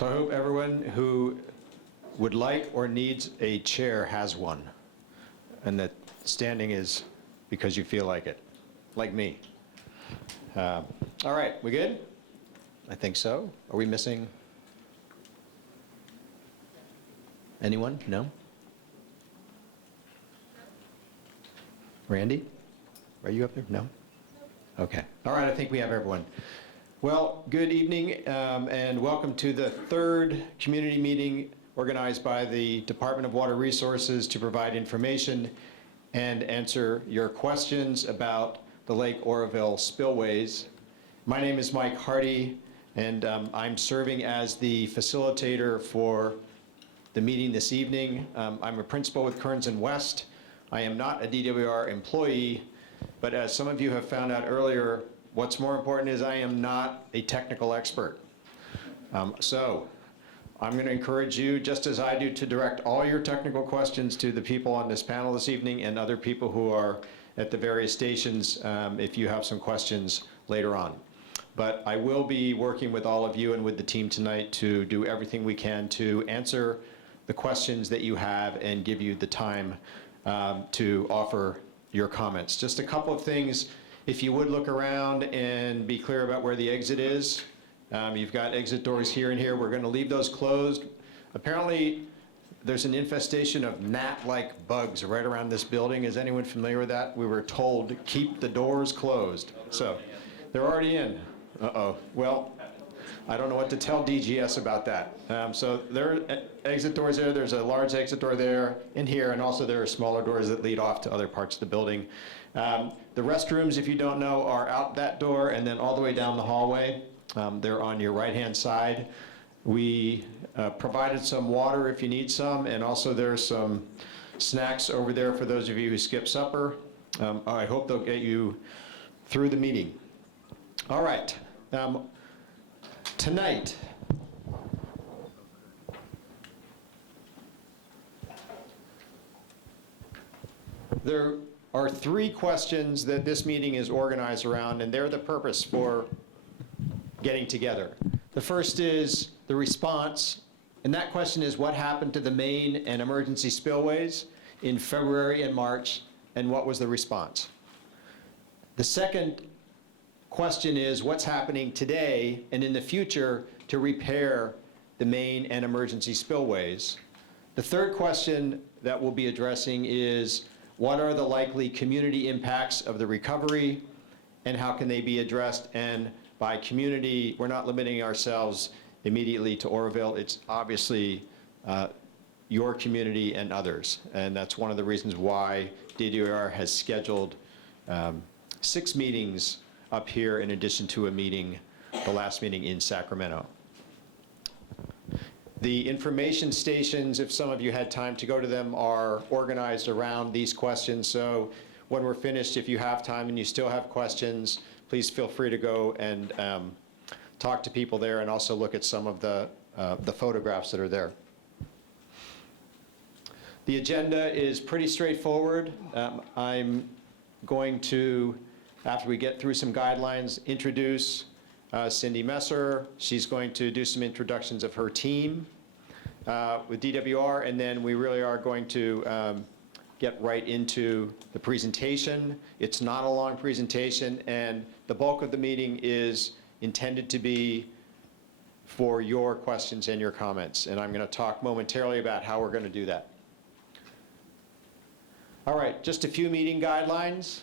So I hope everyone who would like or needs a chair has one, and that standing is because you feel like it, like me. All right, we good? I think so. Are we missing anyone? No? Randy? Are you up there? No? Okay. All right, I think we have everyone. Well, good evening, and welcome to the third community meeting organized by the Department of Water Resources to provide information and answer your questions about the Lake Oroville spillways. My name is Mike Hardy, and I'm serving as the facilitator for the meeting this evening. I'm a principal with Kearns and West. I am not a DWR employee, but as some of you have found out earlier, what's more important is I am not a technical expert. So I'm going to encourage you, just as I do, to direct all your technical questions to the people on this panel this evening and other people who are at the various stations if you have some questions later on. But I will be working with all of you and with the team tonight to do everything we can to answer the questions that you have and give you the time to offer your comments. Just a couple of things. If you would look around and be clear about where the exit is. You've got exit doors here and here. We're going to leave those closed. Apparently, there's an infestation of gnat-like bugs right around this building. Is anyone familiar with that? We were told to keep the doors closed. So they're already in. Uh-oh. Well, I don't know what to tell DGS about that. So there are exit doors there. There's a large exit door there in here, and also there are smaller doors that lead off to other parts of the building. The restrooms, if you don't know, are out that door and then all the way down the hallway. They're on your right-hand side. We provided some water if you need some, and also there's some snacks over there for those of you who skip supper. I hope they'll get you through the meeting. All right. Tonight, there are three questions that this meeting is organized around, and they're the purpose for getting together. The first is the response, and that question is what happened to the main and emergency spillways in February and March, and what was the response? The second question is what's happening today and in the future to repair the main and emergency spillways. The third question that we'll be addressing is what are the likely community impacts of the recovery and how can they be addressed? And by community, we're not limiting ourselves immediately to Oroville. It's obviously your community and others. And that's one of the reasons why DWR has scheduled 6 meetings up here in addition to a meeting, the last meeting in Sacramento. The information stations, if some of you had time to go to them, are organized around these questions. So when we're finished, if you have time and you still have questions, please feel free to go and talk to people there and also look at some of the photographs that are there. The agenda is pretty straightforward. I'm going to, after we get through some guidelines, introduce Cindy Messer. She's going to do some introductions of her team with DWR, and then we really are going to get right into the presentation. It's not a long presentation, and the bulk of the meeting is intended to be for your questions and your comments, and I'm going to talk momentarily about how we're going to do that. All right, just a few meeting guidelines.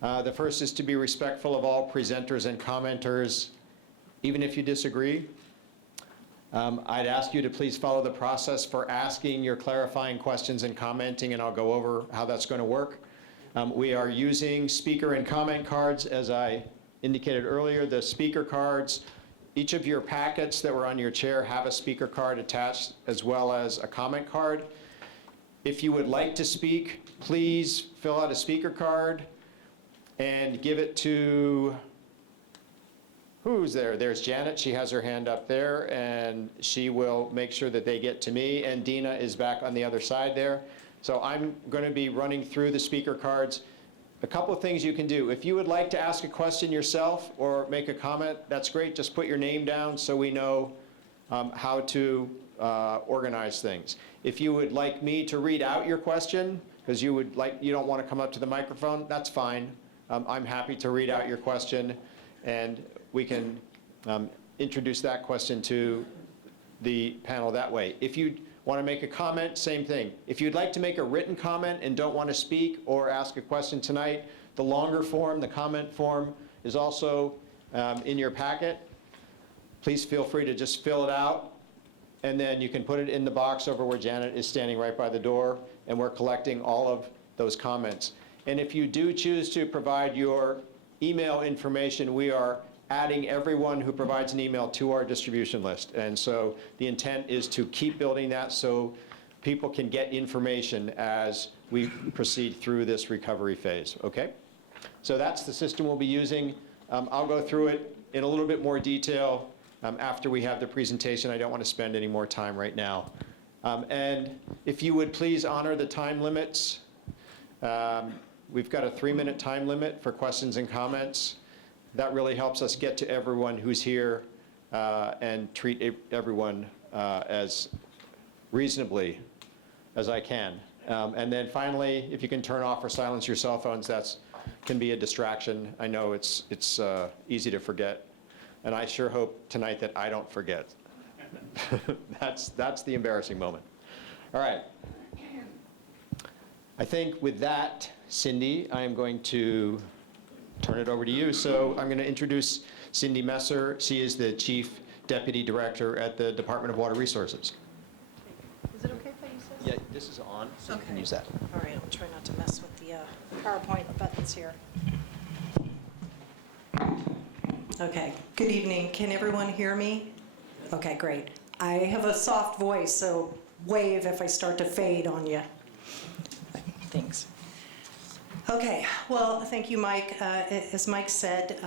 The first is to be respectful of all presenters and commenters, even if you disagree. I'd ask you to please follow the process for asking your clarifying questions and commenting, and I'll go over how that's going to work. We are using speaker and comment cards, as I indicated earlier. The speaker cards, each of your packets that were on your chair have a speaker card attached as well as a comment card. If you would like to speak, please fill out a speaker card and give it to, who's there? There's Janet, she has her hand up there, and she will make sure that they get to me, and Dina is back on the other side there. So I'm going to be running through the speaker cards. A couple of things you can do. If you would like to ask a question yourself or make a comment, that's great. Just put your name down so we know how to organize things. If you would like me to read out your question, because you don't want to come up to the microphone, that's fine. I'm happy to read out your question, and we can introduce that question to the panel that way. If you want to make a comment, same thing. If you'd like to make a written comment and don't want to speak or ask a question tonight, the longer form, the comment form, is also in your packet. Please feel free to just fill it out, and then you can put it in the box over where Janet is standing right by the door, and we're collecting all of those comments. And if you do choose to provide your email information, we are adding everyone who provides an email to our distribution list. And so the intent is to keep building that so people can get information as we proceed through this recovery phase, okay? So that's the system we'll be using. I'll go through it in a little bit more detail after we have the presentation. I don't want to spend any more time right now. And if you would please honor the time limits. We've got a 3-minute time limit for questions and comments. That really helps us get to everyone who's here and treat everyone as reasonably as I can. And then finally, if you can turn off or silence your cell phones, that can be a distraction. I know it's easy to forget. And I sure hope tonight that I don't forget. That's the embarrassing moment. All right. I think with that, Cindy, I am going to turn it over to you. So I'm going to introduce Cindy Messer. She is the Chief Deputy Director at the Department of Water Resources. Is it okay if I use this? Yeah, this is on, so you can use that. All right, I'll try not to mess with the PowerPoint buttons here. Okay, good evening. Can everyone hear me? Okay, great. I have a soft voice, so wave if I start to fade on you. Thanks. Okay, well, thank you, Mike. As Mike said,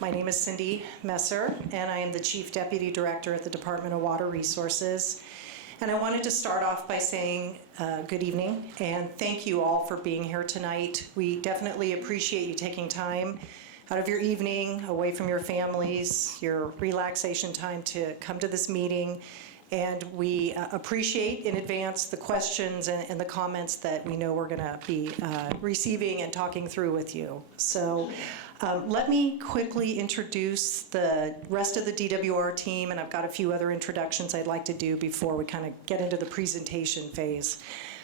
my name is Cindy Messer, and I am the Chief Deputy Director at the Department of Water Resources. And I wanted to start off by saying good evening, and thank you all for being here tonight. We definitely appreciate you taking time out of your evening, away from your families, your relaxation time to come to this meeting. And we appreciate in advance the questions and the comments that we know we're going to be receiving and talking through with you. So let me quickly introduce the rest of the DWR team, and I've got a few other introductions I'd like to do before we kind of get into the presentation phase.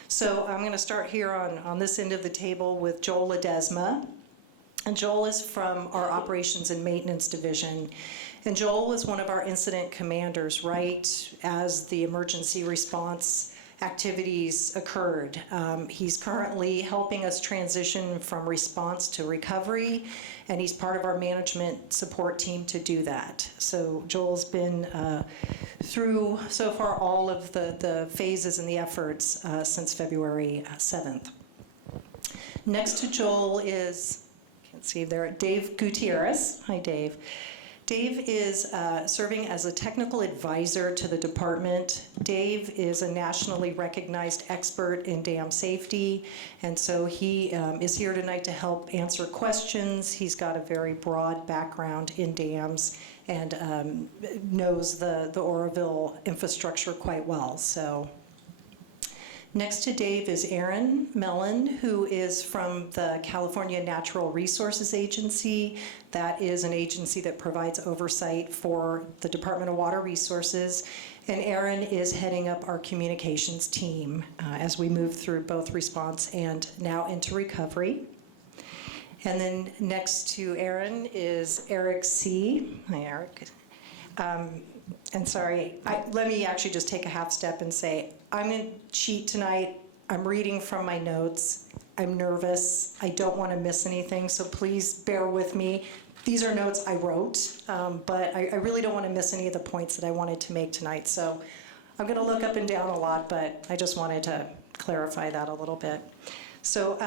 So I'm going to start here on this end of the table with Joel Ledesma. And Joel is from our Operations and Maintenance Division. And Joel was one of our incident commanders right as the emergency response activities occurred. He's currently helping us transition from response to recovery, and he's part of our management support team to do that. So Joel's been through so far all of the phases and the efforts since February 7th. Next to Joel is, can't see there, Dave Gutierrez. Hi, Dave. Dave is serving as a technical advisor to the department. Dave is a nationally recognized expert in dam safety, and so he is here tonight to help answer questions. He's got a very broad background in dams and knows the Oroville infrastructure quite well. So. Next to Dave is Aaron Mellon, who is from the California Natural Resources Agency. That is an agency that provides oversight for the Department of Water Resources. And Aaron is heading up our communications team as we move through both response and now into recovery. And then next to Aaron is Eric C. Hi, Eric. And sorry, let me actually just take a half step and say, I'm going to cheat tonight. I'm reading from my notes. I'm nervous. I don't want to miss anything, so please bear with me. These are notes I wrote, but I really don't want to miss any of the points that I wanted to make tonight. So I'm going to look up and down a lot, but I just wanted to clarify that a little bit. So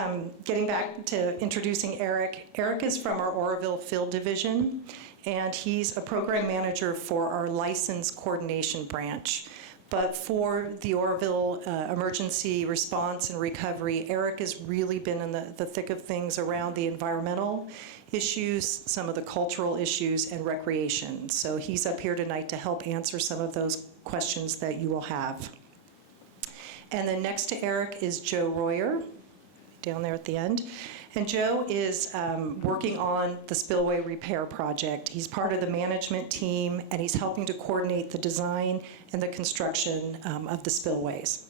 getting back to introducing Eric. Eric is from our Oroville Field Division, and he's a program manager for our license coordination branch. But for the Oroville emergency response and recovery, Eric has really been in the thick of things around the environmental issues, some of the cultural issues, and recreation. So he's up here tonight to help answer some of those questions that you will have. And then next to Eric is Joe Royer, down there at the end. And Joe is working on the spillway repair project. He's part of the management team, and he's helping to coordinate the design and the construction of the spillways.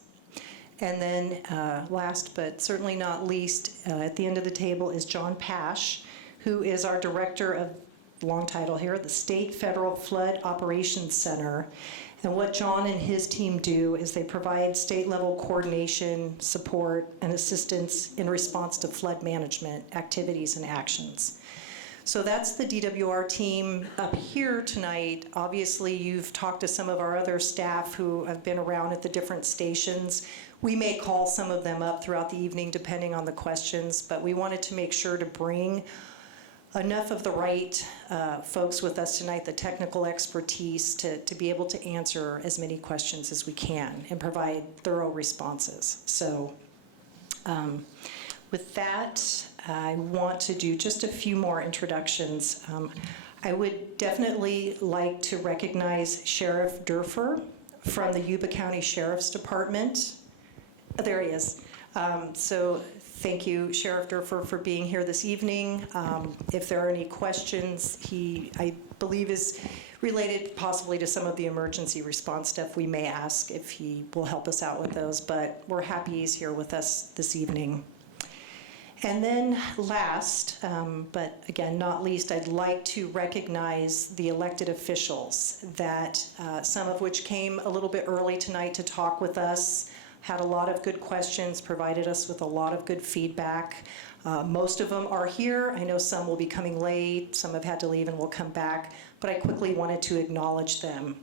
And then last but certainly not least, at the end of the table is John Pash, who is our director of, long title here, the State Federal Flood Operations Center. And what John and his team do is they provide state-level coordination, support, and assistance in response to flood management activities and actions. So that's the DWR team up here tonight. Obviously, you've talked to some of our other staff who have been around at the different stations. We may call some of them up throughout the evening depending on the questions, but we wanted to make sure to bring enough of the right folks with us tonight, the technical expertise, to be able to answer as many questions as we can and provide thorough responses. So with that, I want to do just a few more introductions. I would definitely like to recognize Sheriff Durfer from the Yuba County Sheriff's Department. There he is. So thank you, Sheriff Durfer, for being here this evening. If there are any questions, I believe is related possibly to some of the emergency response stuff. We may ask if he will help us out with those, but we're happy he's here with us this evening. And then last, but again, not least, I'd like to recognize the elected officials that some of which came a little bit early tonight to talk with us, had a lot of good questions, provided us with a lot of good feedback. Most of them are here. I know some will be coming late, some have had to leave and will come back, but I quickly wanted to acknowledge them.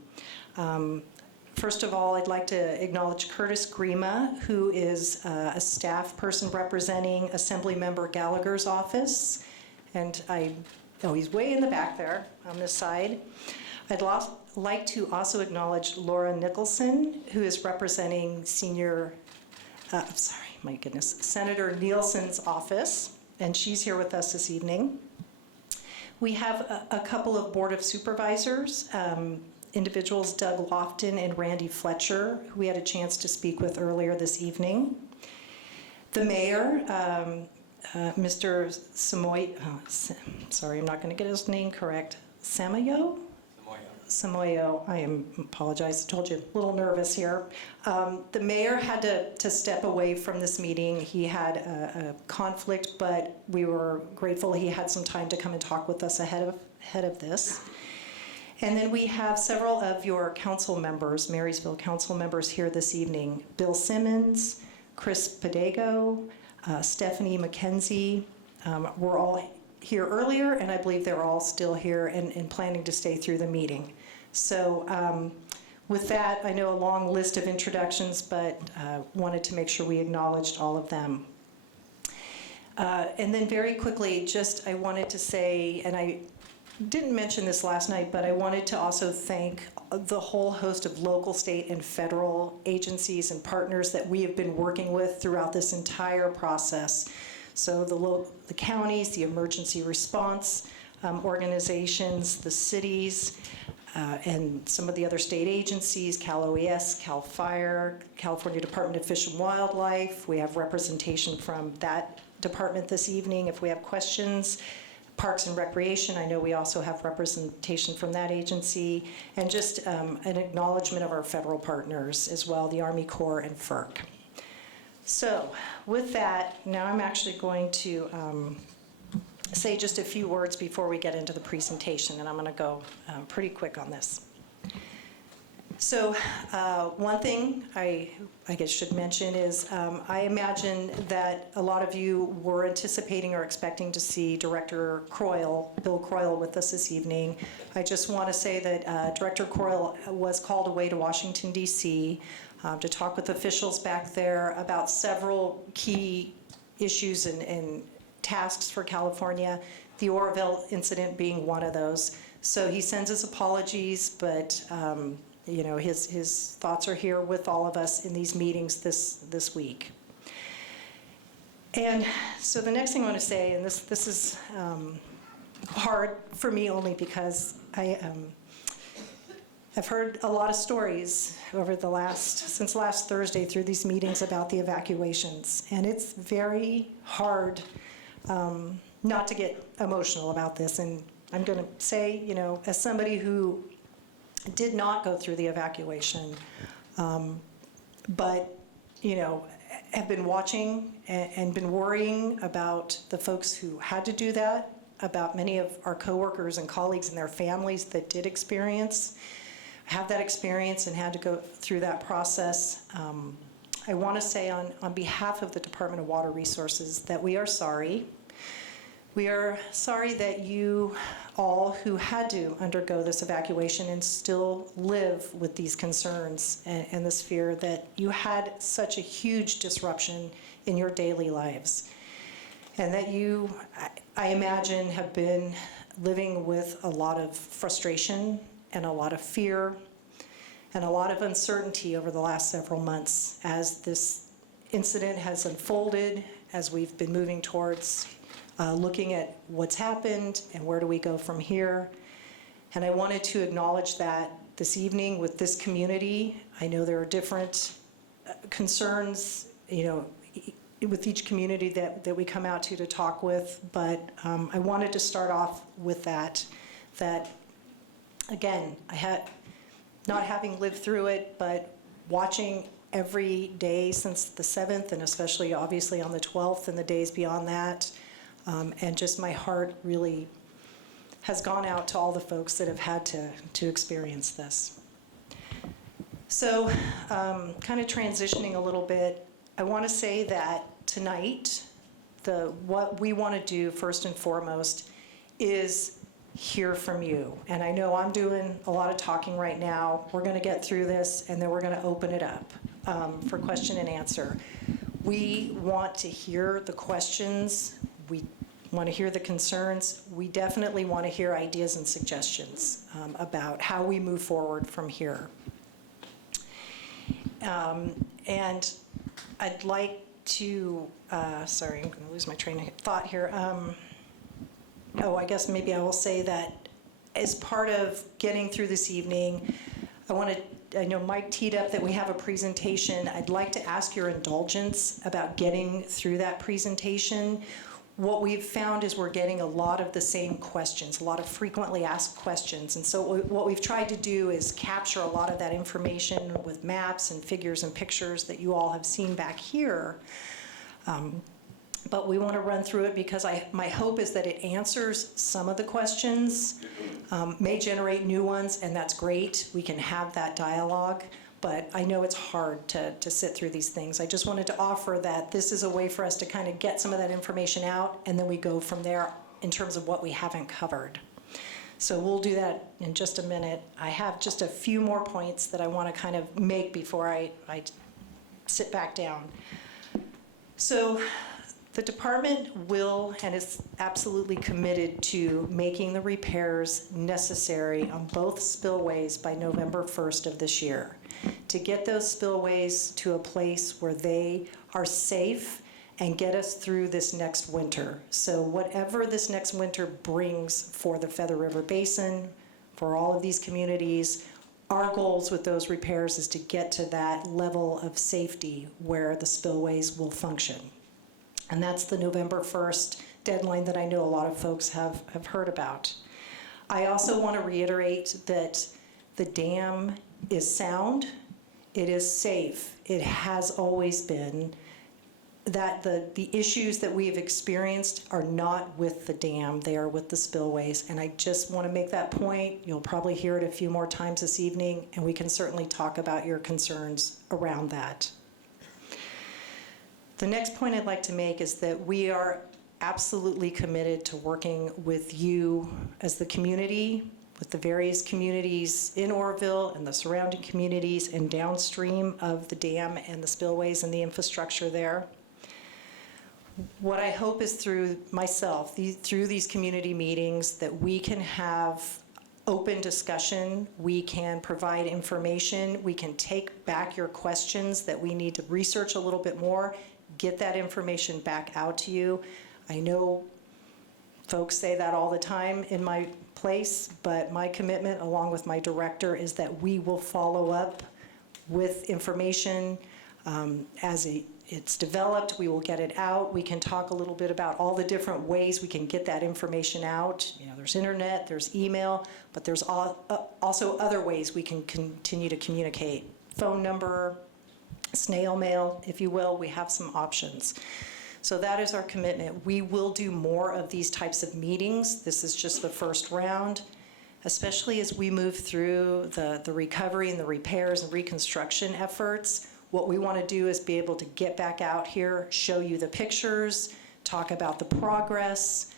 First of all, I'd like to acknowledge Curtis Grima, who is a staff person representing Assemblymember Gallagher's office. And he's way in the back there on this side. I'd like to also acknowledge Laura Nicholson, who is representing Senator Nielsen's office, and she's here with us this evening. We have a couple of Board of Supervisors, individuals Doug Lofton and Randy Fletcher, who we had a chance to speak with earlier this evening. The mayor, Mr. Samoy, sorry, I'm not going to get his name correct. Samoyo, I apologize, I told you, a little nervous here. The mayor had to step away from this meeting. He had a conflict, but we were grateful he had some time to come and talk with us ahead of this. And then we have several of your council members, Marysville council members here this evening. Bill Simmons, Chris Padego, Stephanie McKenzie. We're all here earlier, and I believe they're all still here and planning to stay through the meeting. So with that, I know a long list of introductions, but wanted to make sure we acknowledged all of them. And then very quickly, I wanted to say, and I didn't mention this last night, but I wanted to also thank the whole host of local, state, and federal agencies and partners that we have been working with throughout this entire process. So the counties, the emergency response organizations, the cities, and some of the other state agencies, Cal OES, Cal Fire, California Department of Fish and Wildlife. We have representation from that department this evening if we have questions. Parks and Recreation, I know we also have representation from that agency, and just an acknowledgement of our federal partners as well, the Army Corps and FERC. So with that, now I'm actually going to say just a few words before we get into the presentation, and I'm going to go pretty quick on this. So one thing I guess should mention is I imagine that a lot of you were anticipating or expecting to see Director Croyle, Bill Croyle, with us this evening. I just want to say that Director Croyle was called away to Washington, D.C. To talk with officials back there about several key issues and tasks for California, the Oroville incident being one of those. So he sends his apologies, but you know, his thoughts are here with all of us in these meetings this week. And so the next thing I want to say, and this is hard for me only because I've heard a lot of stories over since last Thursday through these meetings about the evacuations, and it's very hard not to get emotional about this. And I'm going to say, as somebody who did not go through the evacuation, but, have been watching and been worrying about the folks who had to do that, about many of our coworkers and colleagues and their families that did have that experience and had to go through that process. I want to say on behalf of the Department of Water Resources that we are sorry. We are sorry that you all who had to undergo this evacuation and still live with these concerns and this fear, that you had such a huge disruption in your daily lives. And that you, I imagine, have been living with a lot of frustration and a lot of fear and a lot of uncertainty over the last several months as this incident has unfolded, as we've been moving towards looking at what's happened and where do we go from here. And I wanted to acknowledge that this evening with this community. I know there are different concerns, with each community that we come out to talk with, but I wanted to start off with that again, not having lived through it, but watching every day since the 7th, and especially obviously on the 12th and the days beyond that, and just my heart really has gone out to all the folks that have had to experience this. So kind of transitioning a little bit, I want to say that tonight, what we want to do first and foremost is hear from you. And I know I'm doing a lot of talking right now. We're going to get through this, and then we're going to open it up for question and answer. We want to hear the questions. We want to hear the concerns. We definitely want to hear ideas and suggestions about how we move forward from here. And I'd like to, sorry, I'm going to lose my train of thought here. I guess maybe I will say that as part of getting through this evening, I know Mike teed up that we have a presentation. I'd like to ask your indulgence about getting through that presentation. What we've found is we're getting a lot of the same questions, a lot of frequently asked questions. And so what we've tried to do is capture a lot of that information with maps and figures and pictures that you all have seen back here. But we want to run through it because my hope is that it answers some of the questions, may generate new ones, and that's great. We can have that dialogue. But I know it's hard to sit through these things. I just wanted to offer that this is a way for us to kind of get some of that information out, and then we go from there in terms of what we haven't covered. So we'll do that in just a minute. I have just a few more points that I want to kind of make before I sit back down. So the department will and is absolutely committed to making the repairs necessary on both spillways by November 1st of this year, to get those spillways to a place where they are safe and get us through this next winter. So whatever this next winter brings for the Feather River Basin, for all of these communities, our goals with those repairs is to get to that level of safety where the spillways will function. And that's the November 1st deadline that I know a lot of folks have heard about. I also want to reiterate that the dam is sound, it is safe, it has always been, that the issues that we have experienced are not with the dam, they are with the spillways. And I just want to make that point. You'll probably hear it a few more times this evening, and we can certainly talk about your concerns around that. The next point I'd like to make is that we are absolutely committed to working with you as the community, with the various communities in Oroville and the surrounding communities and downstream of the dam and the spillways and the infrastructure there. What I hope is through myself, through these community meetings, that we can have open discussion, we can provide information, we can take back your questions that we need to research a little bit more, get that information back out to you. I know folks say that all the time in my place, but my commitment, along with my director, is that we will follow up with information as it's developed. We will get it out. We can talk a little bit about all the different ways we can get that information out. You know, there's internet, there's email, but there's also other ways we can continue to communicate. Phone number, snail mail, if you will. We have some options. So that is our commitment. We will do more of these types of meetings. This is just the first round, especially as we move through the recovery and the repairs and reconstruction efforts. What we want to do is be able to get back out here, show you the pictures, talk about the progress,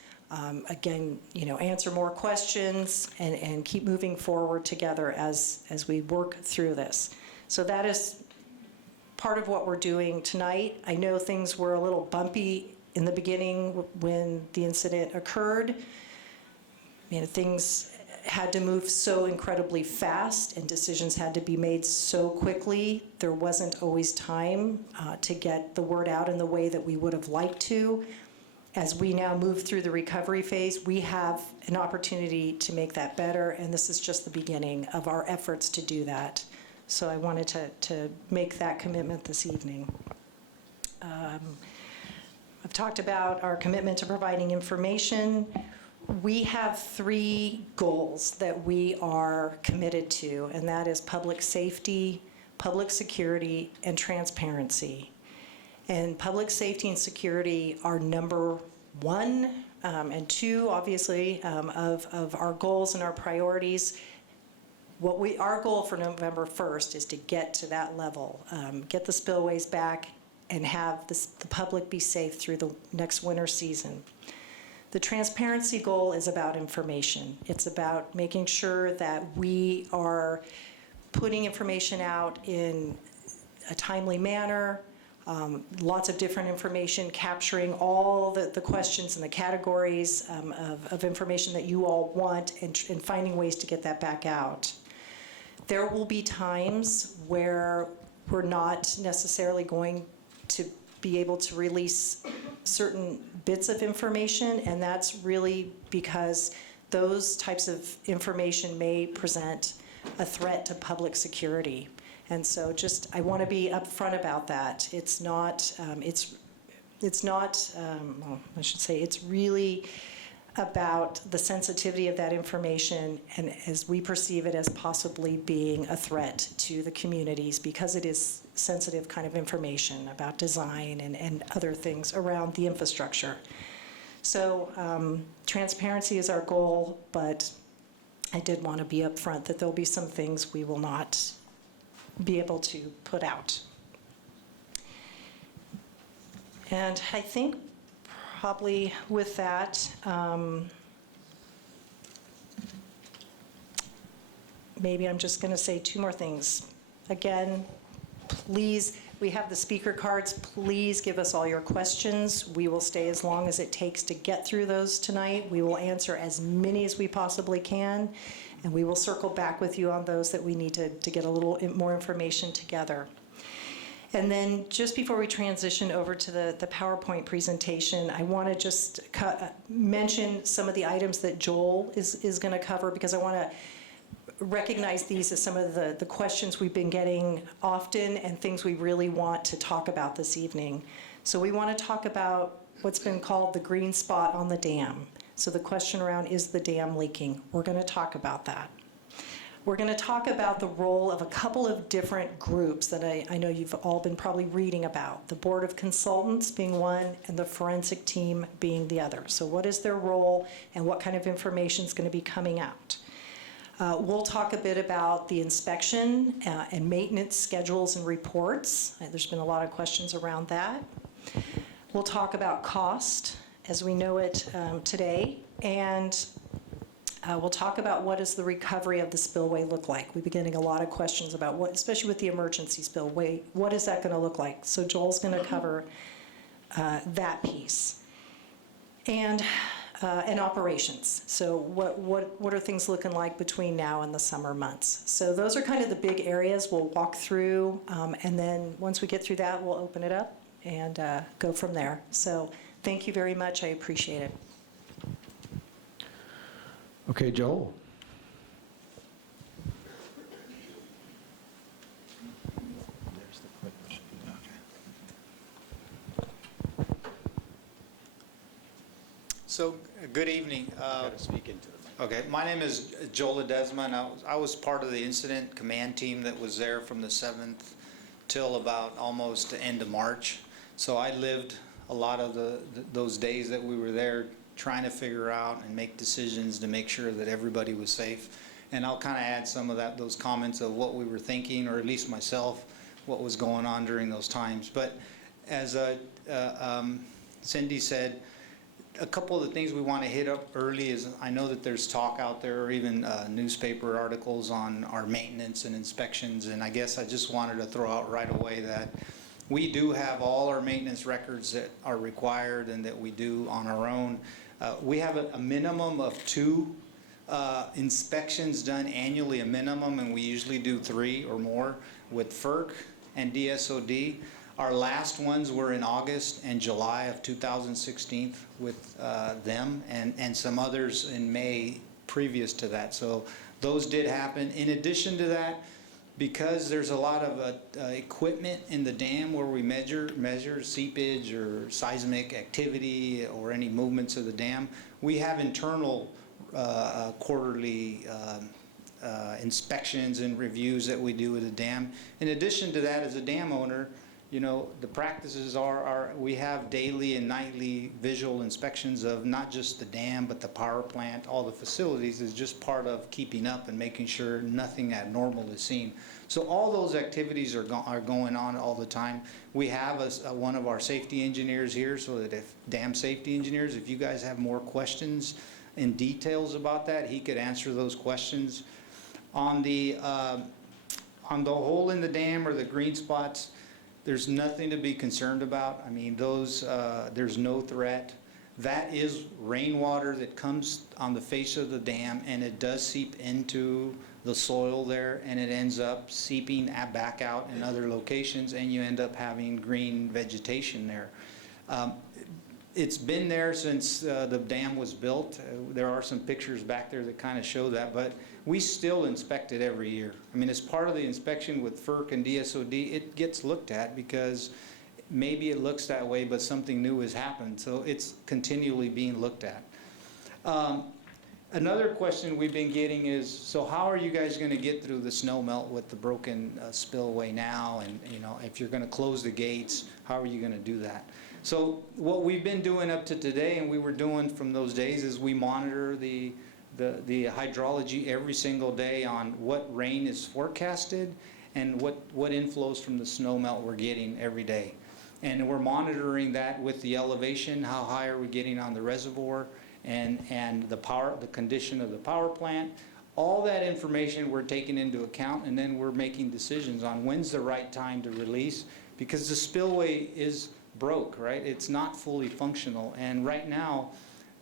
again, you know, answer more questions, and keep moving forward together as we work through this. So that is part of what we're doing tonight. I know things were a little bumpy in the beginning when the incident occurred. You know, things had to move so incredibly fast and decisions had to be made so quickly. There wasn't always time to get the word out in the way that we would have liked to. As we now move through the recovery phase, we have an opportunity to make that better, and this is just the beginning of our efforts to do that. So I wanted to make that commitment this evening. I've talked about our commitment to providing information. We have 3 goals that we are committed to, and that is public safety, public security, and transparency. And public safety and security are number 1 and 2, obviously, of our goals and our priorities. Our goal for November 1st is to get to that level, get the spillways back, and have the public be safe through the next winter season. The transparency goal is about information. It's about making sure that we are putting information out in a timely manner, lots of different information, capturing all the questions and the categories of information that you all want, and finding ways to get that back out. There will be times where we're not necessarily going to be able to release certain bits of information, and that's really because those types of information may present a threat to public security. And so I want to be upfront about that. It's really about the sensitivity of that information, and as we perceive it as possibly being a threat to the communities, because it is sensitive kind of information about design and other things around the infrastructure. So transparency is our goal, but I did want to be upfront that there'll be some things we will not be able to put out. And I think probably with that, maybe I'm just going to say 2 more things. Again, please, we have the speaker cards. Please give us all your questions. We will stay as long as it takes to get through those tonight. We will answer as many as we possibly can, and we will circle back with you on those that we need to get a little more information together. And then just before we transition over to the PowerPoint presentation, I want to just mention some of the items that Joel is going to cover, because I want to recognize these as some of the questions we've been getting often and things we really want to talk about this evening. So we want to talk about what's been called the green spot on the dam. So the question around, is the dam leaking? We're going to talk about that. We're going to talk about the role of a couple of different groups that I know you've all been probably reading about. The Board of Consultants being one, and the forensic team being the other. So what is their role, and what kind of information is going to be coming out? We'll talk a bit about the inspection and maintenance schedules and reports. There's been a lot of questions around that. We'll talk about cost as we know it today, and we'll talk about what does the recovery of the spillway look like. We've been getting a lot of questions about what, especially with the emergency spillway, what is that going to look like? So Joel's going to cover that piece. And operations. So what are things looking like between now and the summer months? So those are kind of the big areas we'll walk through, and then once we get through that, we'll open it up and go from there. So thank you very much. I appreciate it. Okay, Joel. So, good evening. Got to speak into the mic. Okay, my name is Joel Ledesma, and I was part of the incident command team that was there from the 7th till about almost the end of March. So I lived a lot of those days that we were there trying to figure out and make decisions to make sure that everybody was safe. And I'll kind of add some of those comments of what we were thinking, or at least myself, what was going on during those times. But as Cindy said, a couple of the things we want to hit up early is, I know that there's talk out there, or even newspaper articles on our maintenance and inspections, and I guess I just wanted to throw out right away that we do have all our maintenance records that are required and that we do on our own. We have a minimum of 2 inspections done annually, a minimum, and we usually do 3 or more with FERC and DSOD. Our last ones were in August and July of 2016 with them, and some others in May previous to that. So those did happen. In addition to that, because there's a lot of equipment in the dam where we measure seepage or seismic activity or any movements of the dam, we have internal quarterly inspections and reviews that we do with the dam. In addition to that, as a dam owner, you know, the practices are we have daily and nightly visual inspections of not just the dam, but the power plant, all the facilities, is just part of keeping up and making sure nothing abnormal is seen. So all those activities are going on all the time. We have one of our safety engineers here, so that if dam safety engineers, if you guys have more questions and details about that, he could answer those questions. On the hole in the dam or the green spots, there's nothing to be concerned about. I mean, those, there's no threat. That is rainwater that comes on the face of the dam, and it does seep into the soil there, and it ends up seeping back out in other locations, and you end up having green vegetation there. It's been there since the dam was built. There are some pictures back there that kind of show that, but we still inspect it every year. I mean, as part of the inspection with FERC and DSOD, it gets looked at because maybe it looks that way, but something new has happened. So it's continually being looked at. Another question we've been getting is, so how are you guys going to get through the snow melt with the broken spillway now? And, you know, if you're going to close the gates, how are you going to do that? So what we've been doing up to today, and we were doing from those days, is we monitor the hydrology every single day on what rain is forecasted and what inflows from the snow melt we're getting every day. And we're monitoring that with the elevation, how high are we getting on the reservoir, and the condition of the power plant. All that information we're taking into account, and then we're making decisions on when's the right time to release, because the spillway is broke, right? It's not fully functional, and right now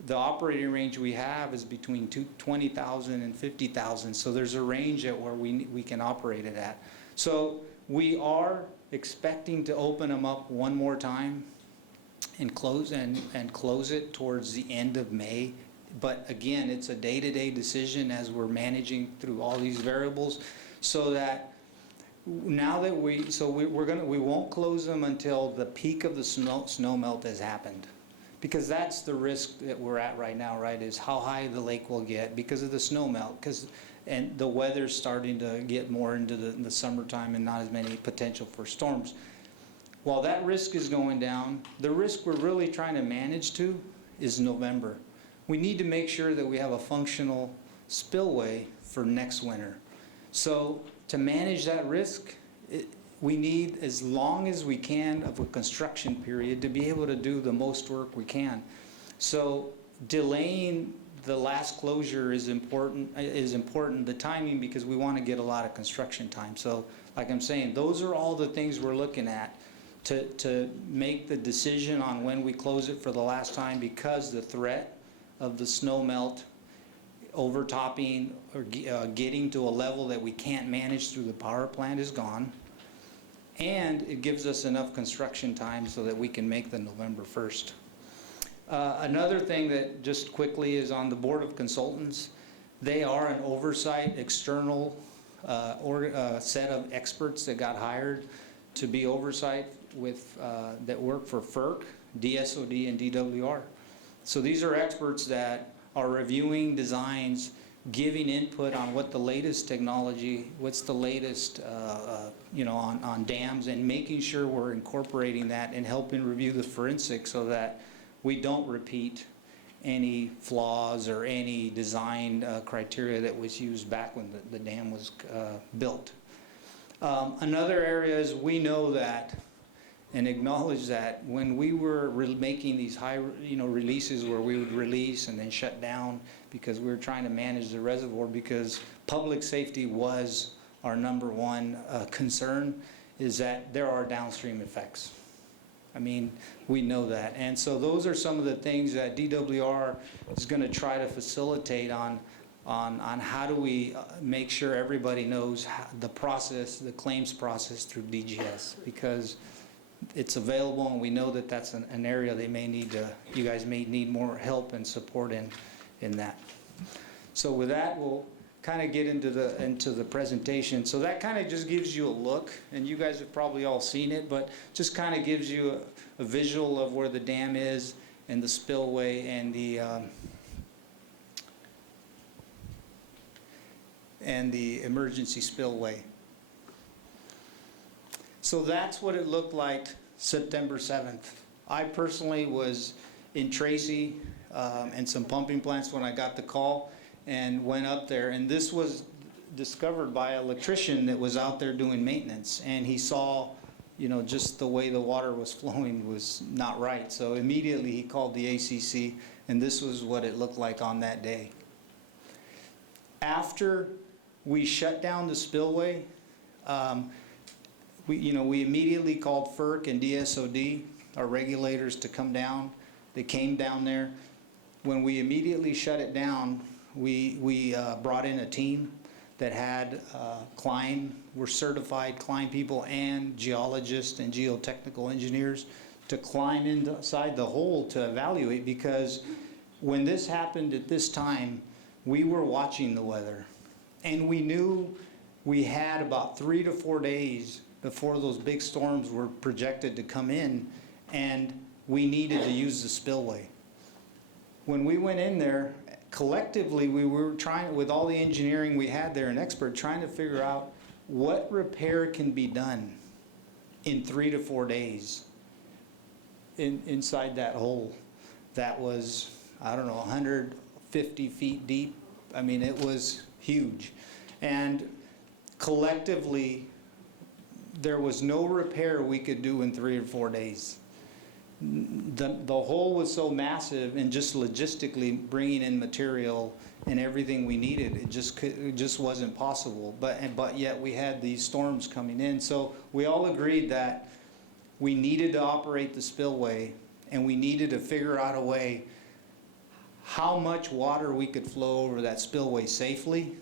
the operating range we have is between 20,000 and 50,000, so there's a range at where we can operate it at. So we are expecting to open them up one more time and close it towards the end of May. But again, it's a day-to-day decision as we're managing through all these variables, so that now that we won't close them until the peak of the snow melt has happened, because that's the risk that we're at right now, right? Is how high the lake will get because of the snow melt, and the weather's starting to get more into the summertime and not as many potential for storms. While that risk is going down, the risk we're really trying to manage to is November. We need to make sure that we have a functional spillway for next winter. So to manage that risk, we need as long as we can of a construction period to be able to do the most work we can. So delaying the last closure is important, the timing, because we want to get a lot of construction time. So like I'm saying, those are all the things we're looking at to make the decision on when we close it for the last time, because the threat of the snow melt overtopping or getting to a level that we can't manage through the power plant is gone. And it gives us enough construction time so that we can make the November 1st. Another thing that just quickly is on the Board of Consultants. They are an oversight, external set of experts that got hired to be oversight with, that work for FERC, DSOD, and DWR. So these are experts that are reviewing designs, giving input on what the latest technology, what's the latest, on dams, and making sure we're incorporating that and helping review the forensics so that we don't repeat any flaws or any design criteria that was used back when the dam was built. Another area is we know that and acknowledge that when we were making these high releases where we would release and then shut down because we were trying to manage the reservoir, because public safety was our number one concern, is that there are downstream effects. I mean, we know that. And so those are some of the things that DWR is going to try to facilitate on how do we make sure everybody knows the process, the claims process through DGS, because it's available and we know that that's an area they may need to, you guys may need more help and support in that. So with that, we'll kind of get into the presentation. So that kind of just gives you a look, and you guys have probably all seen it, but just kind of gives you a visual of where the dam is and the spillway and the emergency spillway. So that's what it looked like September 7th. I personally was in Tracy and some pumping plants when I got the call and went up there. And this was discovered by an electrician that was out there doing maintenance. And he saw, just the way the water was flowing was not right. So immediately he called the ACC, and this was what it looked like on that day. After we shut down the spillway, we immediately called FERC and DSOD, our regulators, to come down. They came down there. When we immediately shut it down, we brought in a team that had were certified Klein people and geologists and geotechnical engineers to climb inside the hole to evaluate, because when this happened at this time, we were watching the weather. And we knew we had about 3 to 4 days before those big storms were projected to come in, and we needed to use the spillway. When we went in there, collectively we were trying, with all the engineering we had there, an expert, trying to figure out what repair can be done in 3 to 4 days inside that hole that was, I don't know, 150 feet deep. I mean, it was huge. And collectively, there was no repair we could do in 3 or 4 days. The hole was so massive, and just logistically bringing in material and everything we needed, it just wasn't possible. But yet we had these storms coming in. So we all agreed that we needed to operate the spillway, and we needed to figure out a way how much water we could flow over that spillway safely.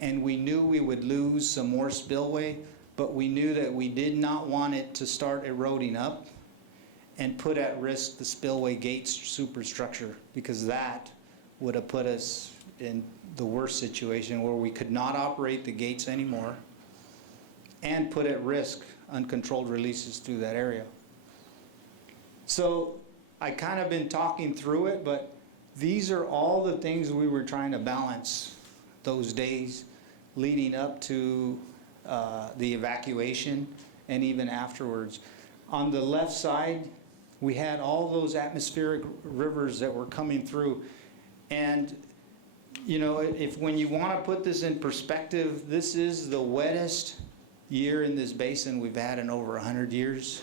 And we knew we would lose some more spillway, but we knew that we did not want it to start eroding up and put at risk the spillway gate superstructure, because that would have put us in the worst situation where we could not operate the gates anymore and put at risk uncontrolled releases through that area. So I kind of been talking through it, but these are all the things we were trying to balance those days leading up to the evacuation and even afterwards. On the left side, we had all those atmospheric rivers that were coming through. And, when you want to put this in perspective, this is the wettest year in this basin we've had in over 100 years.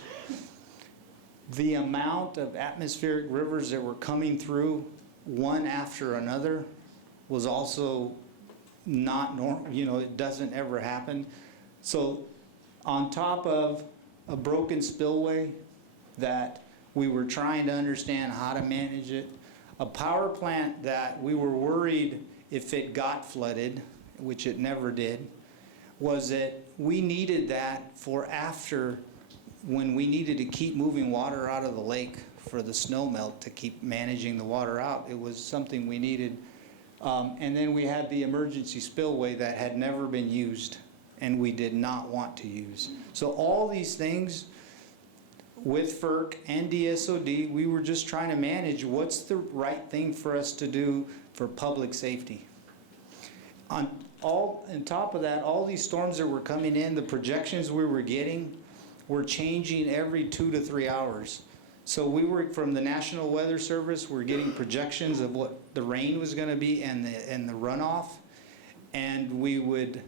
The amount of atmospheric rivers that were coming through one after another was also not normal. It doesn't ever happen. So on top of a broken spillway that we were trying to understand how to manage it, a power plant that we were worried if it got flooded, which it never did, was that we needed that for after, when we needed to keep moving water out of the lake for the snow melt to keep managing the water out. It was something we needed And then we had the emergency spillway that had never been used and we did not want to use. So all these things with FERC and DSOD, we were just trying to manage what's the right thing for us to do for public safety. On top of that, all these storms that were coming in, the projections we were getting were changing every 2 to 3 hours. So we were, from the National Weather Service, we're getting projections of what the rain was gonna be and the runoff. And we would,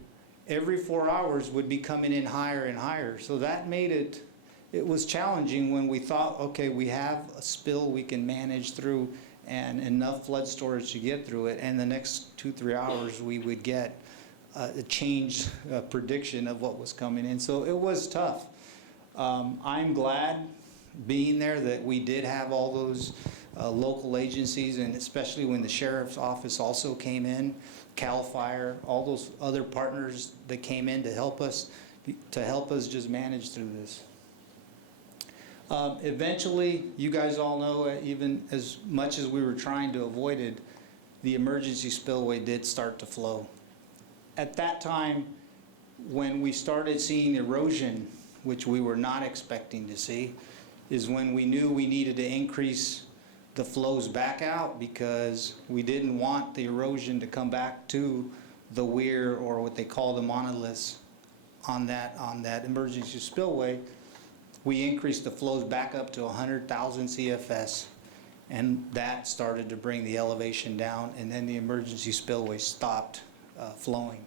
every 4 hours would be coming in higher and higher. So that made it was challenging when we thought, okay, we have a spill we can manage through and enough flood storage to get through it. And the next 2-3 hours we would get a change prediction of what was coming in. So it was tough. I'm glad being there that we did have all those local agencies, and especially when the sheriff's office also came in, CAL FIRE, all those other partners that came in to help us just manage through this. Eventually, you guys all know, even as much as we were trying to avoid it, the emergency spillway did start to flow. At that time, when we started seeing erosion, which we were not expecting to see, is when we knew we needed to increase the flows back out because we didn't want the erosion to come back to the weir or what they call the monoliths on that emergency spillway. We increased the flows back up to 100,000 CFS, and that started to bring the elevation down, and then the emergency spillway stopped flowing.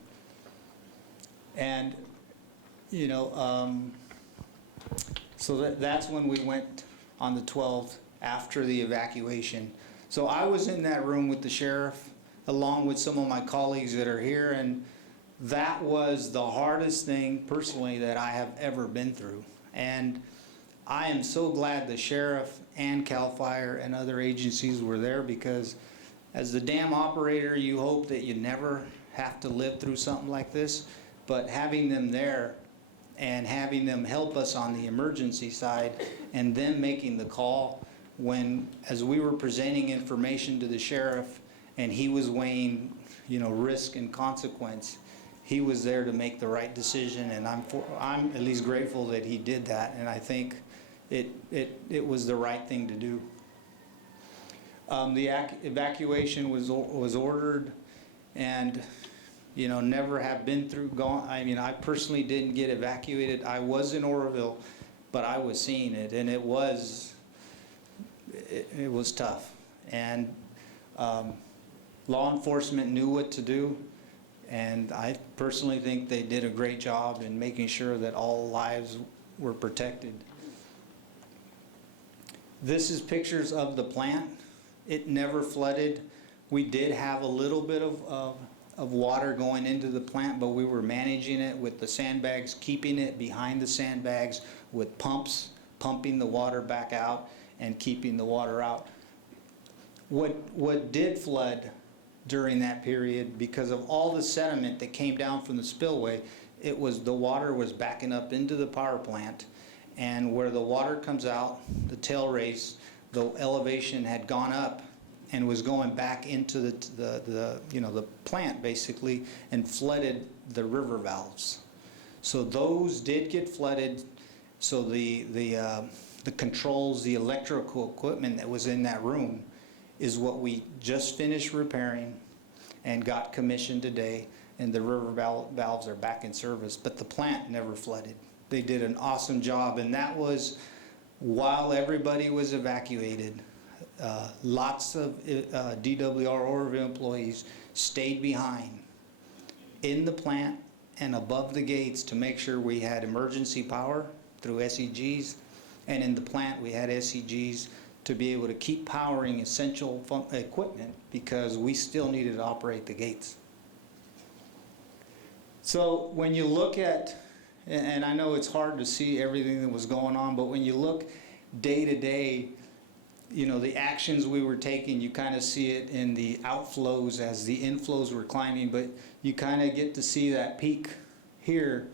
And, you know, so that's when we went on the 12th after the evacuation. So I was in that room with the sheriff, along with some of my colleagues that are here, and that was the hardest thing personally that I have ever been through. And I am so glad the sheriff and CAL FIRE and other agencies were there, because as the dam operator, you hope that you never have to live through something like this, but having them there and having them help us on the emergency side and them making the call when, as we were presenting information to the sheriff and he was weighing, you know, risk and consequence, he was there to make the right decision, and I'm at least grateful that he did that, and I think it was the right thing to do. The evacuation was ordered, and you know, never have been through, I mean, I personally didn't get evacuated. I was in Oroville, but I was seeing it, and it was tough. And law enforcement knew what to do, and I personally think they did a great job in making sure that all lives were protected. This is pictures of the plant. It never flooded. We did have a little bit of water going into the plant, but we were managing it with the sandbags, keeping it behind the sandbags with pumps, pumping the water back out and keeping the water out. What did flood during that period, because of all the sediment that came down from the spillway, it was the water was backing up into the power plant, and where the water comes out, the tail race, the elevation had gone up and was going back into the plant basically, and flooded the river valves. So those did get flooded. So the controls, the electrical equipment that was in that room is what we just finished repairing and got commissioned today, and the river valves are back in service, but the plant never flooded. They did an awesome job, and that was while everybody was evacuated. Lots of DWR Oroville employees stayed behind in the plant and above the gates to make sure we had emergency power through SEGs, and in the plant we had SEGs to be able to keep powering essential equipment because we still needed to operate the gates. So when you look at, and I know it's hard to see everything that was going on, but when you look day to day, you know, the actions we were taking, you kind of see it in the outflows as the inflows were climbing, but you kind of get to see that peak here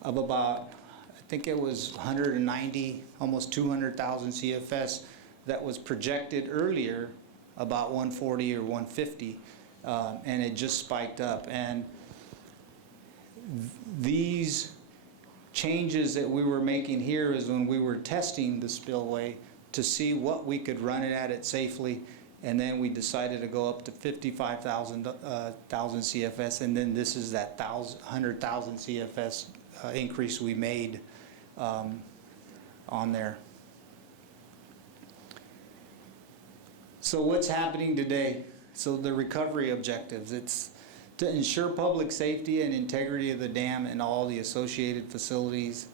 of about, I think it was 190, almost 200,000 CFS that was projected earlier, about 140 or 150. and it just spiked up. And these changes that we were making here is when we were testing the spillway to see what we could run it at it safely, and then we decided to go up to 55,000 CFS, and then this is that 100,000 CFS increase we made on there. So what's happening today? So the recovery objectives, it's to ensure public safety and integrity of the dam and all the associated facilities,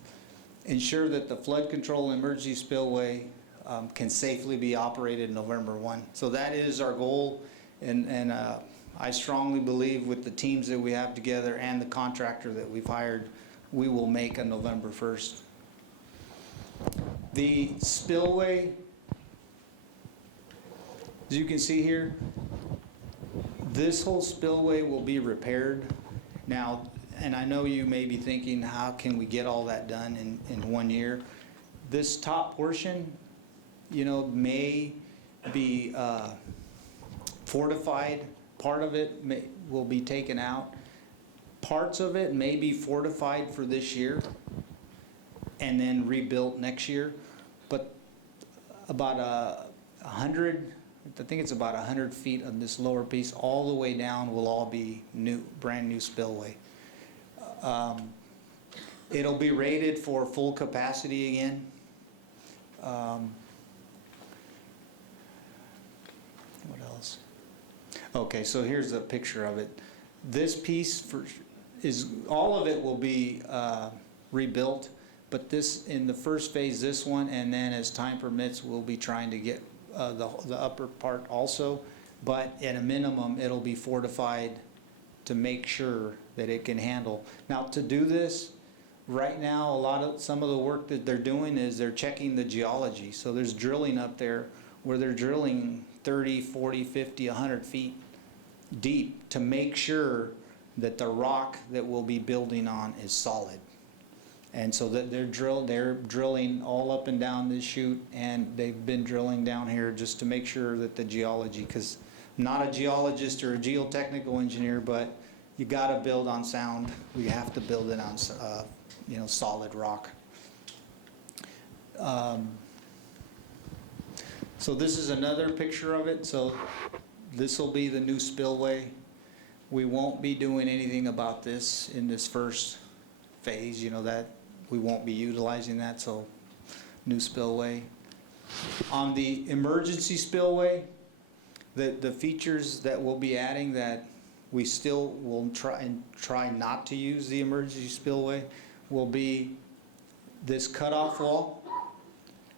ensure that the flood control and emergency spillway can safely be operated November 1. So that is our goal, and I strongly believe with the teams that we have together and the contractor that we've hired, we will make a November 1st. The spillway, as you can see here, this whole spillway will be repaired. Now, and I know you may be thinking, how can we get all that done in 1 year? This top portion, you know, may be fortified. Part of it will be taken out. Parts of it may be fortified for this year and then rebuilt next year. But about 100, I think it's about 100 feet of this lower piece all the way down will all be new, brand new spillway. It'll be rated for full capacity again. What else? Okay, so here's a picture of it. This piece is all of it will be rebuilt, but this in the first phase, this one, and then as time permits, we'll be trying to get the upper part also. But at a minimum, it'll be fortified to make sure that it can handle. Now, to do this, right now, some of the work that they're doing is they're checking the geology. So there's drilling up there where they're drilling 30, 40, 50, 100 feet deep to make sure that the rock that we'll be building on is solid. And so that they're drilling all up and down this chute, and they've been drilling down here just to make sure that the geology, because I'm not a geologist or a geotechnical engineer, but you got to build on sound. We have to build it on solid rock. So this is another picture of it. So this will be the new spillway. We won't be doing anything about this in this first phase, that we won't be utilizing that, so new spillway. On the emergency spillway, the features that we'll be adding that we still will try not to use the emergency spillway will be this cutoff wall.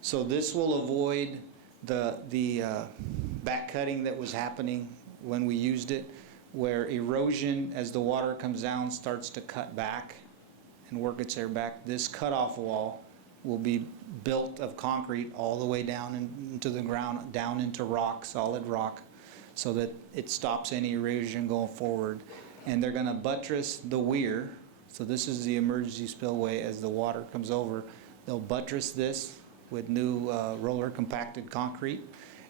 So this will avoid the back cutting that was happening when we used it, where erosion as the water comes down starts to cut back and work its way back. This cutoff wall will be built of concrete all the way down into the ground, down into rock, solid rock, so that it stops any erosion going forward. And they're going to buttress the weir. So this is the emergency spillway as the water comes over. They'll buttress this with new roller compacted concrete,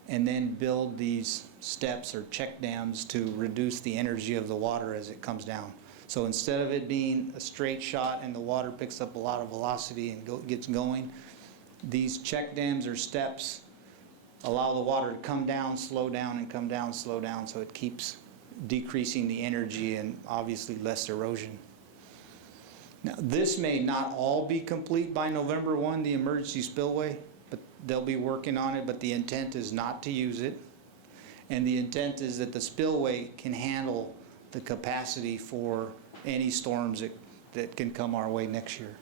and then build these steps or check dams to reduce the energy of the water as it comes down. So instead of it being a straight shot and the water picks up a lot of velocity and gets going, these check dams or steps allow the water to come down, slow down, and come down, slow down, so it keeps decreasing the energy and obviously less erosion. Now, this may not all be complete by November 1, the emergency spillway, but they'll be working on it, but the intent is not to use it. And the intent is that the spillway can handle the capacity for any storms that can come our way next year.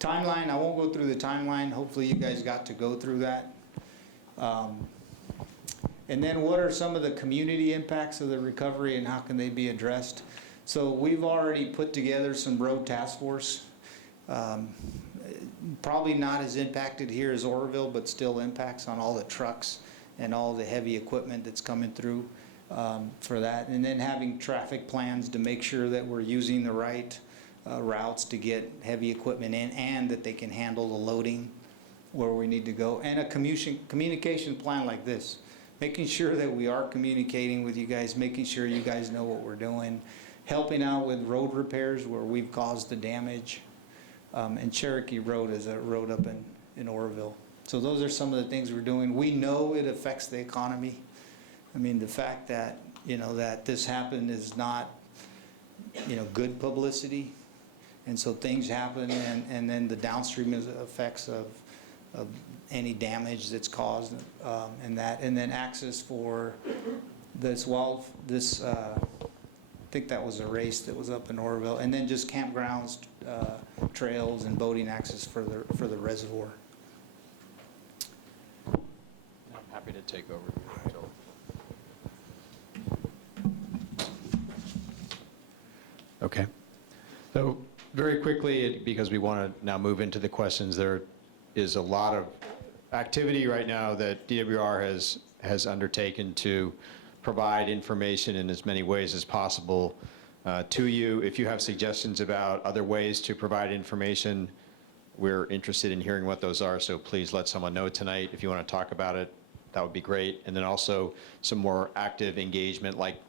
Timeline, I won't go through the timeline. Hopefully you guys got to go through that. And then what are some of the community impacts of the recovery and how can they be addressed? So we've already put together some road task force. Probably not as impacted here as Oroville, but still impacts on all the trucks and all the heavy equipment that's coming through for that. And then having traffic plans to make sure that we're using the right routes to get heavy equipment in and that they can handle the loading where we need to go. And a communication plan like this. making sure that we are communicating with you guys, making sure you guys know what we're doing, helping out with road repairs where we've caused the damage. And Cherokee Road is a road up in Oroville. So those are some of the things we're doing. We know it affects the economy. I mean, the fact that, that this happened is not, good publicity. And so things happen, and then the downstream effects of any damage that's caused, and then access for this I think that was a race that was up in Oroville, and then just campgrounds, trails, and boating access for the reservoir. I'm happy to take over. Okay. So very quickly, because we want to now move into the questions, there is a lot of activity right now that DWR has undertaken to provide information in as many ways as possible to you. If you have suggestions about other ways to provide information, we're interested in hearing what those are, so please let someone know tonight. If you want to talk about it, that would be great. And then also some more active engagement like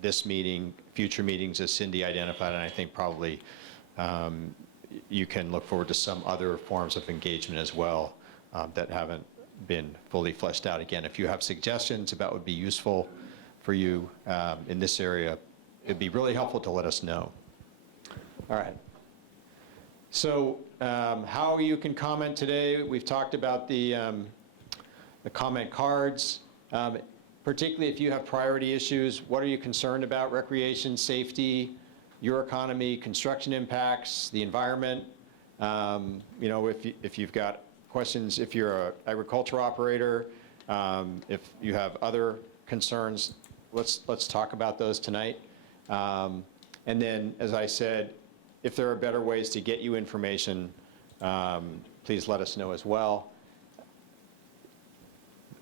this meeting, future meetings as Cindy identified, and I think probably you can look forward to some other forms of engagement as well that haven't been fully fleshed out. Again, if you have suggestions about what would be useful for you in this area, it'd be really helpful to let us know. All right. So how you can comment today, we've talked about the comment cards. Particularly if you have priority issues, what are you concerned about? Recreation, safety, your economy, construction impacts, the environment. If you've got questions, if you're an agriculture operator, if you have other concerns, let's talk about those tonight. And then, as I said, if there are better ways to get you information, please let us know as well.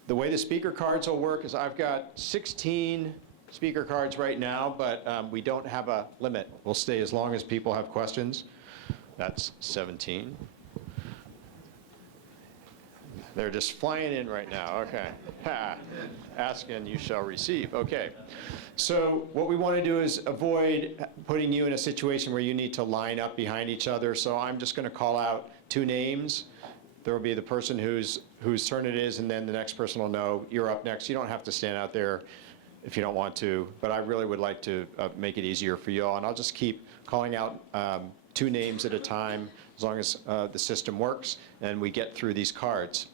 The way the speaker cards will work is I've got 16 speaker cards right now, but we don't have a limit. We'll stay as long as people have questions. That's 17. They're just flying in right now. Okay. Ask and you shall receive. Okay. So what we want to do is avoid putting you in a situation where you need to line up behind each other. So I'm just going to call out 2 names. There will be the person whose turn it is, and then the next person will know you're up next. You don't have to stand out there if you don't want to, but I really would like to make it easier for you all. And I'll just keep calling out 2 names at a time as long as the system works and we get through these cards.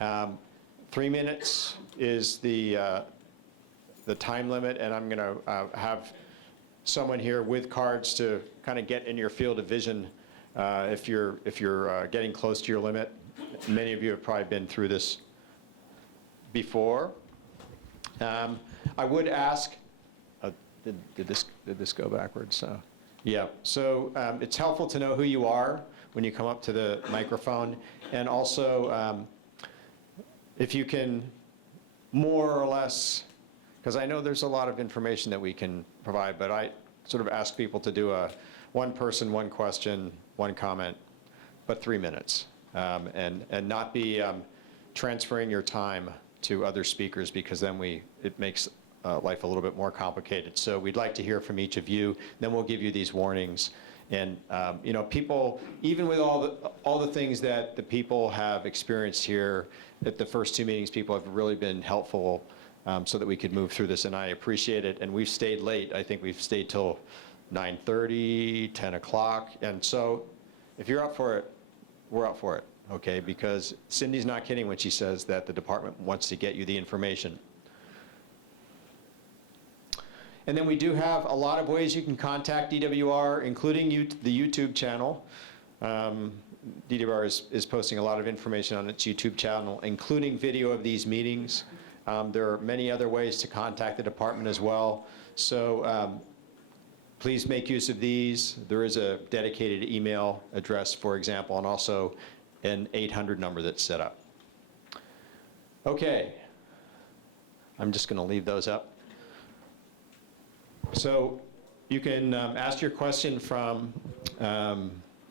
3 minutes is the time limit, and I'm going to have someone here with cards to kind of get in your field of vision if you're getting close to your limit. Many of you have probably been through this before. I would ask, did this go backwards? Yeah, so it's helpful to know who you are when you come up to the microphone, and also if you can more or less, because I know there's a lot of information that we can provide, but I sort of ask people to do a 1 person, 1 question, 1 comment, but 3 minutes. And not be transferring your time to other speakers, because then it makes life a little bit more complicated. So we'd like to hear from each of you. Then we'll give you these warnings. And people, even with all the things that the people have experienced here at the first 2 meetings, people have really been helpful so that we could move through this. And I appreciate it. And we've stayed late. I think we've stayed till 9:30, 10 o'clock. And so if you're up for it, we're up for it, okay? Because Cindy's not kidding when she says that the department wants to get you the information. And then we do have a lot of ways you can contact DWR, including the YouTube channel. DWR is posting a lot of information on its YouTube channel, including video of these meetings. There are many other ways to contact the department as well. So please make use of these. There is a dedicated email address, for example, and also an 800 number that's set up. Okay. I'm just going to leave those up. So you can ask your question from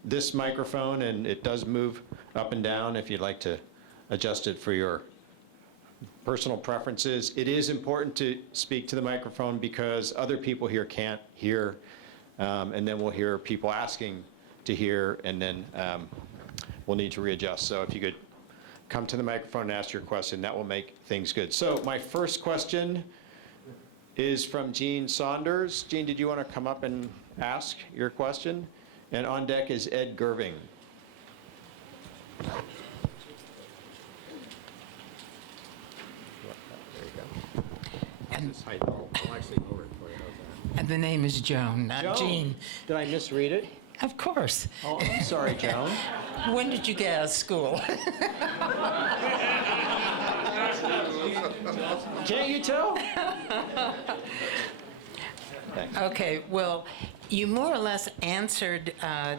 this microphone, and it does move up and down if you'd like to adjust it for your personal preferences. It is important to speak to the microphone because other people here can't hear, and then we'll hear people asking to hear, and then we'll need to readjust. So if you could come to the microphone and ask your question, that will make things good. So my first question is from Jean Saunders. Jean, did you want to come up and ask your question? And on deck is Ed Gerving. And, I'll actually lower it for you. How's and the name is Joan, not that? Jean. Did I misread it? Of course. Oh, I'm sorry, Joan. When did you get out of school? Can't you tell? Okay, well, you more or less answered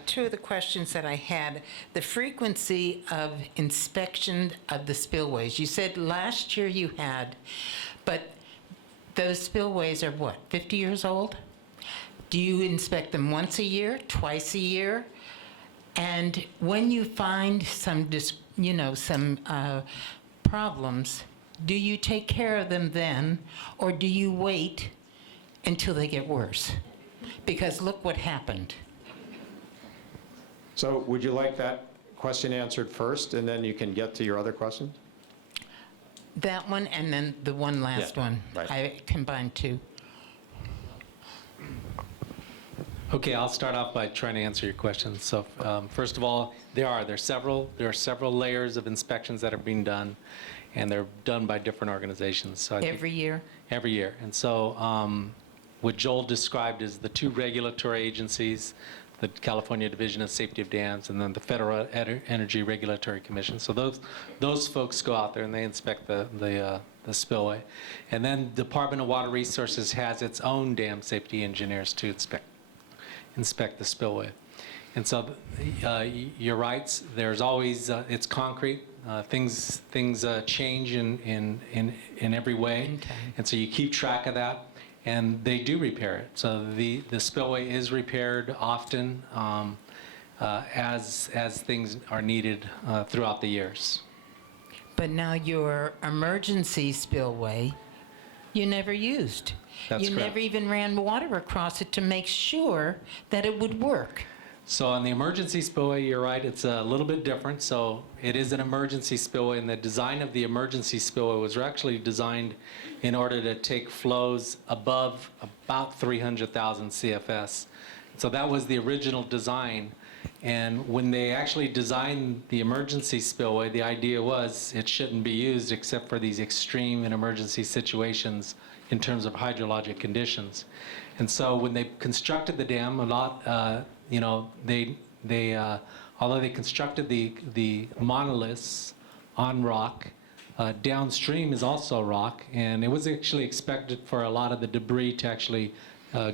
two of the questions that I had. The frequency of inspection of the spillways. You said last year you had, but those spillways are what, 50 years old? Do you inspect them once a year, twice a year? And when you find some, some problems, do you take care of them then, or do you wait until they get worse? Because look what happened. So would you like that question answered first, and then you can get to your other question? That one and then the one last Yeah, one. right. I combined two. Okay, I'll start off by trying to answer your question. So first of all, there are several layers of inspections that are being done, and they're done by different organizations. So I think Every year? every year. And so what Joel described is the two regulatory agencies, the California Division of Safety of Dams, and then the Federal Energy Regulatory Commission. So those folks go out there and they inspect the spillway. And then Department of Water Resources has its own dam safety engineers to inspect the spillway. And so you're right, there's always, it's concrete. Things change in every way. Okay. And so you keep track of that. And they do repair it. So the spillway is repaired often as things are needed throughout the years. But now your emergency spillway, you never used. That's You correct. never even ran water across it to make sure that it would work. So on the emergency spillway, you're right, it's a little bit different. So it is an emergency spillway, and the design of the emergency spillway was actually designed in order to take flows above about 300,000 CFS. So that was the original design. And when they actually designed the emergency spillway, the idea was it shouldn't be used except for these extreme and emergency situations in terms of hydrologic conditions. And so when they constructed the dam, although they constructed the monoliths on rock, downstream is also rock, and it was actually expected for a lot of the debris to actually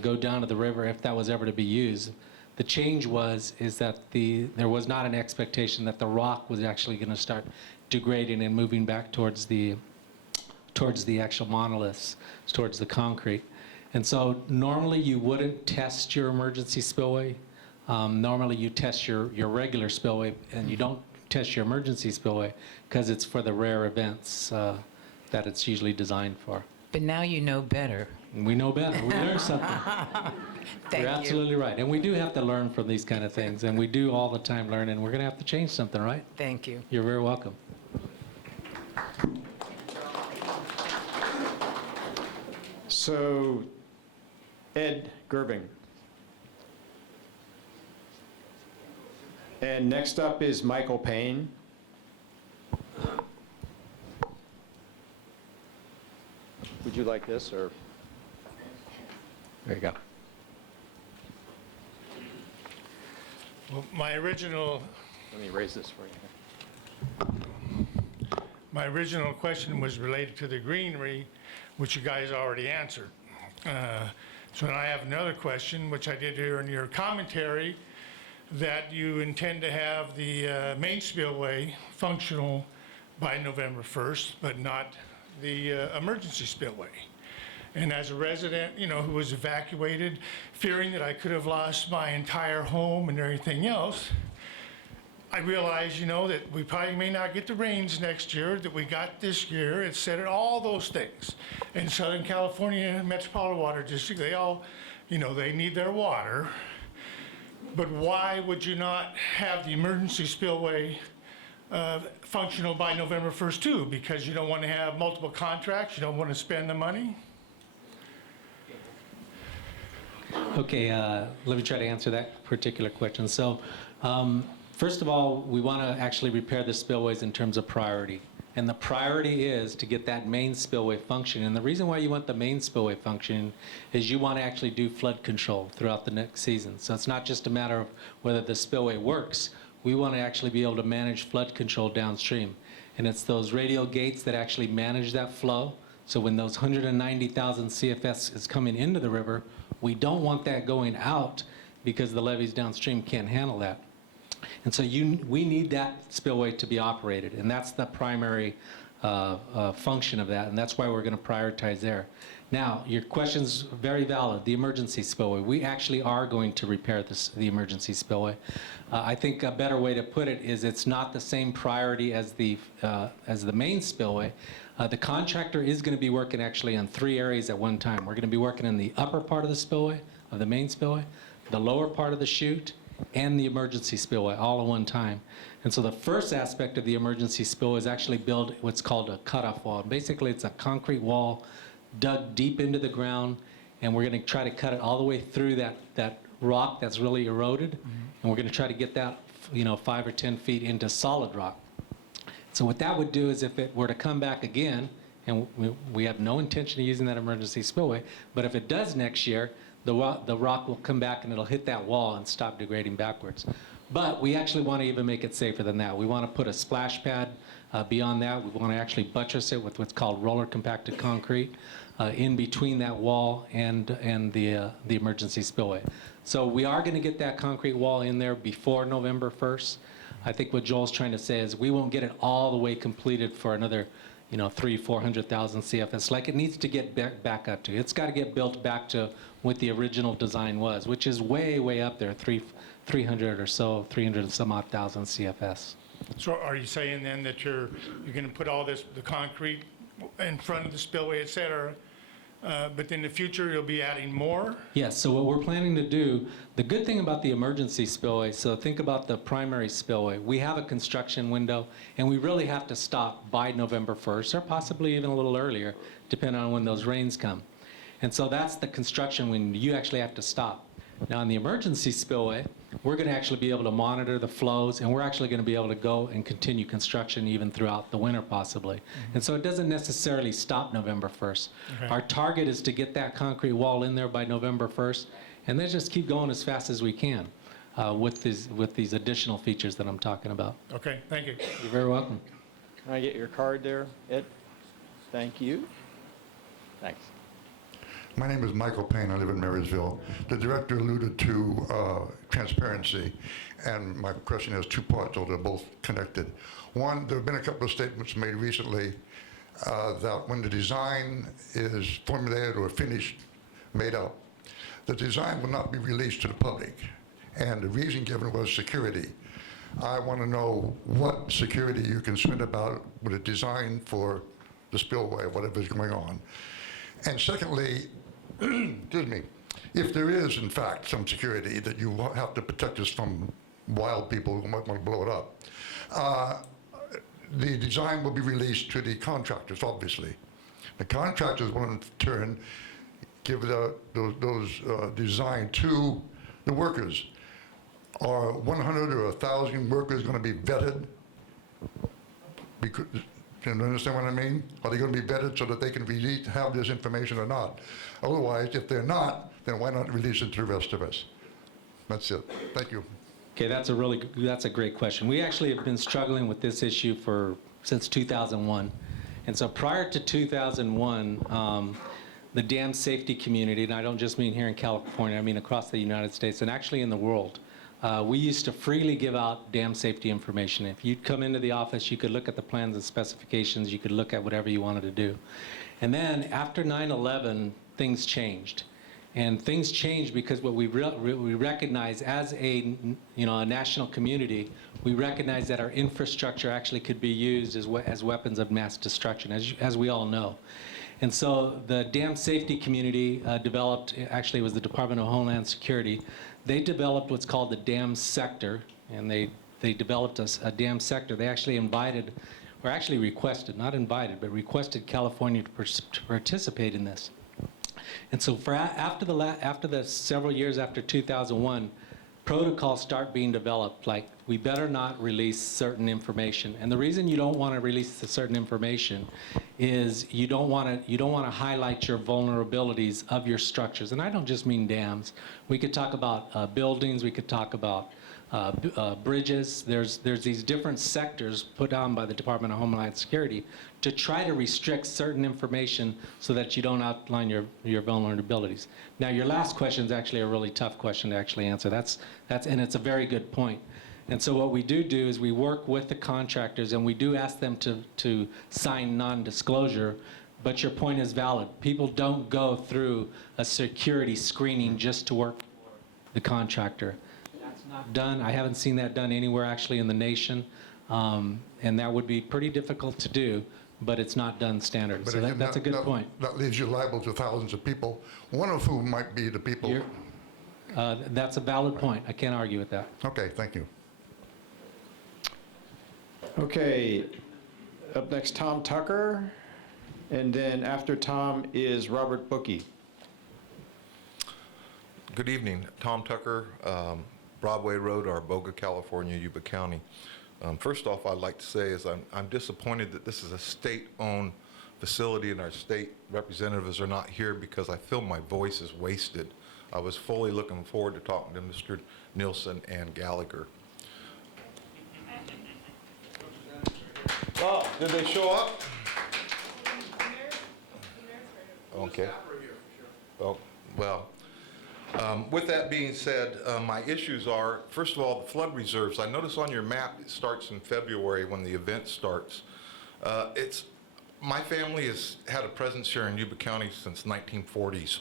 go down to the river if that was ever to be used. The change is that there was not an expectation that the rock was actually going to start degrading and moving back towards the actual monoliths, towards the concrete. And so normally you wouldn't test your emergency spillway. Normally you test your regular spillway, and you don't test your emergency spillway because it's for the rare events that it's usually designed for. But now you know better. And we know better. We learned something. Thank You're you. absolutely right. And we do have to learn from these kind of things, and we do all the time learn, and we're going to have to change something, right? Thank you. You're very welcome. So, Ed Gerving. And next up is Michael Payne. Would you like this, or? There you go. Well, my original Let me raise this for you. question was related to the greenery, which you guys already answered. So I have another question, which I did hear in your commentary, that you intend to have the main spillway functional by November 1st, but not the emergency spillway. And as a resident, who was evacuated, fearing that I could have lost my entire home and everything else, I realize, that we probably may not get the rains next year that we got this year, et cetera, all those things. In Southern California Metropolitan Water District, they all, they need their water. But why would you not have the emergency spillway functional by November 1st too? Because you don't want to have multiple contracts, you don't want to spend the money? Okay, let me try to answer that particular question. So, first of all, we want to actually repair the spillways in terms of priority. And the priority is to get that main spillway functioning. And the reason why you want the main spillway functioning is you want to actually do flood control throughout the next season. So it's not just a matter of whether the spillway works. We want to actually be able to manage flood control downstream. And it's those radial gates that actually manage that flow. So when those 190,000 CFS is coming into the river, we don't want that going out because the levees downstream can't handle that. And so we need that spillway to be operated, and that's the primary function of that, and that's why we're going to prioritize there. Now, your question's very valid, the emergency spillway. We actually are going to repair the emergency spillway. I think a better way to put it is it's not the same priority as the main spillway. The contractor is going to be working actually on 3 areas at one time. We're going to be working in the upper part of the spillway, of the main spillway, the lower part of the chute, and the emergency spillway all at one time. And so the first aspect of the emergency spillway is actually build what's called a cutoff wall. Basically, it's a concrete wall dug deep into the ground, and we're going to try to cut it all the way through that rock that's really eroded, and we're going to try to get that 5 or 10 feet into solid rock. So what that would do is if it were to come back again, and we have no intention of using that emergency spillway, but if it does next year, the rock will come back and it'll hit that wall and stop degrading backwards. But we actually want to even make it safer than that. We want to put a splash pad beyond that. We want to actually buttress it with what's called roller compacted concrete in between that wall and the emergency spillway. So we are going to get that concrete wall in there before November 1st. I think what Joel's trying to say is we won't get it all the way completed for another 300,000-400,000 CFS like it needs to get back up to. It's got to get built back to what the original design was, which is way up there, 300 or so, 300 and some odd thousand CFS. So are you saying then that you're going to put all the concrete in front of the spillway, et cetera, but in the future you'll be adding more? Yes, so what we're planning to do, the good thing about the emergency spillway, so think about the primary spillway. We have a construction window, and we really have to stop by November 1st, or possibly even a little earlier, depending on when those rains come. And so that's the construction window. You actually have to stop. Now, in the emergency spillway, we're going to actually be able to monitor the flows, and we're actually going to be able to go and continue construction even throughout the winter, possibly. And so it doesn't necessarily stop November 1st. Okay. Our target is to get that concrete wall in there by November 1st, and then just keep going as fast as we can with these additional features that I'm talking about. Okay, thank you. You're very welcome. Can I get your card there, Ed? Thank you. Thanks. My name is Michael Payne. I live in Marysville. The director alluded to transparency, and my question has 2 parts, although they're both connected. One, there have been a couple of statements made recently that when the design is formulated or finished, made up, the design will not be released to the public. And the reason given was security. I want to know what security you're concerned about with a design for the spillway, whatever is going on. And secondly, excuse me, if there is, in fact, some security that you have to protect us from wild people who might want to blow it up, the design will be released to the contractors, obviously. The contractors will, in turn, give those design to the workers. Are 100 or 1,000 workers going to be vetted? Because, can you understand what I mean? Are they going to be vetted so that they can have this information or not? Otherwise, if they're not, then why not release it to the rest of us? That's it. Thank you. Okay, that's a great question. We actually have been struggling with this issue since 2001. And so prior to 2001, the dam safety community, and I don't just mean here in California, I mean across the United States and actually in the world, we used to freely give out dam safety information. If you'd come into the office, you could look at the plans and specifications, you could look at whatever you wanted to do. And then after 9/11, things changed. And things change because what we recognize as a national community, we recognize that our infrastructure actually could be used as weapons of mass destruction, as we all know. And so the dam safety community developed, actually it was the Department of Homeland Security, they developed what's called the dam sector, and they developed a dam sector. They actually invited, or actually requested, not invited, but requested California to participate in this. And so after the several years after 2001, protocols start being developed, like we better not release certain information. And the reason you don't want to release the certain information is you don't want to highlight your vulnerabilities of your structures. And I don't just mean dams. We could talk about buildings. We could talk about bridges. There's these different sectors put down by the Department of Homeland Security to try to restrict certain information so that you don't outline your vulnerabilities. Now, your last question is actually a really tough question to actually answer. And it's a very good point. And so what we do is we work with the contractors, and we do ask them to sign non-disclosure. But your point is valid. People don't go through a security screening just to work for the contractor. That's not done. I haven't seen that done anywhere actually in the nation. And that would be pretty difficult to do, but it's not done standard. But So again, that's a good point. That leaves you liable to thousands of people, one of whom might be the people. That's a valid point. I can't argue with that. Okay, thank you. Okay, up next, Tom Tucker, and then after Tom is Robert Bookie. Good evening. Tom Tucker, Broadway Road, Arboga, California, Yuba County. First off, I'd like to say is I'm disappointed that this is a state-owned facility and our state representatives are not here because I feel my voice is wasted. I was fully looking forward to talking to Mr. Nielsen and Gallagher. Oh, did they show up? Okay. Oh, well. With that being said, my issues are, first of all, the flood reserves. I notice on your map it starts in February when the event starts. My family has had a presence here in Yuba County since 1940s.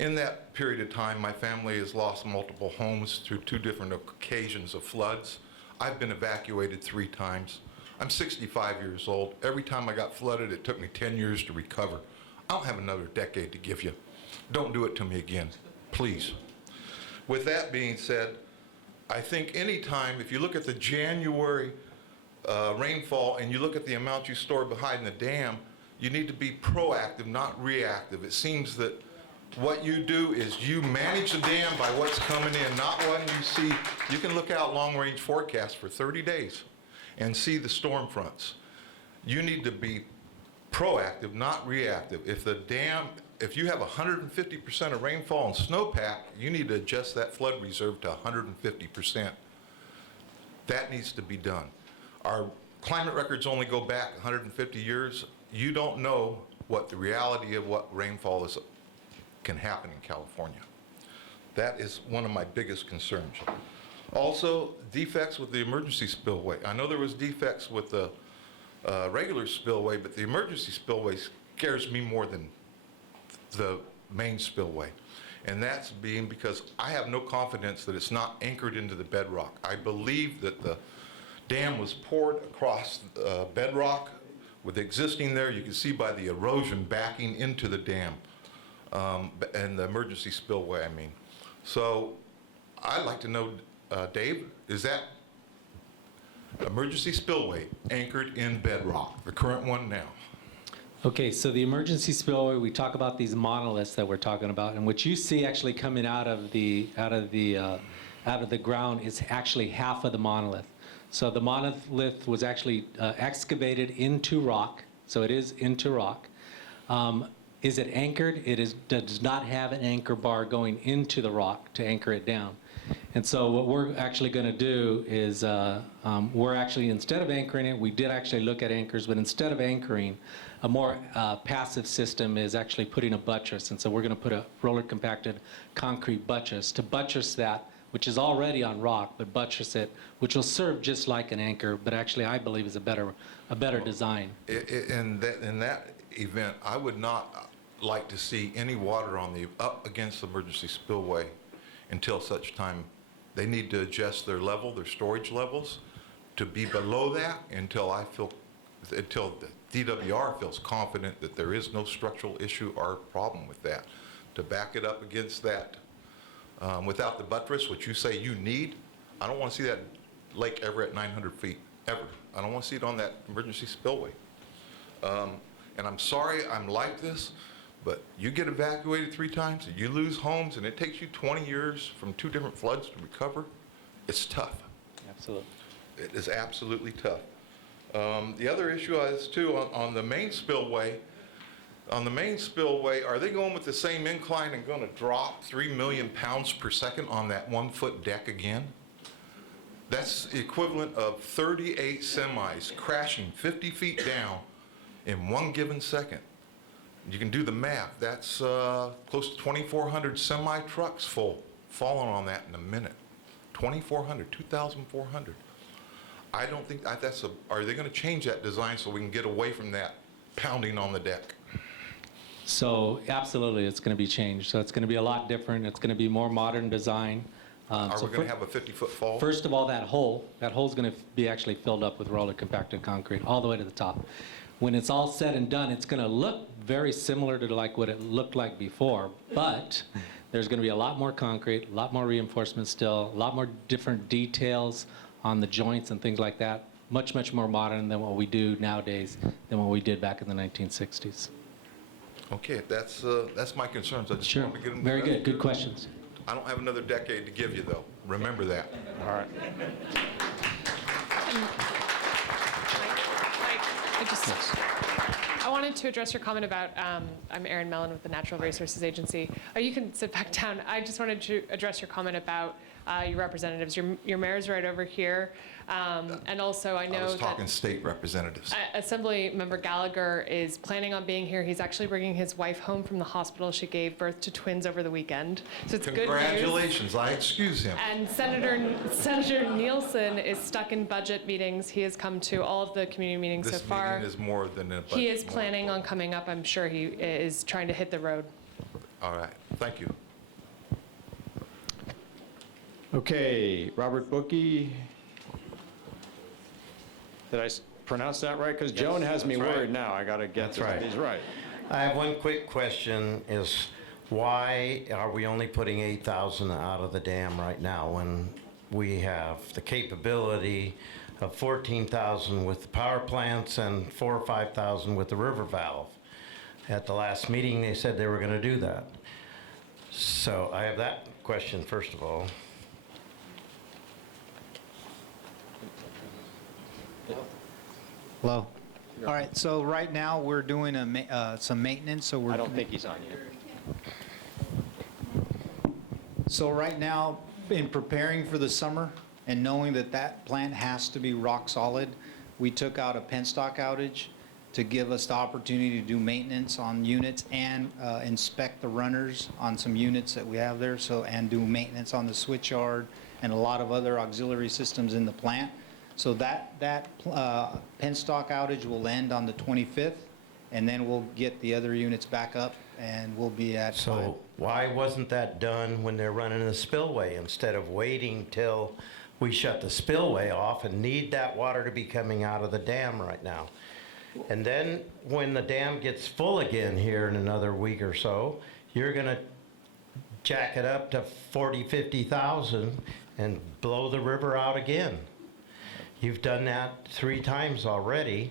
In that period of time, my family has lost multiple homes through 2 different occasions of floods. I've been evacuated 3 times. I'm 65 years old. Every time I got flooded, it took me 10 years to recover. I don't have another decade to give you. Don't do it to me again. Please. With that being said, I think any time, if you look at the January rainfall and you look at the amount you store behind the dam, you need to be proactive, not reactive. It seems that what you do is you manage the dam by what's coming in, not when you see. You can look out long-range forecasts for 30 days and see the storm fronts. You need to be proactive, not reactive. If you have 150% of rainfall and snowpack, you need to adjust that flood reserve to 150%. That needs to be done. Our climate records only go back 150 years. You don't know what the reality of what rainfall can happen in California. That is one of my biggest concerns. Also, defects with the emergency spillway. I know there was defects with the regular spillway, but the emergency spillway scares me more than the main spillway. And that's being because I have no confidence that it's not anchored into the bedrock. I believe that the dam was poured across bedrock with existing there. You can see by the erosion backing into the dam and the emergency spillway, I mean. So I'd like to know, Dave, is that emergency spillway anchored in bedrock, the current one now? Okay, so the emergency spillway, we talk about these monoliths that we're talking about, and what you see actually coming out of the ground is actually half of the monolith. So the monolith was actually excavated into rock, so it is into rock. Is it anchored? Does not have an anchor bar going into the rock to anchor it down. And so what we're actually going to do is we're actually, instead of anchoring it, we did actually look at anchors, but instead of anchoring, a more passive system is actually putting a buttress. And so we're going to put a roller compacted concrete buttress to buttress that, which is already on rock, but buttress it, which will serve just like an anchor, but actually I believe is a better design. In that event, I would not like to see any water on the, up against the emergency spillway until such time. They need to adjust their level, their storage levels, to be below that until until the DWR feels confident that there is no structural issue or problem with that. To back it up against that, without the buttress, which you say you need, I don't want to see that lake ever at 900 feet, ever. I don't want to see it on that emergency spillway. And I'm sorry I'm like this, but you get evacuated 3 times, and you lose homes, and it takes you 20 years from 2 different floods to recover. It's tough. Absolutely. It is absolutely tough. The other issue is too, on the main spillway, are they going with the same incline and going to drop 3 million pounds per second on that 1-foot deck again? That's the equivalent of 38 semis crashing 50 feet down in 1 given second. You can do the math. That's close to 2,400 semi trucks full falling on that in a minute. 2,400, 2,400. I don't think are they going to change that design so we can get away from that pounding on the deck? So absolutely, it's going to be changed. So it's going to be a lot different. It's going to be more modern design. Are So we going to have a 50-foot fall? First of all, that hole's going to be actually filled up with roller compacted concrete all the way to the top. When it's all said and done, it's going to look very similar to like what it looked like before, but there's going to be a lot more concrete, a lot more reinforcement still, a lot more different details on the joints and things like that. Much, much more modern than what we do nowadays than what we did back in the 1960s. Okay, that's my concerns. I just Sure. want to get into Very that. good. Good questions. I don't have another decade to give you, though. Remember that. All right. I wanted to address your comment about, I'm Erin Mellon with the Natural Resources Agency. Oh, you can sit back down. I just wanted to address your comment about your representatives. Your mayor's right over here. And also, I know I was that talking state representatives. Assembly Member Gallagher is planning on being here. He's actually bringing his wife home from the hospital. She gave birth to twins over the weekend. So it's good news. Congratulations. I excuse him. And Senator Nielsen is stuck in budget meetings. He has come to all of the community meetings This so far. meeting is more than a budget. He is planning on coming up. I'm sure he is trying to hit the road. All right. Thank you. Okay, Robert Bookie. Did I pronounce that right? Because Joan has me worried now. I got to get That's right. these right. I have one quick question, is why are we only putting 8,000 out of the dam right now when we have the capability of 14,000 with the power plants and 4,000 or 5,000 with the river valve? At the last meeting, they said they were going to do that. So I have that question first of all. Hello. All right, so right now, we're doing some maintenance, so we're... I don't think he's on yet. So right now, in preparing for the summer and knowing that that plant has to be rock solid, we took out a penstock outage to give us the opportunity to do maintenance on units and inspect the runners on some units that we have there, and do maintenance on the switch yard and a lot of other auxiliary systems in the plant. So that penstock outage will end on the 25th, and then we'll get the other units back up, and we'll be at 5. So why wasn't that done when they're running the spillway instead of waiting till we shut the spillway off and need that water to be coming out of the dam right now? And then when the dam gets full again here in another week or so, you're going to jack it up to 40, 50,000 and blow the river out again. You've done that 3 times already,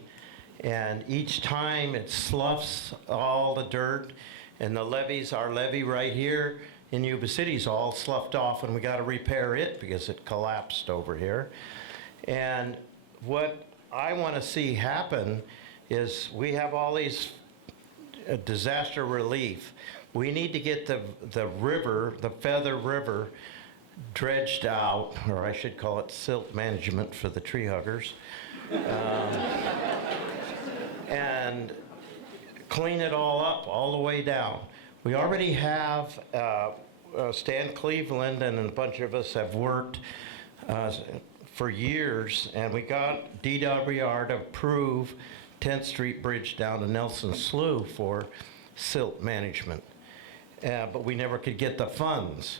and each time it sloughs all the dirt, and the levees, our levee right here in Yuba City's all sloughed off, and we got to repair it because it collapsed over here. And what I want to see happen is we have all these disaster relief. We need to get the river, the Feather River, dredged out, or I should call it silt management for the tree huggers, and clean it all up all the way down. We already have, Stan Cleveland and a bunch of us have worked for years, and we got DWR to approve 10th Street Bridge down to Nelson Slough for silt management. But we never could get the funds.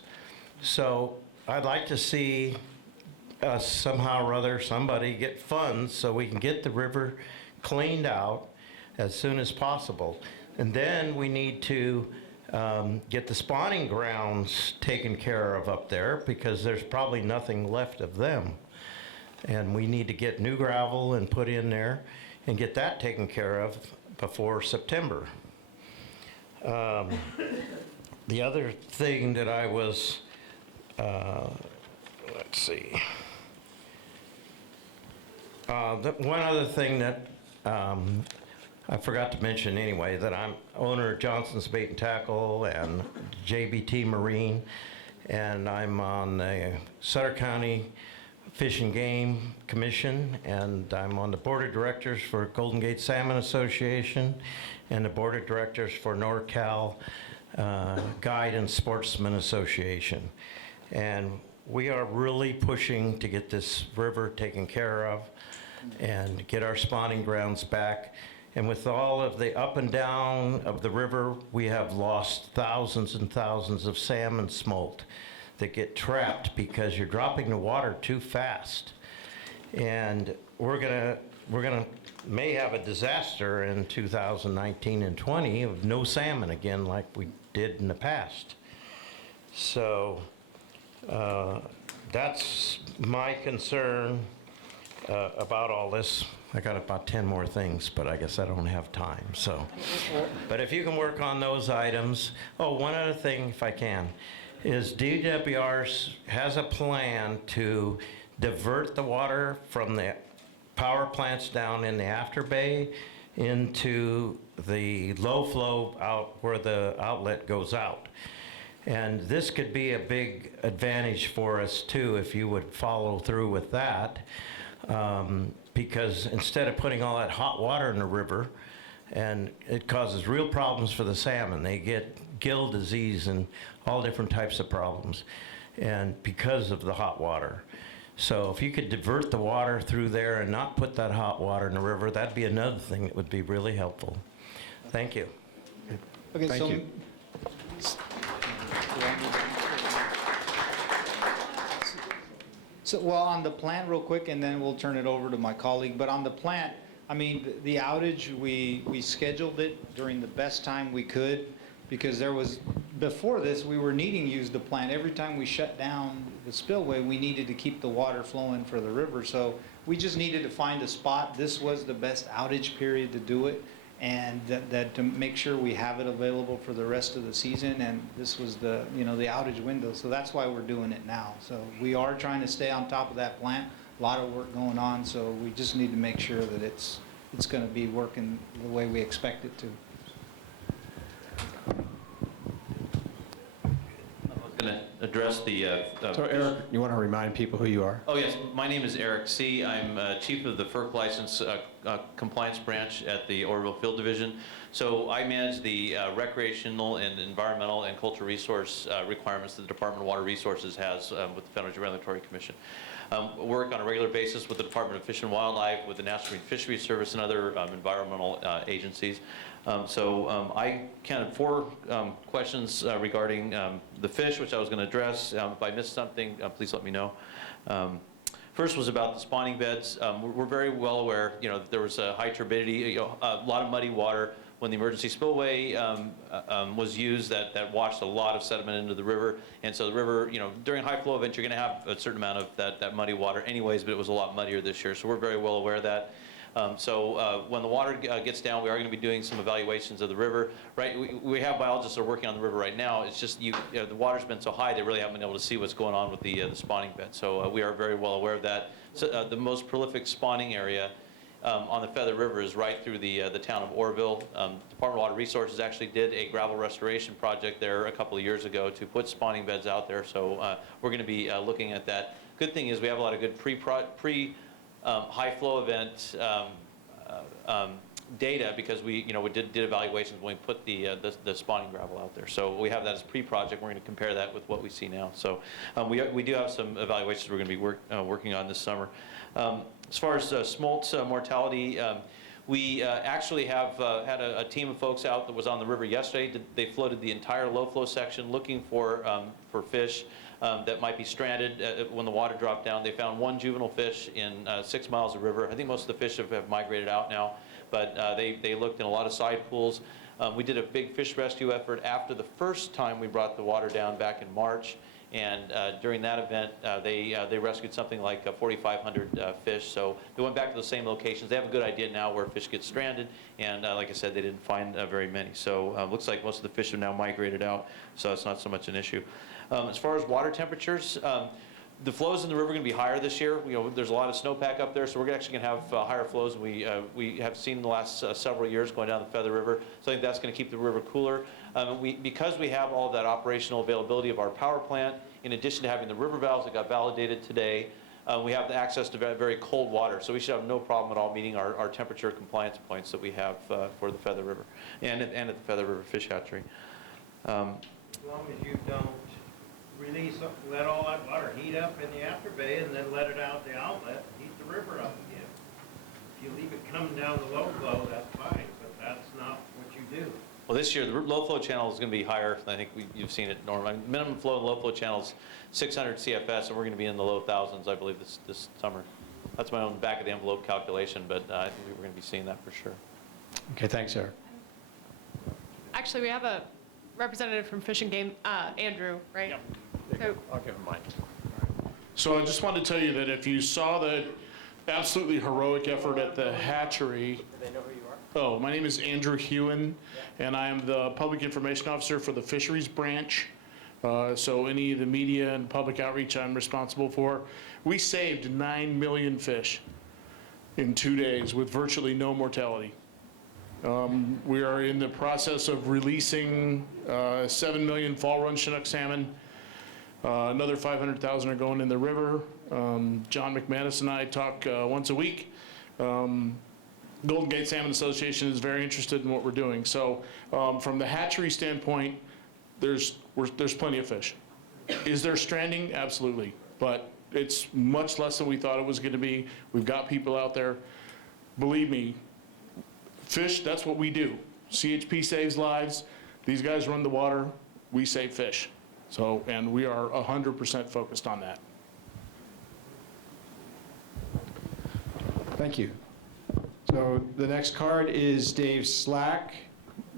So I'd like to see us somehow or other, somebody get funds so we can get the river cleaned out as soon as possible. And then we need to get the spawning grounds taken care of up there, because there's probably nothing left of them. And we need to get new gravel and put in there and get that taken care of before September. The other thing that I was, let's see. One other thing that I forgot to mention anyway, that I'm owner of Johnson's Bait and Tackle and JBT Marine, and I'm on the Sutter County Fish and Game Commission, and I'm on the board of directors for Golden Gate Salmon Association and the board of directors for NorCal Guide and Sportsman Association. And we are really pushing to get this river taken care of and get our spawning grounds back. And with all of the up and down of the river, we have lost thousands and thousands of salmon smolt that get trapped because you're dropping the water too fast. And may have a disaster in 2019 and 20 of no salmon again like we did in the past. So that's my concern about all this. I got about 10 more things, but I guess I don't have time, so. But if you can work on those items. Oh, one other thing, if I can, is DWR has a plan to divert the water from the power plants down in the after bay into the low flow out where the outlet goes out. And this could be a big advantage for us too if you would follow through with that. Because instead of putting all that hot water in the river, and it causes real problems for the salmon. They get gill disease and all different types of problems, and because of the hot water. So if you could divert the water through there and not put that hot water in the river, that'd be another thing that would be really helpful. Thank you. Okay, Thank so you. So, well, on the plant real quick, and then we'll turn it over to my colleague, but on the plant, I mean, the outage, we scheduled it during the best time we could, because there was, before this, we were needing to use the plant. Every time we shut down the spillway, we needed to keep the water flowing for the river, so we just needed to find a spot. This was the best outage period to do it, and that to make sure we have it available for the rest of the season, and this was the, the outage window, so that's why we're doing it now. So we are trying to stay on top of that plant, a lot of work going on, so we just need to make sure that it's going to be working the way we expect it to. Going to address the... So Eric, you want to remind people who you are? Oh, yes. My name is Eric C. I'm chief of the FERC license compliance branch at the Oroville Field Division. So I manage the recreational and environmental and cultural resource requirements that the Department of Water Resources has with the Federal Regulatory Commission. Work on a regular basis with the Department of Fish and Wildlife, with the National Marine Fisheries Service, and other environmental agencies. I counted 4 questions regarding the fish, which I was going to address. If I missed something, please let me know. First was about the spawning beds. We're very well aware, that there was a high turbidity, a lot of muddy water. When the emergency spillway was used, that washed a lot of sediment into the river. And so the river, during high flow events, you're going to have a certain amount of that muddy water anyways, but it was a lot muddier this year. So we're very well aware of that. When the water gets down, we are going to be doing some evaluations of the river. Right, we have biologists that are working on the river right now. It's just the water's been so high, they really haven't been able to see what's going on with the spawning bed. So we are very well aware of that. So, the most prolific spawning area on the Feather River is right through the town of Oroville. Department of Water Resources actually did a gravel restoration project there a couple of years ago to put spawning beds out there. So we're going to be looking at that. Good thing is we have a lot of good high flow event data, because we did evaluations when we put the spawning gravel out there. So we have that as pre-project. We're going to compare that with what we see now. So we do have some evaluations we're going to be working on this summer. As far as smolt mortality, We actually have had a team of folks out that was on the river yesterday. They floated the entire low flow section looking for fish that might be stranded when the water dropped down. They found one juvenile fish in 6 miles of river. I think most of the fish have migrated out now, but they looked in a lot of side pools. We did a big fish rescue effort after the first time we brought the water down back in March, and during that event, they rescued something like 4,500 fish. So they went back to the same locations. They have a good idea now where fish get stranded, and like I said, they didn't find very many. So looks like most of the fish have now migrated out, so it's not so much an issue. As far as water temperatures, the flows in the river are going to be higher this year. There's a lot of snowpack up there, so we're actually going to have higher flows than we have seen in the last several years going down the Feather River. So I think that's going to keep the river cooler. Because we have all of that operational availability of our power plant, in addition to having the river valves that got validated today, we have the access to very cold water. So we should have no problem at all meeting our temperature compliance points that we have for the Feather River and at the Feather River Fish Hatchery. As long as you don't let all that water heat up in the after bay and then let it out the outlet and heat the river up again. If you leave it coming down the low flow, that's fine, but that's not what you do. Well, this year, the low flow channel is going to be higher. I think you've seen it, Norm. Minimum flow in low flow channel is 600 CFS, and we're going to be in the low thousands, I believe, this summer. That's my own back of the envelope calculation, but I think we're going to be seeing that for sure. Okay, thanks, Eric. Actually, we have a representative from Fish and Game, Andrew, right? Yep. So, I'll give him mine. So I just wanted to tell you that if you saw the absolutely heroic effort at the hatchery. Do they know who you are? Oh, my name is Andrew Hewen, and I am the Public Information Officer for the Fisheries Branch. So any of the media and public outreach I'm responsible for. We saved 9 million fish in 2 days with virtually no mortality. We are in the process of releasing 7 million fall run Chinook salmon. Another 500,000 are going in the river. John McManus and I talk once a week. Golden Gate Salmon Association is very interested in what we're doing. So from the hatchery standpoint, there's plenty of fish. Is there stranding? Absolutely. But it's much less than we thought it was going to be. We've got people out there. Believe me, fish, that's what we do. CHP saves lives. These guys run the water. We save fish. So, and we are 100% focused on that. Thank you. So the next card is Dave Slack.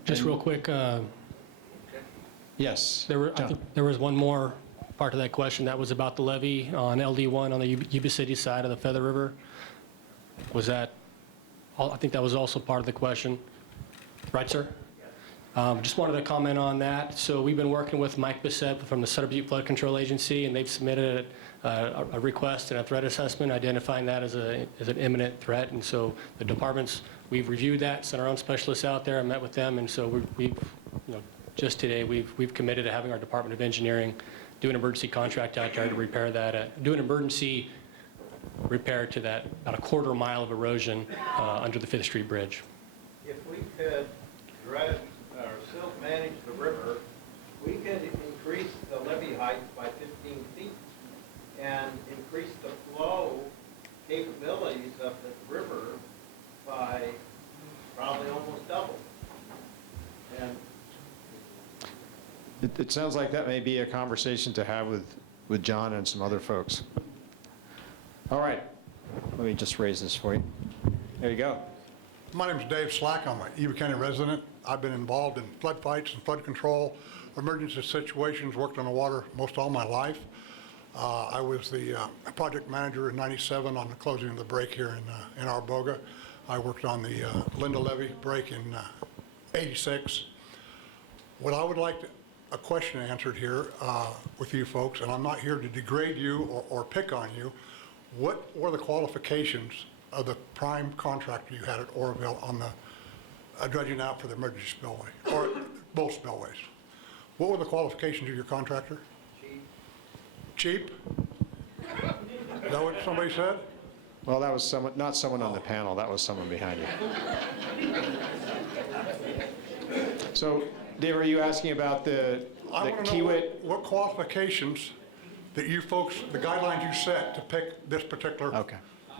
Just real quick, Yes. I John. think there was one more part of that question. That was about the levee on LD1 on the Yuba City side of the Feather River. Was that, I think that was also part of the question. Right, sir? Just wanted to comment on that. So we've been working with Mike Bissett from the Sutter Butte Flood Control Agency, and they've submitted a request and a threat assessment identifying that as an imminent threat. And so the departments, we've reviewed that, sent our own specialists out there and met with them. And so we've just today, we've committed to having our Department of Engineering do an emergency contract out there to repair that, do an emergency repair to that about a quarter mile of erosion under the 5th Street Bridge. If we could dredge or silt manage the river, we could increase the levee height by 15 feet and increase the flow capabilities of the river by probably almost double. And It sounds like that may be a conversation to have with John and some other folks. All right, let me just raise this for you. There you go. My name is Dave Slack. I'm a Yuba County resident. I've been involved in flood fights and flood control, emergency situations, worked on the water most all my life. I was the project manager in '97 on the closing of the break here in Arboga. I worked on the Linda Levee break in '86. What I would like a question answered here with you folks, and I'm not here to degrade you or pick on you. What were the qualifications of the prime contractor you had at Oroville on the dredging out for the emergency spillway, or both spillways? What were the qualifications of your contractor? Cheap. Is that what somebody said? Well, that was someone, not someone on the panel, that was someone behind you. So, Dave, are you asking about the I want to know Kiewit? what qualifications that you folks, the guidelines you set to pick this particular, Okay.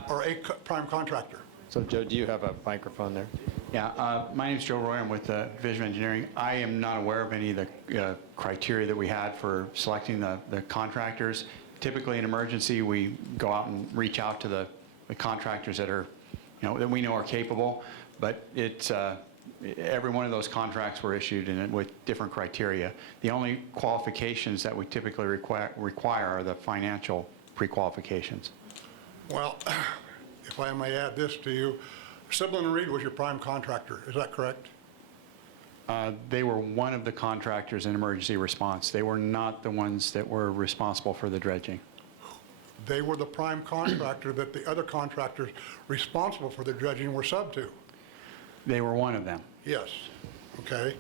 or a prime contractor. So Joe, do you have a microphone there? Yeah, my name's Joe Roy. I'm with Division of Engineering. I am not aware of any of the criteria that we had for selecting the contractors. Typically, in emergency, we go out and reach out to the contractors that are, that we know are capable. But it's every one of those contracts were issued with different criteria. The only qualifications that we typically require are the financial pre-qualifications. Well, if I may add this to you, Siblin Reed was your prime contractor, is that correct? They were one of the contractors in emergency response. They were not the ones that were responsible for the dredging. They were the prime contractor that the other contractors responsible for the dredging were sub to? They were one of them. Yes, okay.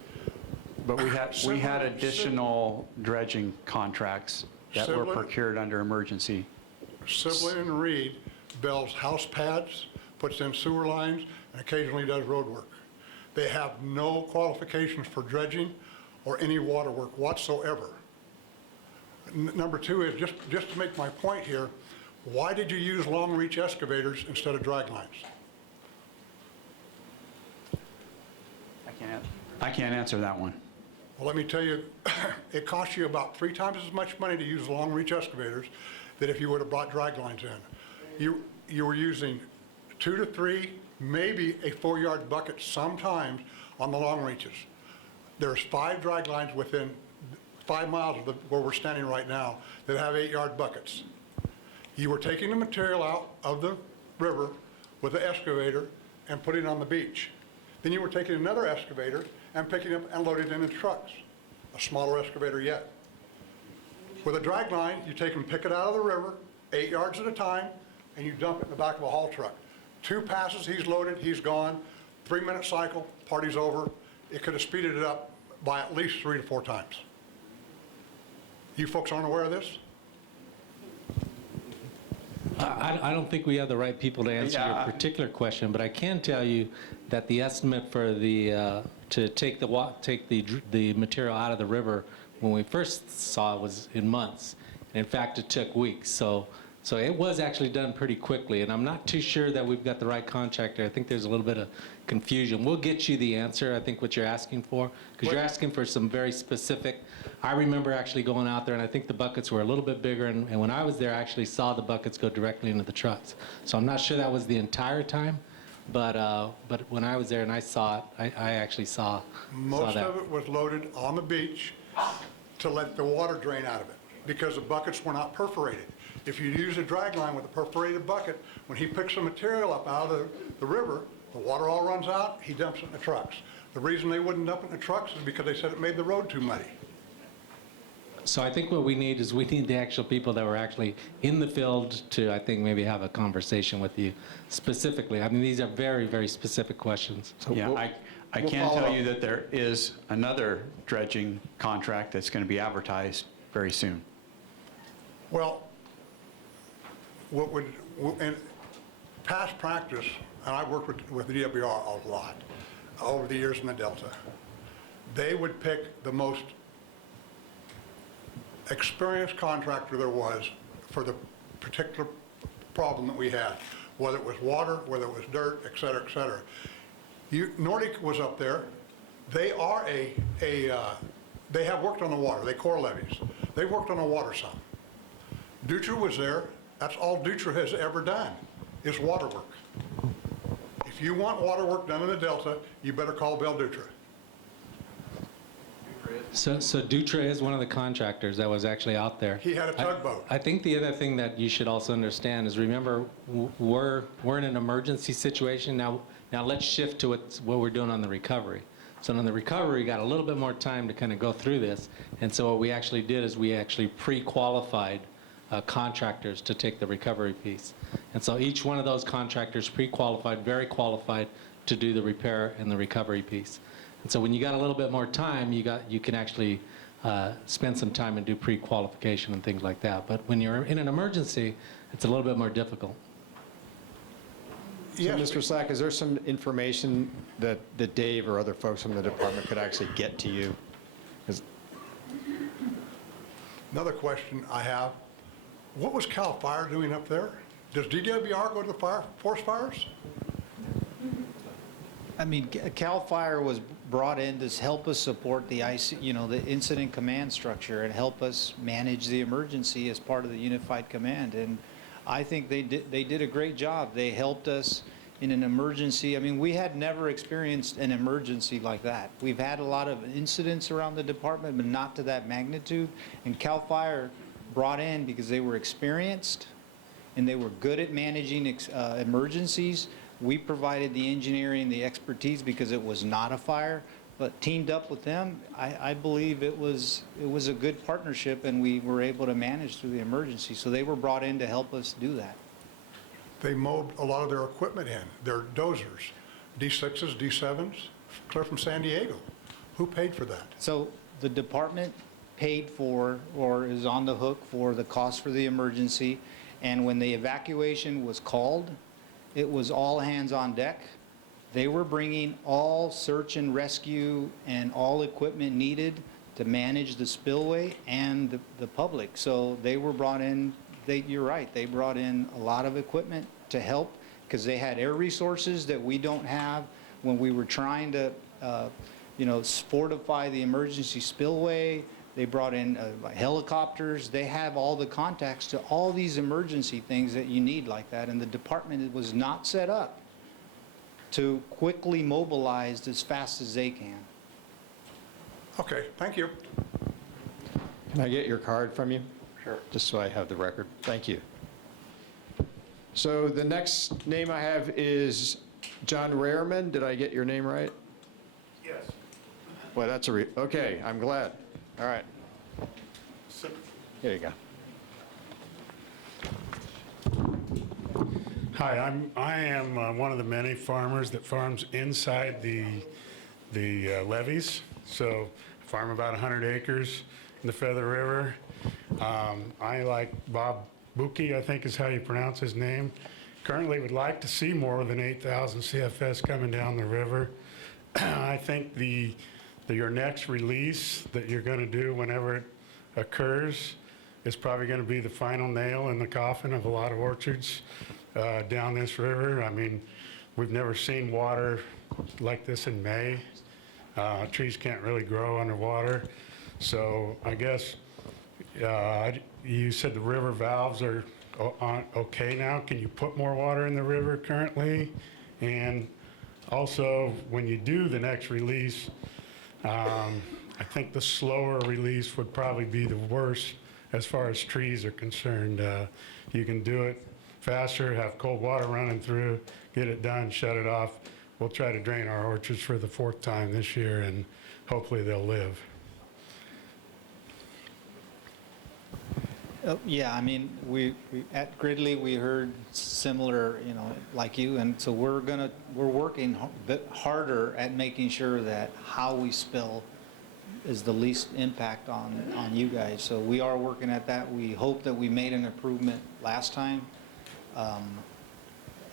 But we had additional dredging contracts that were Siblin- procured under emergency. Siblin and Reed builds house pads, puts in sewer lines, and occasionally does road work. They have no qualifications for dredging or any water work whatsoever. Number two is, just to make my point here, why did you use long reach excavators instead of drag lines? I can't answer that one. Well, let me tell you, it costs you about 3 times as much money to use long reach excavators than if you would have brought drag lines in. You were using 2 to 3, maybe a 4-yard bucket sometimes on the long reaches. There's 5 drag lines within 5 miles of where we're standing right now that have 8-yard buckets. You were taking the material out of the river with the excavator and putting it on the beach. Then you were taking another excavator and picking up and loading it in the trucks, a smaller excavator yet. With a drag line, you take and pick it out of the river, 8 yards at a time, and you dump it in the back of a haul truck. 2 passes, he's loaded, he's gone. 3-minute cycle, party's over. It could have speeded it up by at least 3 to 4 times. You folks aren't aware of this? I don't think we have the right people to answer your particular question, but I can tell you that the estimate for to take the material out of the river when we first saw it was in months. And in fact, it took weeks. So it was actually done pretty quickly, and I'm not too sure that we've got the right contractor. I think there's a little bit of confusion. We'll get you the answer, I think, what you're asking for, because you're asking for some very specific. I remember actually going out there, and I think the buckets were a little bit bigger, and when I was there, I actually saw the buckets go directly into the trucks. So I'm not sure that was the entire time, but when I was there and I saw it, I actually saw Most that. of it was loaded on the beach to let the water drain out of it because the buckets were not perforated. If you use a drag line with a perforated bucket, when he picks the material up out of the river, the water all runs out, he dumps it in the trucks. The reason they wouldn't dump it in the trucks is because they said it made the road too muddy. So I think what we need is we need the actual people that were actually in the field to, I think, maybe have a conversation with you specifically. I mean, these are very, very specific questions. So yeah, I can tell you that there is another dredging contract that's going to be advertised very soon. Well, in past practice, and I worked with the DWR a lot over the years in the Delta, they would pick the most experienced contractor there was for the particular problem that we had, whether it was water, whether it was dirt, et cetera, et cetera. Nordic was up there. They are they have worked on the water. They core levees. They worked on the water some. Dutra was there. That's all Dutra has ever done is water work. If you want water work done in the Delta, you better call Bill Dutra. So Dutra is one of the contractors that was actually out there. He had a tugboat. I think the other thing that you should also understand is, remember, we're in an emergency situation. Now let's shift to what we're doing on the recovery. So on the recovery, we got a little bit more time to kind of go through this. And so what we actually did is we actually pre-qualified contractors to take the recovery piece. And so each one of those contractors pre-qualified, very qualified to do the repair and the recovery piece. And so when you got a little bit more time, you can actually spend some time and do pre-qualification and things like that. But when you're in an emergency, it's a little bit more difficult. So, Mr. Slack, is there some information that Dave or other folks from the department could actually get to you? Another question I have, what was CAL FIRE doing up there? Does DWR go to the forest fires? I mean, CAL FIRE was brought in to help us support the the incident command structure and help us manage the emergency as part of the unified command. And I think they did a great job. They helped us in an emergency. I mean, we had never experienced an emergency like that. We've had a lot of incidents around the department, but not to that magnitude. And CAL FIRE brought in because they were experienced and they were good at managing emergencies. We provided the engineering, the expertise because it was not a fire, but teamed up with them, I believe it was a good partnership, and we were able to manage through the emergency. So they were brought in to help us do that. They mowed a lot of their equipment in, their dozers, D6s, D7s, clear from San Diego. Who paid for that? So the department paid for, or is on the hook for, the cost for the emergency. And when the evacuation was called, it was all hands on deck. They were bringing all search and rescue and all equipment needed to manage the spillway and the public. So they were brought in, you're right, they brought in a lot of equipment to help because they had air resources that we don't have when we were trying to, fortify the emergency spillway. They brought in helicopters. They have all the contacts to all these emergency things that you need like that. And the department was not set up to quickly mobilize as fast as they can. Okay, thank you. Can I get your card from you? Sure. Just so I have the record. Thank you. So the next name I have is John Rareman. Did I get your name right? Yes. Well, that's okay, I'm glad. All right. Here you go. Hi, I am one of the many farmers that farms inside the levees. So I farm about 100 acres in the Feather River. I, like Bob Buki, I think is how you pronounce his name, currently would like to see more than 8,000 CFS coming down the river. I think your next release that you're going to do whenever it occurs is probably going to be the final nail in the coffin of a lot of orchards down this river. I mean, we've never seen water like this in May. Trees can't really grow underwater. So I guess you said the river valves are okay now. Can you put more water in the river currently? And also, when you do the next release, I think the slower release would probably be the worst as far as trees are concerned. You can do it faster, have cold water running through, get it done, shut it off. We'll try to drain our orchards for the 4th time this year, and hopefully they'll live. Yeah, I mean, we at Gridley, we heard similar, like you, and so we're working a bit harder at making sure that how we spill is the least impact on you guys. So we are working at that. We hope that we made an improvement last time,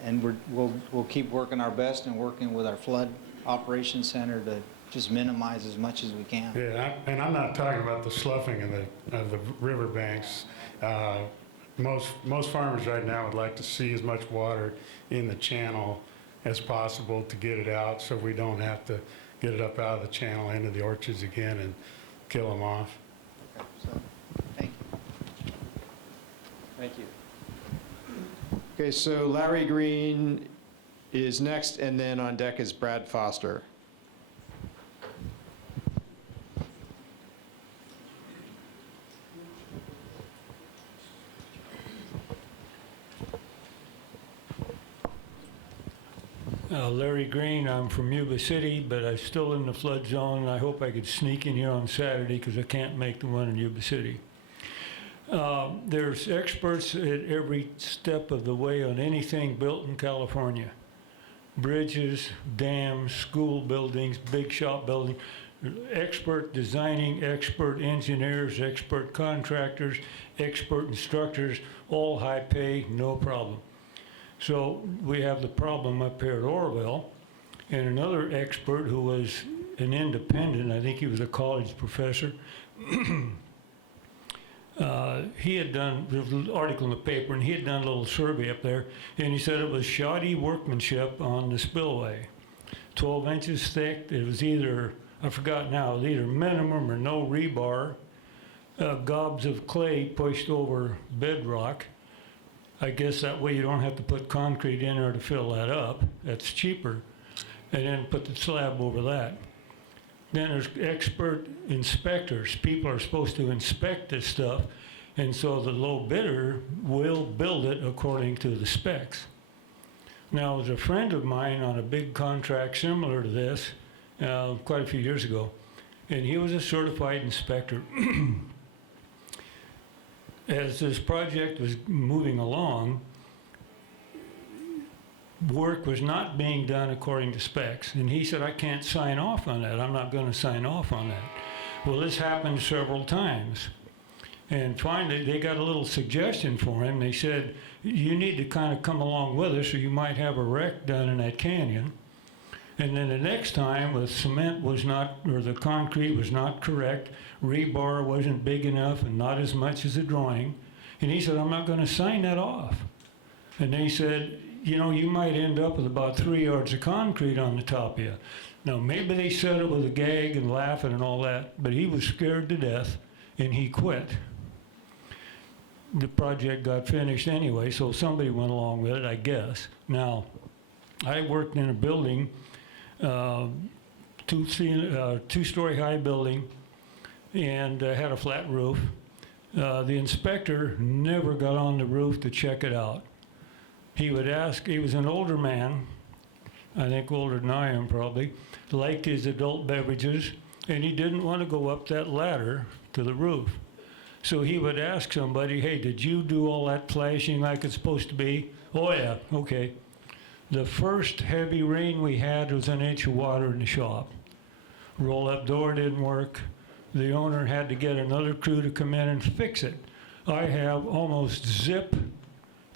and we'll keep working our best and working with our flood operations center to just minimize as much as we can. Yeah, and I'm not talking about the sloughing of the riverbanks. Most farmers right now would like to see as much water in the channel as possible to get it out, so we don't have to get it up out of the channel into the orchards again and kill them off. Okay, so thank you. Thank you. Okay, so Larry Green is next, and then on deck is Brad Foster. Larry Green, I'm from Yuba City, but I'm still in the flood zone. I hope I could sneak in here on Saturday because I can't make the one in Yuba City. There's experts at every step of the way on anything built in California. Bridges, dams, school buildings, big shop buildings. Expert designing, expert engineers, expert contractors, expert instructors, all high pay, no problem. So we have the problem up here at Oroville, and another expert who was an independent, I think he was a college professor, he had done, there was an article in the paper, and he had done a little survey up there, and he said it was shoddy workmanship on the spillway. 12 inches thick. It was either, I forgot now, it was either minimum or no rebar, gobs of clay pushed over bedrock. I guess that way you don't have to put concrete in there to fill that up. That's cheaper. And then put the slab over that. Then there's expert inspectors. People are supposed to inspect this stuff. And so the low bidder will build it according to the specs. Now, there's a friend of mine on a big contract similar to this quite a few years ago, and he was a certified inspector. As this project was moving along, work was not being done according to specs, and he said, I can't sign off on that. I'm not going to sign off on that. Well, this happened several times. And finally, they got a little suggestion for him. They said, you need to kind of come along with us or you might have a wreck done in that canyon. And then the next time, the cement was not, or the concrete was not correct, rebar wasn't big enough and not as much as the drawing. And he said, I'm not going to sign that off. And they said, you know, you might end up with about 3 yards of concrete on the top of you. Now, maybe they said it with a gag and laughing and all that, but he was scared to death and he quit. The project got finished anyway, so somebody went along with it, I guess. Now, I worked in a building, two-story high building, and had a flat roof. The inspector never got on the roof to check it out. He would ask, he was an older man, I think older than I am probably, liked his adult beverages, and he didn't want to go up that ladder to the roof. So he would ask somebody, hey, did you do all that flashing like it's supposed to be? Oh yeah, okay. The first heavy rain we had was an inch of water in the shop. Roll-up door didn't work. The owner had to get another crew to come in and fix it. I have almost zip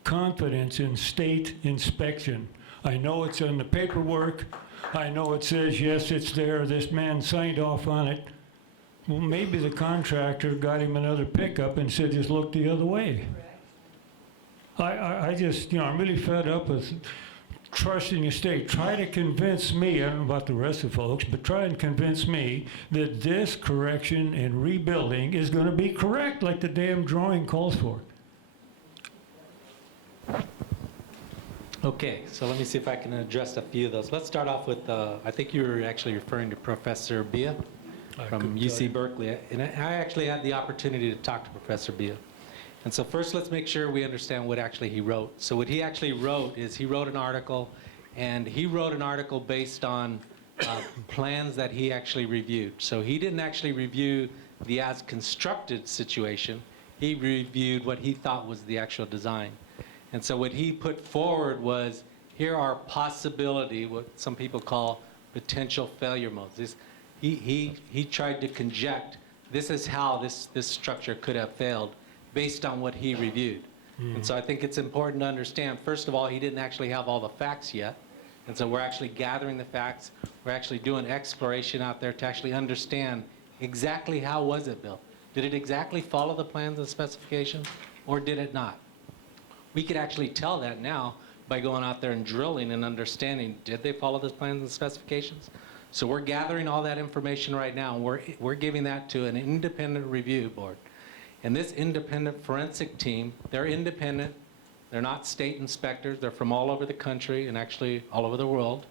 confidence in state inspection. I know it's in the paperwork. I know it says, yes, it's there. This man signed off on it. Well, maybe the contractor got him another pickup and said, just look the other way. I just, you know, I'm really fed up with trusting the state. Try to convince me, I don't know about the rest of the folks, but try and convince me that this correction and rebuilding is going to be correct like the damn drawing calls for. Okay, so let me see if I can address a few of those. Let's start off with, I think you were actually referring to Professor Bia from UC Berkeley. And I actually had the opportunity to talk to Professor Bia. And so first, let's make sure we understand what actually he wrote. So what he actually wrote is he wrote an article, and he wrote an article based on plans that he actually reviewed. So he didn't actually review the as-constructed situation. He reviewed what he thought was the actual design. And so what he put forward was, here are possibility, what some people call potential failure modes. He tried to conject, this is how this structure could have failed based on what he reviewed. And so I think it's important to understand, first of all, he didn't actually have all the facts yet. And so we're actually gathering the facts. We're actually doing exploration out there to actually understand exactly how was it built. Did it exactly follow the plans and specifications, or did it not? We could actually tell that now by going out there and drilling and understanding, did they follow the plans and specifications? So we're gathering all that information right now, and we're giving that to an independent review board. And this independent forensic team, they're independent, they're not state inspectors, they're from all over the country and actually all over the world.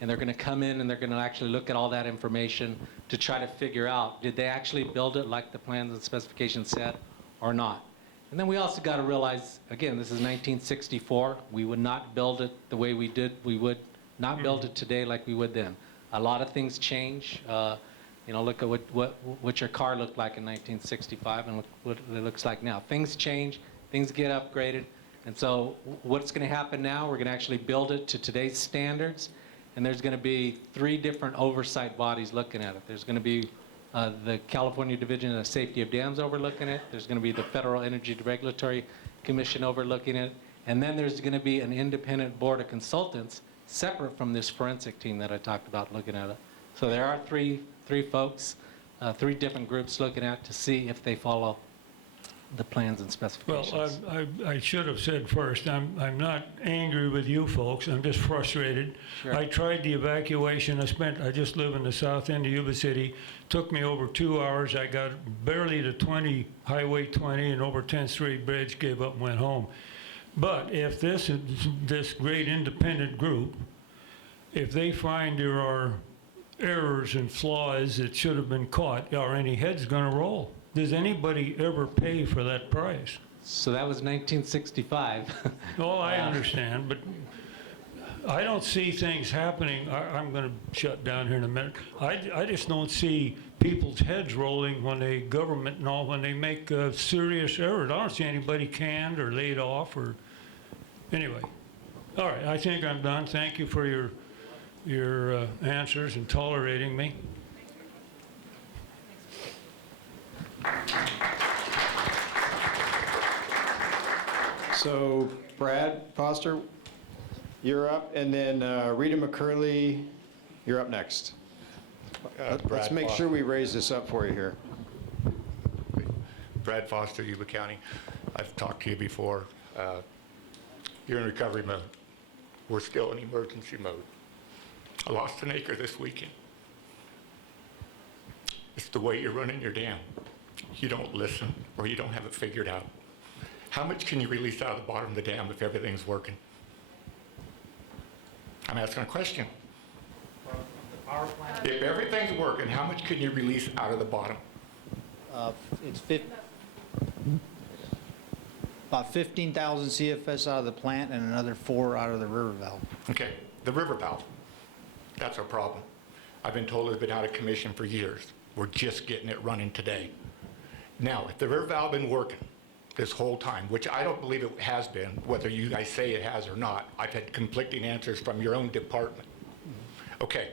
And they're going to come in and they're going to actually look at all that information to try to figure out, did they actually build it like the plans and specifications said or not? And then we also got to realize, again, this is 1964. We would not build it the way we did. We would not build it today like we would then. A lot of things change. You know, look at what your car looked like in 1965 and what it looks like now. Things change. Things get upgraded. And so what's going to happen now, we're going to actually build it to today's standards. And there's going to be 3 different oversight bodies looking at it. There's going to be the California Division of Safety of Dams overlooking it. There's going to be the Federal Energy Regulatory Commission overlooking it. And then there's going to be an independent board of consultants separate from this forensic team that I talked about looking at it. So there are three folks, 3 different groups looking at to see if they follow the plans and Well, specifications. I should have said first, I'm not angry with you folks, I'm just frustrated. Sure. I tried the evacuation, I just live in the south end of Yuba City, took me over 2 hours, I got barely to Highway 20 and over 10th Street Bridge, gave up and went home. But if this great independent group, if they find there are errors and flaws that should have been caught, are any heads gonna roll? Does anybody ever pay for that price? So that was 1965. Oh, I understand, but I don't see things happening. I'm going to shut down here in a minute. I just don't see people's heads rolling when they, government and all, when they make serious errors. I don't see anybody canned or laid off or, anyway. All right, I think I'm done. Thank you for your answers and tolerating me. So Brad Foster, you're up, and then Rita McCurley, you're up next. Let's make sure we raise this up for you here. Brad Foster, Yuba County. I've talked to you before. You're in recovery mode. We're still in emergency mode. I lost an acre this weekend. It's the way you're running your dam. You don't listen, or you don't have it figured out. How much can you release out of the bottom of the dam if everything's working? I'm asking a question. If everything's working, how much can you release out of the bottom? It's about 15,000 CFS out of the plant and another 4 out of the river valve. Okay, the river valve. That's our problem. I've been told it's been out of commission for years. We're just getting it running today. Now, if the river valve been working this whole time, which I don't believe it has been, whether you guys say it has or not, I've had conflicting answers from your own department. Okay,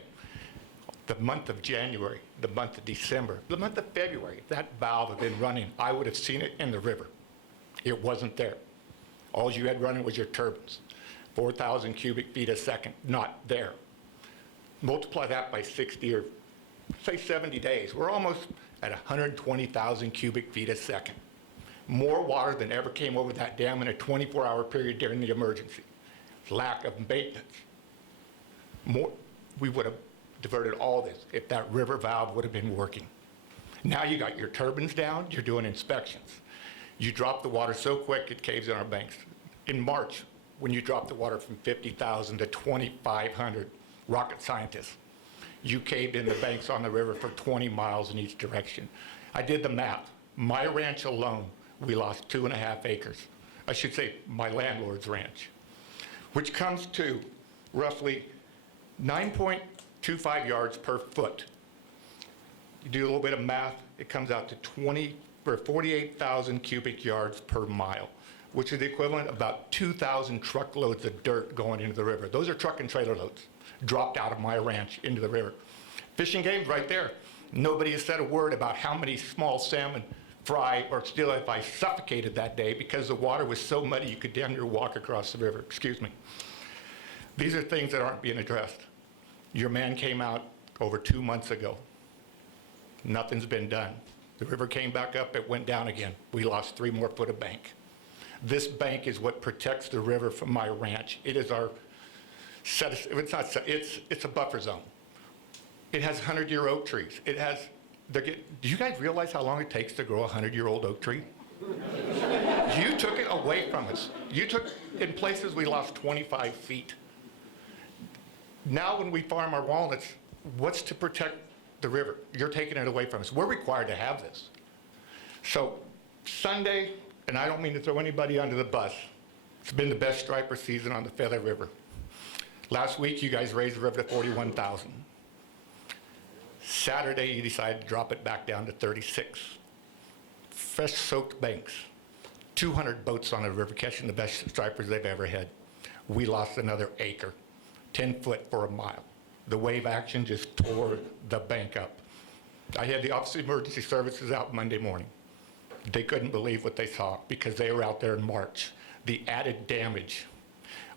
the month of January, the month of December, the month of February, if that valve had been running, I would have seen it in the river. It wasn't there. All you had running was your turbines. 4,000 cubic feet a second, not there. Multiply that by 60 or say 70 days. We're almost at 120,000 cubic feet a second. More water than ever came over that dam in a 24-hour period during the emergency. Lack of maintenance. We would have diverted all this if that river valve would have been working. Now you got your turbines down, you're doing inspections. You drop the water so quick it caves in our banks. In March, when you drop the water from 50,000 to 2,500 rocket scientists, you caved in the banks on the river for 20 miles in each direction. I did the math. My ranch alone, we lost 2.5 acres. I should say my landlord's ranch, which comes to roughly 9.25 yards per foot. You do a little bit of math, it comes out to 48,000 cubic yards per mile, which is the equivalent of about 2,000 truckloads of dirt going into the river. Those are truck and trailer loads dropped out of my ranch into the river. Fishing game's right there. Nobody has said a word about how many small salmon, fry, or still if I suffocated that day because the water was so muddy you could damn near walk across the river. Excuse me. These are things that aren't being addressed. Your man came out over 2 months ago. Nothing's been done. The river came back up, it went down again. We lost 3 more foot of bank. This bank is what protects the river from my ranch. It is our it's a buffer zone. It has 100-year oak trees. It has, do you guys realize how long it takes to grow a 100-year-old oak tree? You took it away from us. In places we lost 25 feet. Now when we farm our walnuts, what's to protect the river? You're taking it away from us. We're required to have this. So Sunday, and I don't mean to throw anybody under the bus, it's been the best striper season on the Feather River. Last week, you guys raised the river to 41,000. Saturday, you decided to drop it back down to 36. Fresh soaked banks. 200 boats on the river catching the best stripers they've ever had. We lost another acre, 10 foot for a mile. The wave action just tore the bank up. I had the Office of Emergency Services out Monday morning. They couldn't believe what they saw because they were out there in March. The added damage.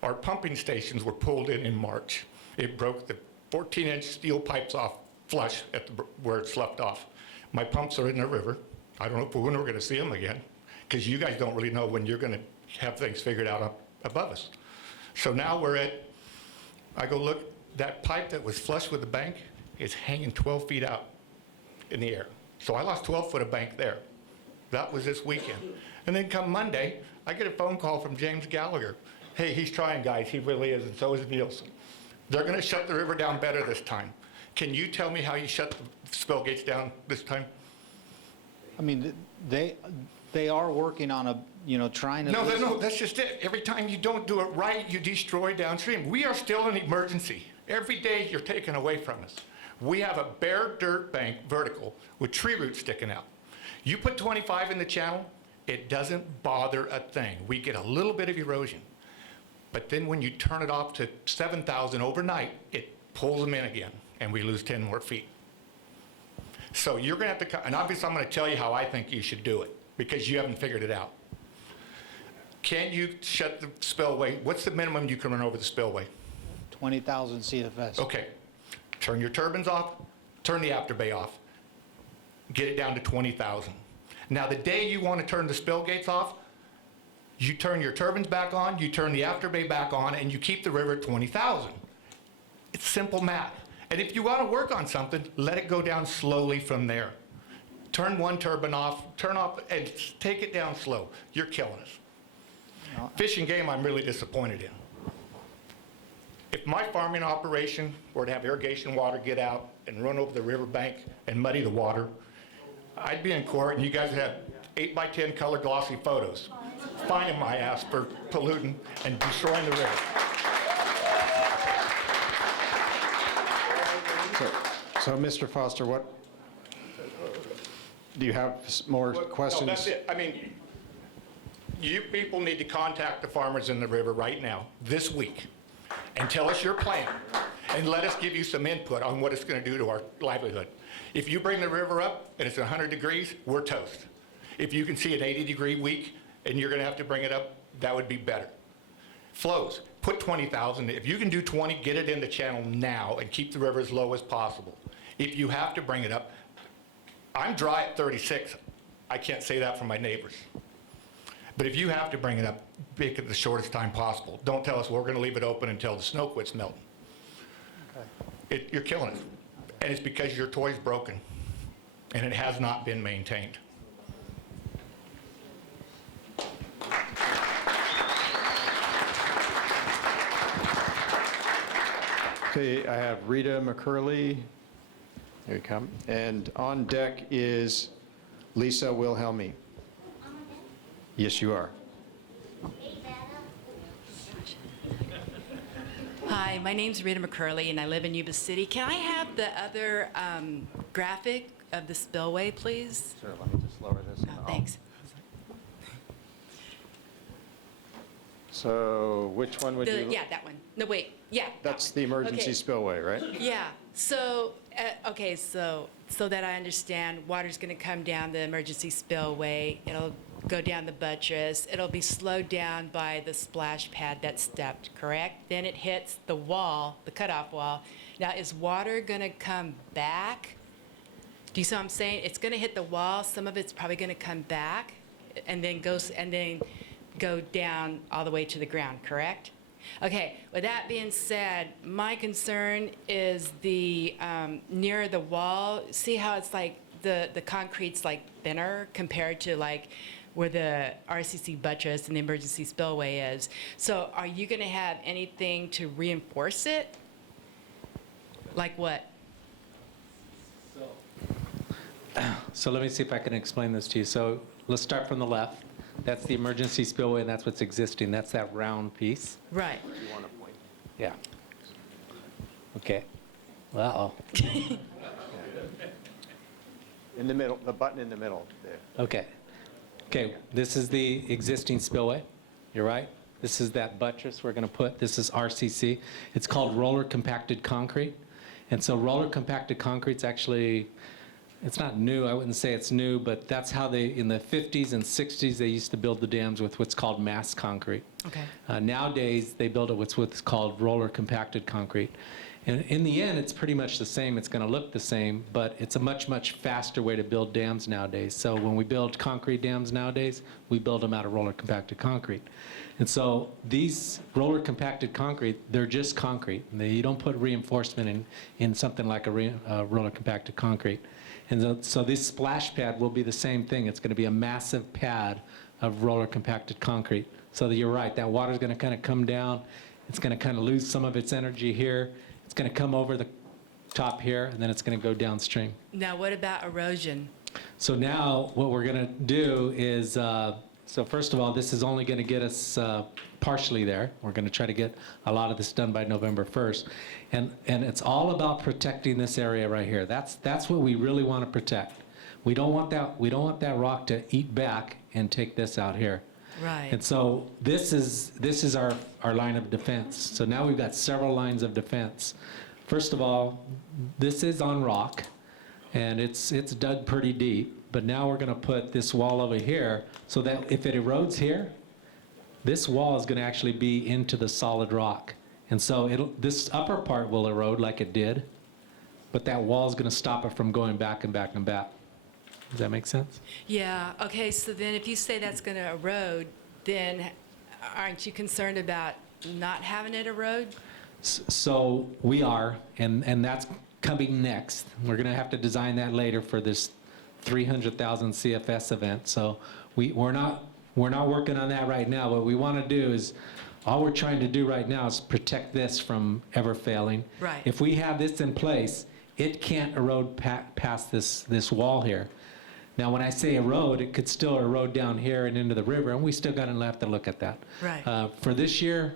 Our pumping stations were pulled in March. It broke the 14-inch steel pipes off flush at where it's left off. My pumps are in the river. I don't know when we're going to see them again because you guys don't really know when you're going to have things figured out up above us. So now I go look, that pipe that was flush with the bank is hanging 12 feet out in the air. So I lost 12 foot of bank there. That was this weekend. And then come Monday, I get a phone call from James Gallagher. Hey, he's trying, guys. He really is, and so is Nielsen. They're going to shut the river down better this time. Can you tell me how you shut the spill gates down this time? I mean, they are working on trying to. No, that's just it. Every time you don't do it right, you destroy downstream. We are still in emergency. Every day you're taken away from us. We have a bare dirt bank, vertical, with tree roots sticking out. You put 25 in the channel, it doesn't bother a thing. We get a little bit of erosion. But then when you turn it off to 7,000 overnight, it pulls them in again, and we lose 10 more feet. So you're going to have to, and obviously I'm going to tell you how I think you should do it, because you haven't figured it out. Can you shut the spillway? What's the minimum you can run over the spillway? 20,000 CFS. Okay. Turn your turbines off, turn the afterbay off. Get it down to 20,000. Now, the day you want to turn the spill gates off, you turn your turbines back on, you turn the afterbay back on, and you keep the river at 20,000. It's simple math. And if you want to work on something, let it go down slowly from there. Turn one turbine off, turn off, and take it down slow. You're killing us. Fish and game, I'm really disappointed in. If my farming operation were to have irrigation water get out and run over the riverbank and muddy the water, I'd be in court and you guys would have 8x10 color glossy photos finding my ass for polluting and destroying the river. So Mr. Foster, what, do you have more questions? No, that's it. I mean, you people need to contact the farmers in the river right now, this week, and tell us your plan, and let us give you some input on what it's going to do to our livelihood. If you bring the river up and it's 100 degrees, we're toast. If you can see an 80-degree week and you're going to have to bring it up, that would be better. Flows, put 20,000. If you can do 20, get it in the channel now and keep the river as low as possible. If you have to bring it up, I'm dry at 36. I can't say that for my neighbors. But if you have to bring it up, make it the shortest time possible. Don't tell us we're going to leave it open until the snow quits melting. Okay. You're killing us. And it's because your toy's broken, and it has not been maintained. Okay, I have Rita McCurley. Here you come. And on deck is Lisa Wilhelmi. Yes, you are. Hi, my name's Rita McCurley, and I live in Yuba City. Can I have the other graphic of the spillway, please? Sure, let me just lower this. Oh, thanks. So which one would you? Yeah, that one. No, wait. Yeah. That's the emergency Okay. spillway, right? Yeah. So, okay, so that I understand, water's going to come down the emergency spillway. It'll go down the buttress. It'll be slowed down by the splash pad that's stepped, correct? Then it hits the wall, the cutoff wall. Now, is water going to come back? Do you see what I'm saying? It's going to hit the wall. Some of it's probably going to come back, and then go down all the way to the ground, correct? Okay, with that being said, my concern is the near the wall. See how it's like the concrete's like thinner compared to like where the RCC buttress and the emergency spillway is. So are you going to have anything to reinforce it? Like what? So let me see if I can explain this to you. So let's start from the left. That's the emergency spillway, and that's what's existing. That's that round piece. Right. Yeah. Okay. Uh-oh. In the middle, the button in the middle there. Okay. Okay, this is the existing spillway. You're right. This is that buttress we're going to put. This is RCC. It's called roller compacted concrete. And so roller compacted concrete's actually, it's not new. I wouldn't say it's new, but that's how they, in the 50s and 60s, they used to build the dams with what's called mass concrete. Okay. Nowadays, they build it with what's called roller compacted concrete. In the end, it's pretty much the same. It's going to look the same, but it's a much, much faster way to build dams nowadays. So when we build concrete dams nowadays, we build them out of roller compacted concrete. And so these roller compacted concrete, they're just concrete. You don't put reinforcement in something like a roller compacted concrete. And so this splash pad will be the same thing. It's going to be a massive pad of roller compacted concrete. So that you're right, that water's going to kind of come down. It's going to kind of lose some of its energy here. It's going to come over the top here, and then it's going to go downstream. Now, what about erosion? So now what we're going to do is, so first of all, this is only going to get us partially there. We're going to try to get a lot of this done by November 1st. And it's all about protecting this area right here. That's what we really want to protect. We don't want that rock to eat back and take this out here. Right. And so this is our line of defense. So now we've got several lines of defense. First of all, this is on rock, and it's dug pretty deep. But now we're going to put this wall over here so that if it erodes here, this wall is going to actually be into the solid rock. And so this upper part will erode like it did, but that wall is going to stop it from going back and back and back. Does that make sense? Yeah, okay, so then if you say that's going to erode, then aren't you concerned about not having it erode? So we are, and that's coming next. We're going to have to design that later for this 300,000 CFS event. So we're not working on that right now. What we want to do is, all we're trying to do right now is protect this from ever failing. Right. If we have this in place, it can't erode past this wall here. Now, when I say erode, it could still erode down here and into the river, and we still got to have to look at that. Right. For this year,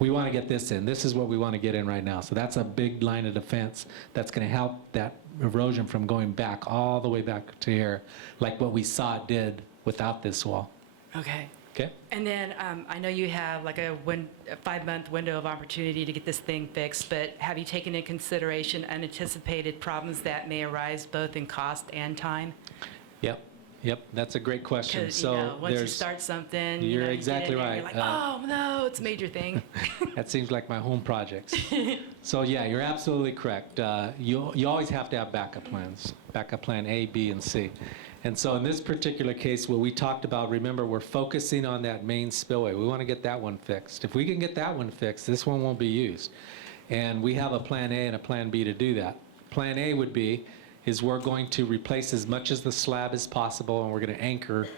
we want to get this in. This is what we want to get in right now. So that's a big line of defense that's going to help that erosion from going back all the way back to here, like what we saw it did without this wall. Okay. Okay? And then I know you have like a 5-month window of opportunity to get this thing fixed, but have you taken into consideration unanticipated problems that may arise both in cost and time? Yep, that's a great question. Because, So once you start something, you're you exactly get in there, right. you're like, oh, no, it's a major thing. That seems like my home projects. So yeah, you're absolutely correct. You always have to have backup plans, backup plan A, B, and C. And so in this particular case, what we talked about, remember, we're focusing on that main spillway. We want to get that one fixed. If we can get that one fixed, this one won't be used. And we have a plan A and a plan B to do that. Plan A would be, is we're going to replace as much of the slab as possible, and we're going to anchor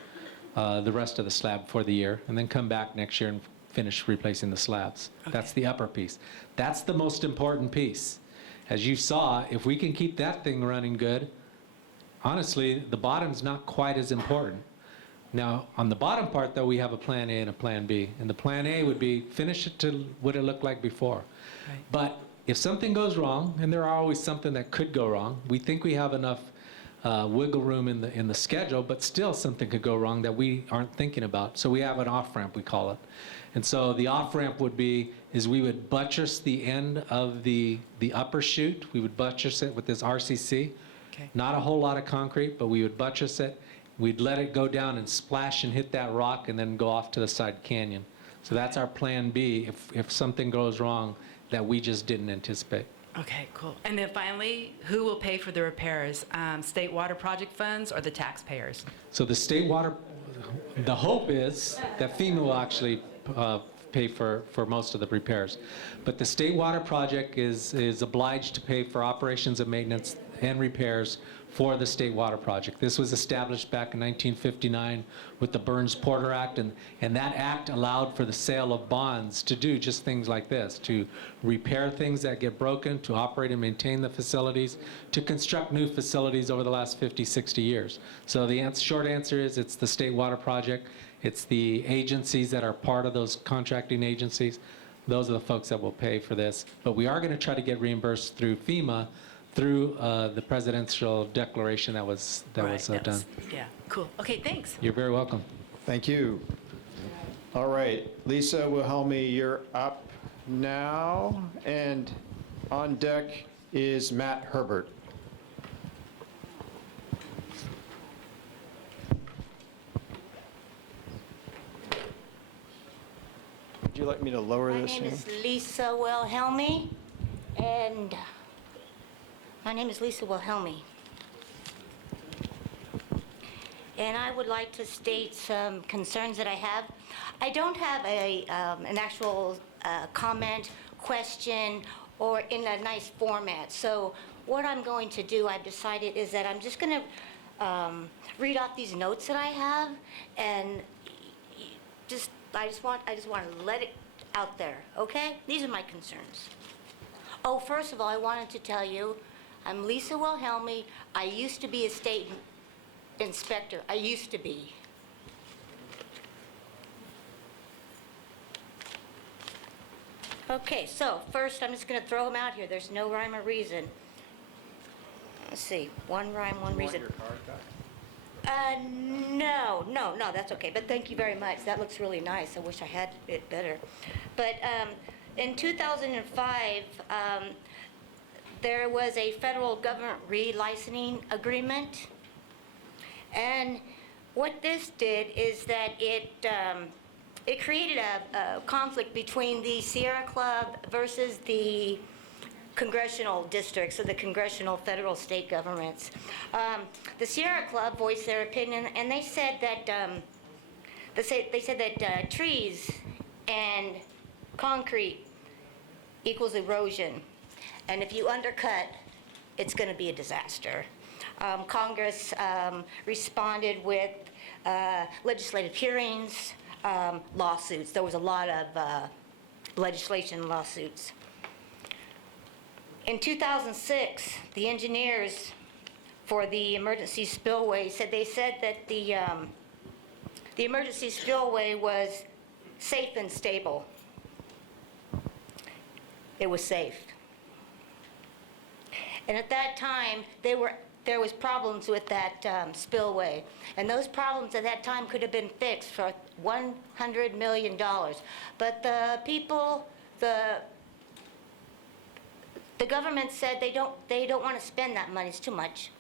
the rest of the slab for the year, and then come back next year and finish replacing the slabs. Okay. That's the upper piece. That's the most important piece. As you saw, if we can keep that thing running good, honestly, the bottom's not quite as important. Now, on the bottom part, though, we have a plan A and a plan B. And the plan A would be finish it to what it looked like before. Right. But if something goes wrong, and there are always something that could go wrong, we think we have enough wiggle room in the schedule, but still something could go wrong that we aren't thinking about. So we have an off-ramp, we call it. And so the off-ramp would be, is we would buttress the end of the upper chute. We would buttress it with this RCC. Okay. Not a whole lot of concrete, but we would buttress it. We'd let it go down and splash and hit that rock and then go off to the side canyon. So that's our plan B if something goes wrong that we just didn't anticipate. Okay, cool. And then finally, who will pay for the repairs? State water project funds or the taxpayers? So the state water, the hope is that FEMA will actually pay for most of the repairs. But the state water project is obliged to pay for operations and maintenance and repairs for the state water project. This was established back in 1959 with the Burns-Porter Act, and that act allowed for the sale of bonds to do just things like this, to repair things that get broken, to operate and maintain the facilities, to construct new facilities over the last 50, 60 years. So the short answer is it's the state water project. It's the agencies that are part of those contracting agencies. Those are the folks that will pay for this. But we are going to try to get reimbursed through FEMA through the presidential declaration that was done. Yeah, cool. Okay, thanks. You're very welcome. Thank you. All right, Lisa Wilhelmi, you're up now. And on deck is Matt Herbert. Would you like me to lower this? My name is Lisa Wilhelmi, And my name is Lisa Wilhelmi. And I would like to state some concerns that I have. I don't have an actual comment, question, or in a nice format. So what I'm going to do, I've decided, is that I'm just going to read off these notes that I have, and I just want to let it out there, okay? These are my concerns. Oh, first of all, I wanted to tell you, I'm Lisa Wilhelmi. I used to be a state inspector. I used to be. Okay, so first I'm just going to throw them out here. There's no rhyme or reason. Let's see, one rhyme, one reason. You want your card back? No, that's okay. But thank you very much. That looks really nice. I wish I had it better. But in 2005, there was a federal government relicensing agreement. And what this did is that it created a conflict between the Sierra Club versus the congressional districts, or the congressional federal state governments. The Sierra Club voiced their opinion, and they said that trees and concrete equals erosion, and if you undercut, it's going to be a disaster. Congress responded with legislative hearings, lawsuits. There was a lot of legislation lawsuits. In 2006, the engineers for the emergency spillway said that the emergency spillway was safe and stable. It was safe. And at that time, there was problems with that spillway. And those problems at that time could have been fixed for $100 million. But the people, the government said they don't want to spend that money. It's too much.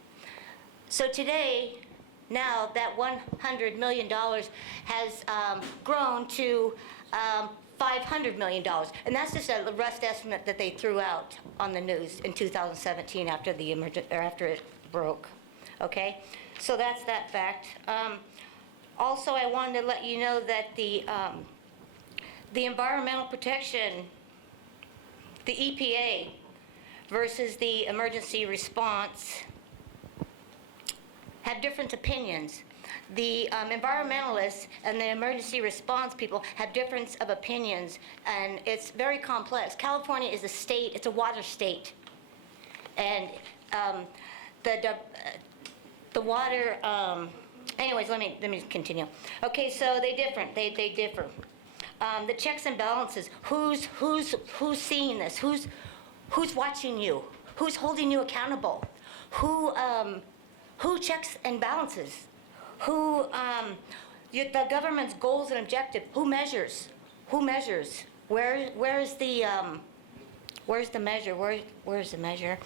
So today, now that $100 million has grown to $500 million. And that's just a rough estimate that they threw out on the news in 2017 after it broke. Okay? So that's that fact. Also, I wanted to let you know that the environmental protection, the EPA versus the emergency response, have different opinions. The environmentalists and the emergency response people have difference of opinions, and it's very complex. California is a state, it's a water state. And the water, anyways, let me continue. Okay, so they differ. The checks and balances, who's seeing this? Who's watching you? Who's holding you accountable? Who checks and balances? The government's goals and objective, who measures? Where's the measure? Where's the measure?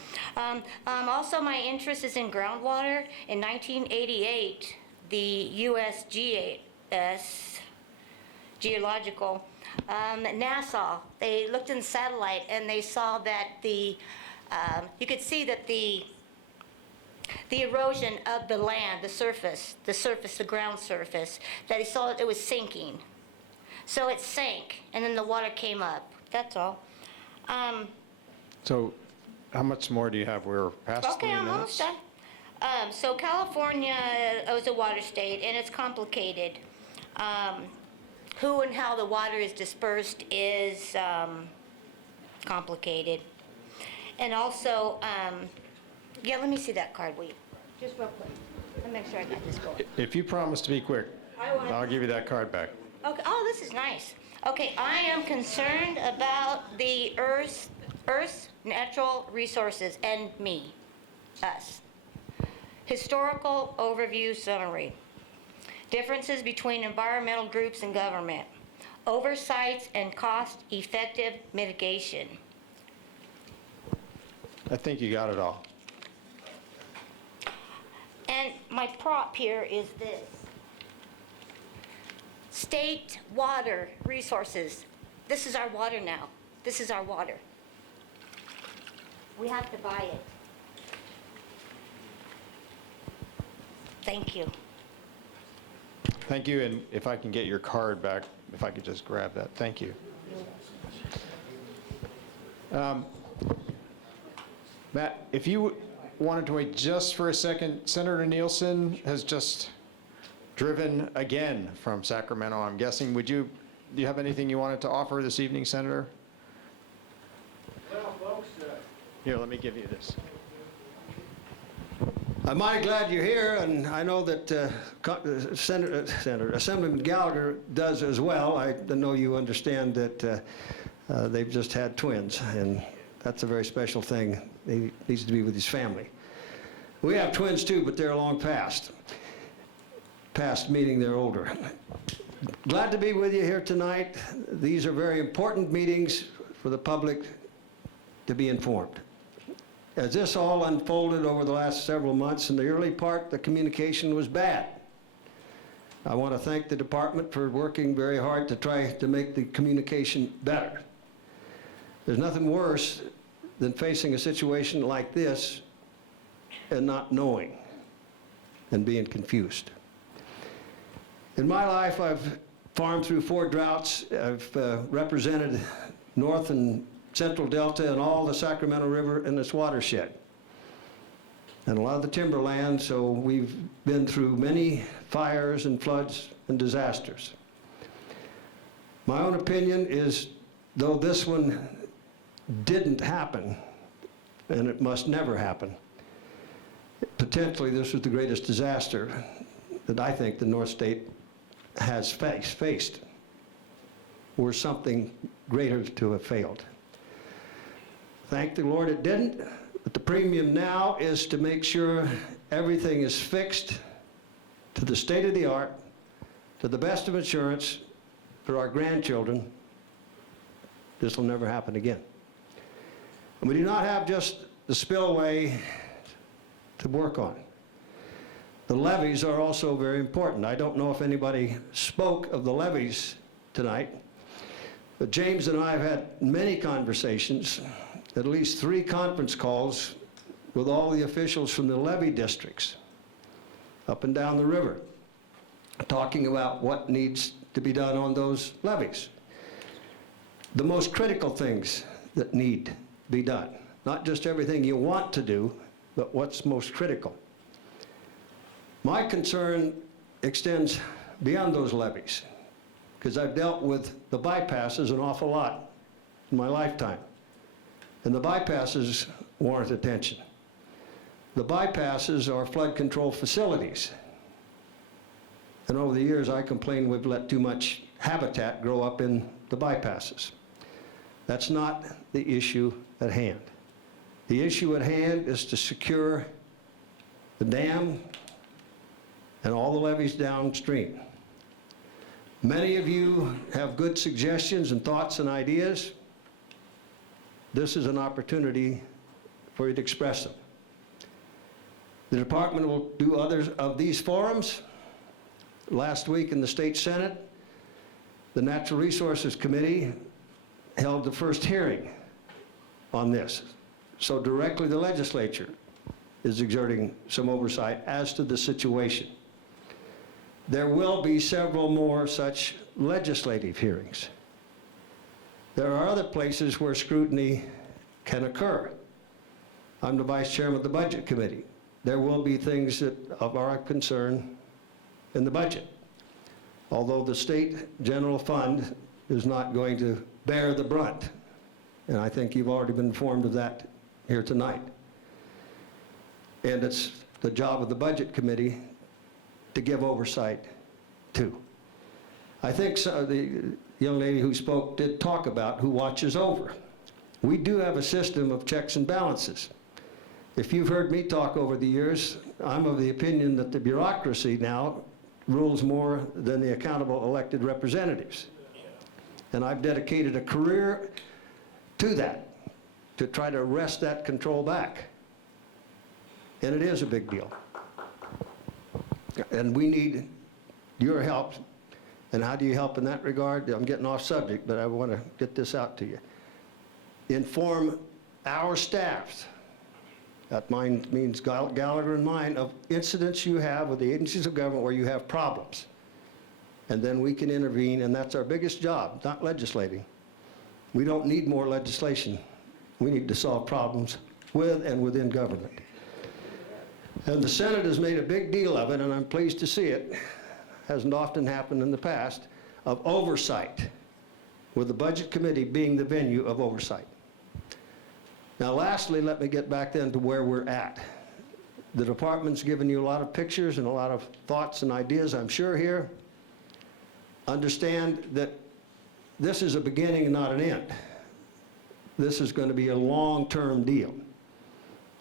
Also, my interest is in groundwater. In 1988, the USGS, Geological, NASA, they looked in the satellite and they saw that you could see that the erosion of the land, the ground surface, that he saw it was sinking. So it sank, and then the water came up. That's all. So how much more do you have? We're past 3 minutes. Okay, I'm almost done. So California is a water state, and it's complicated. Who and how the water is dispersed is complicated. And also, yeah, let me see that card, will you? Just real quick. Let me make sure I got this going. If you promise to be quick, I'll give you that card back. Okay. Oh, this is nice. Okay, I am concerned about the Earth's natural resources and me, us. Historical overview summary. Differences between environmental groups and government. Oversights and cost-effective mitigation. I think you got it all. And my prop here is this. State water resources. This is our water now. This is our water. We have to buy it. Thank you. Thank you, and if I can get your card back, if I could just grab that. Thank you. Matt, if you wanted to wait just for a second, Senator Nielsen has just driven again from Sacramento, I'm guessing. Do you have anything you wanted to offer this evening, Senator? Well, folks, Here, let me give you this. I'm mighty glad you're here, and I know that Assemblyman Gallagher does as well. I know you understand that they've just had twins, and that's a very special thing. He needs to be with his family. We have twins too, but they're long past meaning they're older. Glad to be with you here tonight. These are very important meetings for the public to be informed. As this all unfolded over the last several months, in the early part, the communication was bad. I want to thank the department for working very hard to try to make the communication better. There's nothing worse than facing a situation like this and not knowing and being confused. In my life, I've farmed through 4 droughts. I've represented North and Central Delta and all the Sacramento River and its watershed, and a lot of the timberland, so we've been through many fires and floods and disasters. My own opinion is, though this one didn't happen, and it must never happen, potentially this was the greatest disaster that I think the North State has faced, or something greater to have failed. Thank the Lord it didn't, but the premium now is to make sure everything is fixed to the state of the art, to the best of assurance for our grandchildren. This will never happen again. And we do not have just the spillway to work on. The levees are also very important. I don't know if anybody spoke of the levees tonight, but James and I have had many conversations, at least 3 conference calls with all the officials from the levee districts up and down the river, talking about what needs to be done on those levees. The most critical things that need to be done, not just everything you want to do, but what's most critical. My concern extends beyond those levees, because I've dealt with the bypasses an awful lot in my lifetime. And the bypasses warrant attention. The bypasses are flood control facilities. And over the years, I complained we've let too much habitat grow up in the bypasses. That's not the issue at hand. The issue at hand is to secure the dam and all the levees downstream. Many of you have good suggestions and thoughts and ideas. This is an opportunity for you to express them. The department will do others of these forums. Last week in the State Senate, the Natural Resources Committee held the first hearing on this. So directly the legislature is exerting some oversight as to the situation. There will be several more such legislative hearings. There are other places where scrutiny can occur. I'm the vice chairman of the Budget Committee. There will be things that of our concern in the budget. Although the state general fund is not going to bear the brunt. And I think you've already been informed of that here tonight. And it's the job of the Budget Committee to give oversight too. I think the young lady who spoke did talk about who watches over. We do have a system of checks and balances. If you've heard me talk over the years, I'm of the opinion that the bureaucracy now rules more than the accountable elected representatives. And I've dedicated a career to that, to try to wrest that control back. And it is a big deal. And we need your help. And how do you help in that regard? I'm getting off subject, but I want to get this out to you. Inform our staffs, that means Gallagher and mine, of incidents you have with the agencies of government where you have problems. And then we can intervene, and that's our biggest job, not legislating. We don't need more legislation. We need to solve problems with and within government. And the Senate has made a big deal of it, and I'm pleased to see it, hasn't often happened in the past, of oversight, with the Budget Committee being the venue of oversight. Now lastly, let me get back then to where we're at. The department's given you a lot of pictures and a lot of thoughts and ideas, I'm sure, here. Understand that this is a beginning and not an end. This is going to be a long-term deal.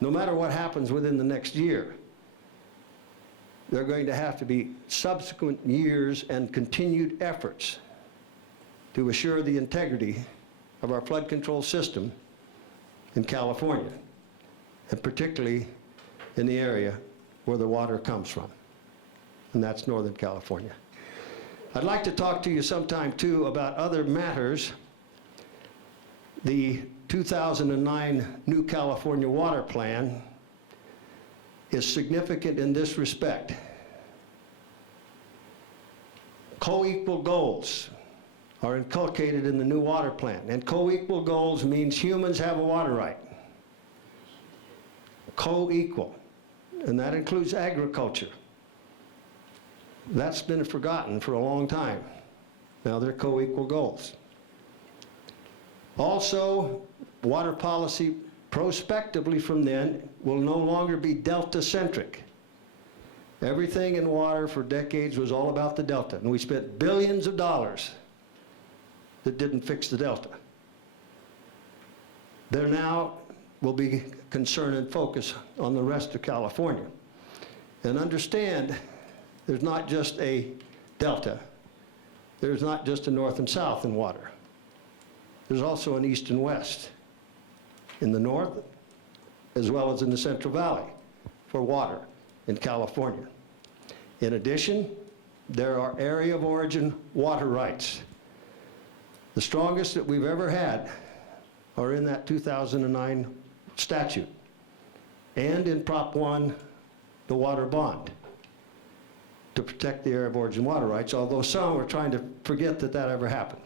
No matter what happens within the next year, there are going to have to be subsequent years and continued efforts to assure the integrity of our flood control system in California, and particularly in the area where the water comes from, and that's Northern California. I'd like to talk to you sometime, too, about other matters. The 2009 New California Water Plan is significant in this respect. Co-equal goals are inculcated in the new water plan, and co-equal goals means humans have a water right. Co-equal, and that includes agriculture. That's been forgotten for a long time. Now they're co-equal goals. Also, water policy prospectively from then will no longer be delta-centric. Everything in water for decades was all about the delta, and we spent billions of dollars that didn't fix the delta. There now will be concern and focus on the rest of California. And understand, there's not just a delta. There's not just a north and south in water. There's also an east and west in the north, as well as in the Central Valley for water in California. In addition, there are area of origin water rights. The strongest that we've ever had are in that 2009 statute and in Prop 1, the water bond, to protect the area of origin water rights, although some are trying to forget that that ever happened.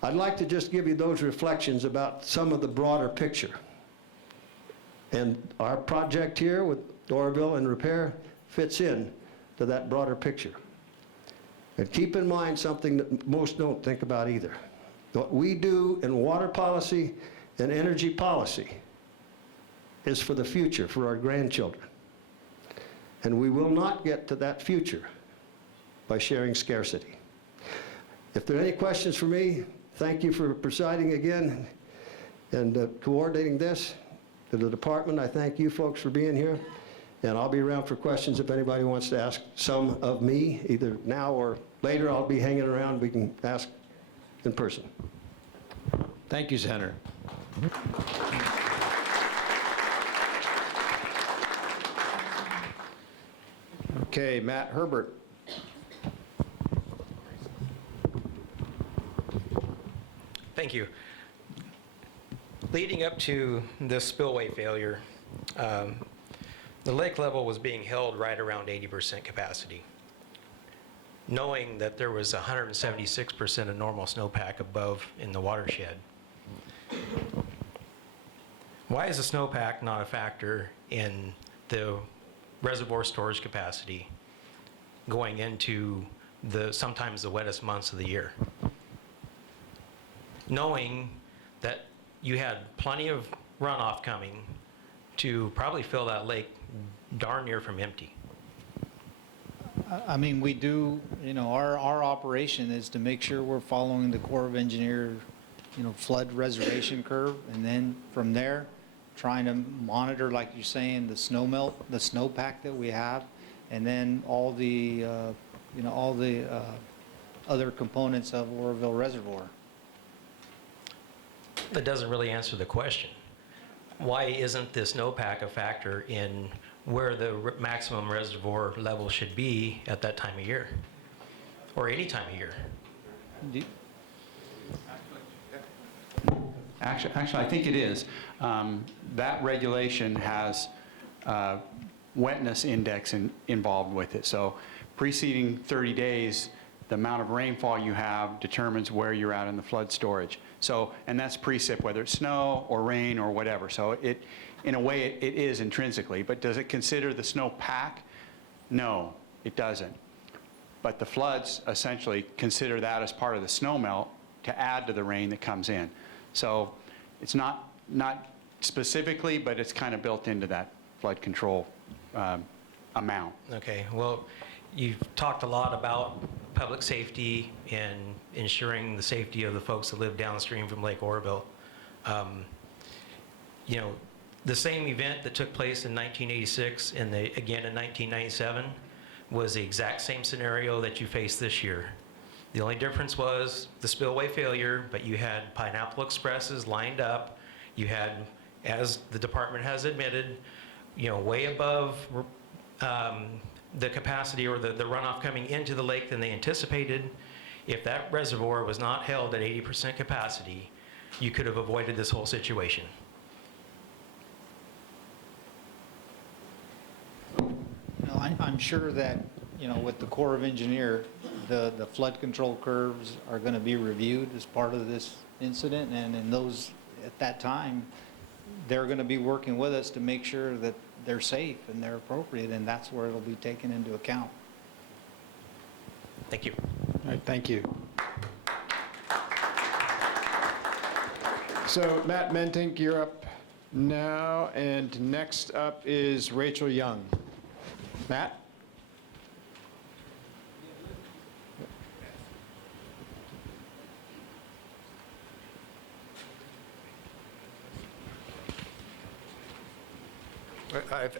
I'd like to just give you those reflections about some of the broader picture. And our project here with Oroville and repair fits in to that broader picture. And keep in mind something that most don't think about either. What we do in water policy and energy policy is for the future, for our grandchildren. And we will not get to that future by sharing scarcity. If there are any questions for me, thank you for presiding again and coordinating this. To the department, I thank you folks for being here. And I'll be around for questions if anybody wants to ask some of me, either now or later. I'll be hanging around. We can ask in person. Thank you, Senator. Okay, Matt Herbert. Thank you. Leading up to this spillway failure, the lake level was being held right around 80% capacity. Knowing that there was 176% of normal snowpack above in the watershed. Why is the snowpack not a factor in the reservoir storage capacity going into sometimes the wettest months of the year? Knowing that you had plenty of runoff coming to probably fill that lake darn near from empty. I mean, we do, our operation is to make sure we're following the Corps of Engineer, flood reservation curve, and then from there, trying to monitor, like you're saying, the snow melt, the snowpack that we have, and then all the, other components of Oroville Reservoir. That doesn't really answer the question. Why isn't the snowpack a factor in where the maximum reservoir level should be at that time of year? Or any time of year? Actually, I think it is. That regulation has wetness index involved with it. So preceding 30 days, the amount of rainfall you have determines where you're at in the flood storage. So, and that's precip, whether it's snow or rain or whatever. So it, in a way, it is intrinsically. But does it consider the snow pack? No, it doesn't. But the floods essentially consider that as part of the snow melt to add to the rain that comes in. So it's not specifically, but it's kind of built into that flood control amount. Okay, well, you've talked a lot about public safety and ensuring the safety of the folks that live downstream from Lake Oroville. You know, the same event that took place in 1986 and again in 1997 was the exact same scenario that you faced this year. The only difference was the spillway failure, but you had Pineapple Expresses lined up. You had, as the department has admitted, you know, way above the capacity or the runoff coming into the lake than they anticipated. If that reservoir was not held at 80% capacity, you could have avoided this whole situation. No, I'm sure that, you know, with the Corps of Engineer, the flood control curves are going to be reviewed as part of this incident, and in those, at that time, they're going to be working with us to make sure that they're safe and they're appropriate, and that's where it'll be taken into account. Thank you. All right, thank you. So Matt Mentink, you're up now, and next up is Rachel Young. Matt?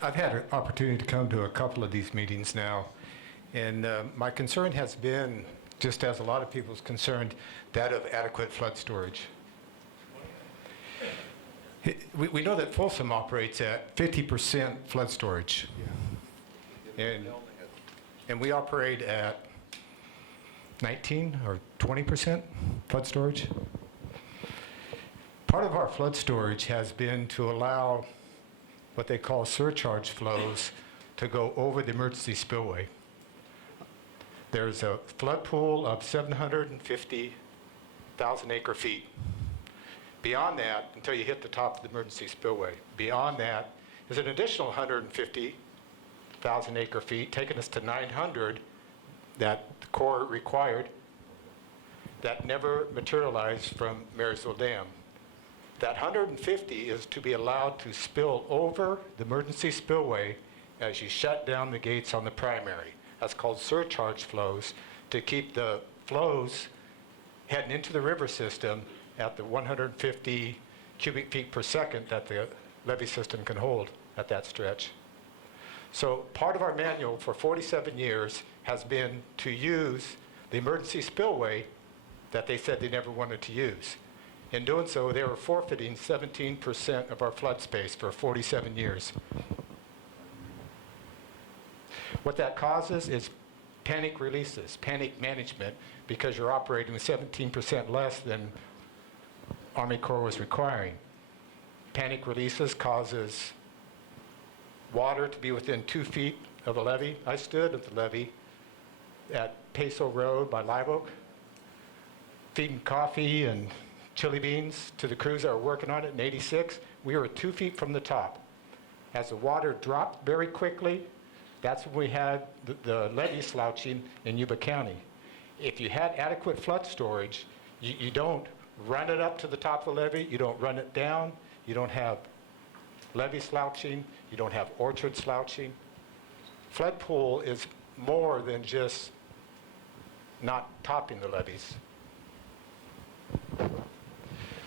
I've had an opportunity to come to a couple of these meetings now, and my concern has been, just as a lot of people's concerned, that of adequate flood storage. We know that Folsom operates at 50% flood storage, and we operate at 19 or 20% flood storage. Part of our flood storage has been to allow what they call surcharge flows to go over the emergency spillway. There's a flood pool of 750,000 acre feet. Beyond that, until you hit the top of the emergency spillway, beyond that is an additional 150,000 acre feet, taking us to 900 that the Corps required that never materialized from Marysville Dam. That 150 is to be allowed to spill over the emergency spillway as you shut down the gates on the primary. That's called surcharge flows, to keep the flows heading into the river system at the 150 cubic feet per second that the levee system can hold at that stretch. So part of our manual for 47 years has been to use the emergency spillway that they said they never wanted to use. In doing so, they were forfeiting 17% of our flood space for 47 years. What that causes is panic releases, panic management, because you're operating with 17% less than Army Corps was requiring. Panic releases causes water to be within 2 feet of the levee. I stood at the levee at Peso Road by Live Oak, feeding coffee and chili beans to the crews that were working on it in '86. We were 2 feet from the top. As the water dropped very quickly, that's when we had the levee slouching in Yuba County. If you had adequate flood storage, you don't run it up to the top of the levee, you don't run it down, you don't have levee slouching, you don't have orchard slouching. Flood pool is more than just not topping the levees.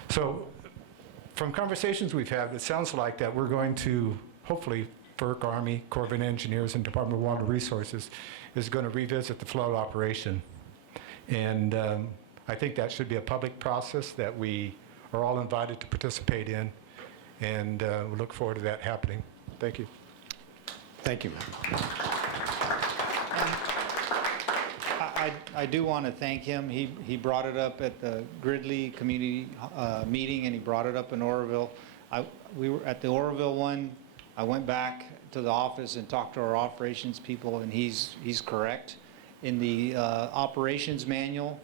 So from conversations we've had, it sounds like that we're going to, hopefully, FERC, Army, Corps of Engineers, and Department of Water Resources is going to revisit the flood operation. And I think that should be a public process that we are all invited to participate in, and we look forward to that happening. Thank you. Thank you. I do want to thank him. He brought it up at the Gridley Community meeting, and he brought it up in Oroville. We were at the Oroville one. I went back to the office and talked to our operations people, and he's correct. In the operations manual,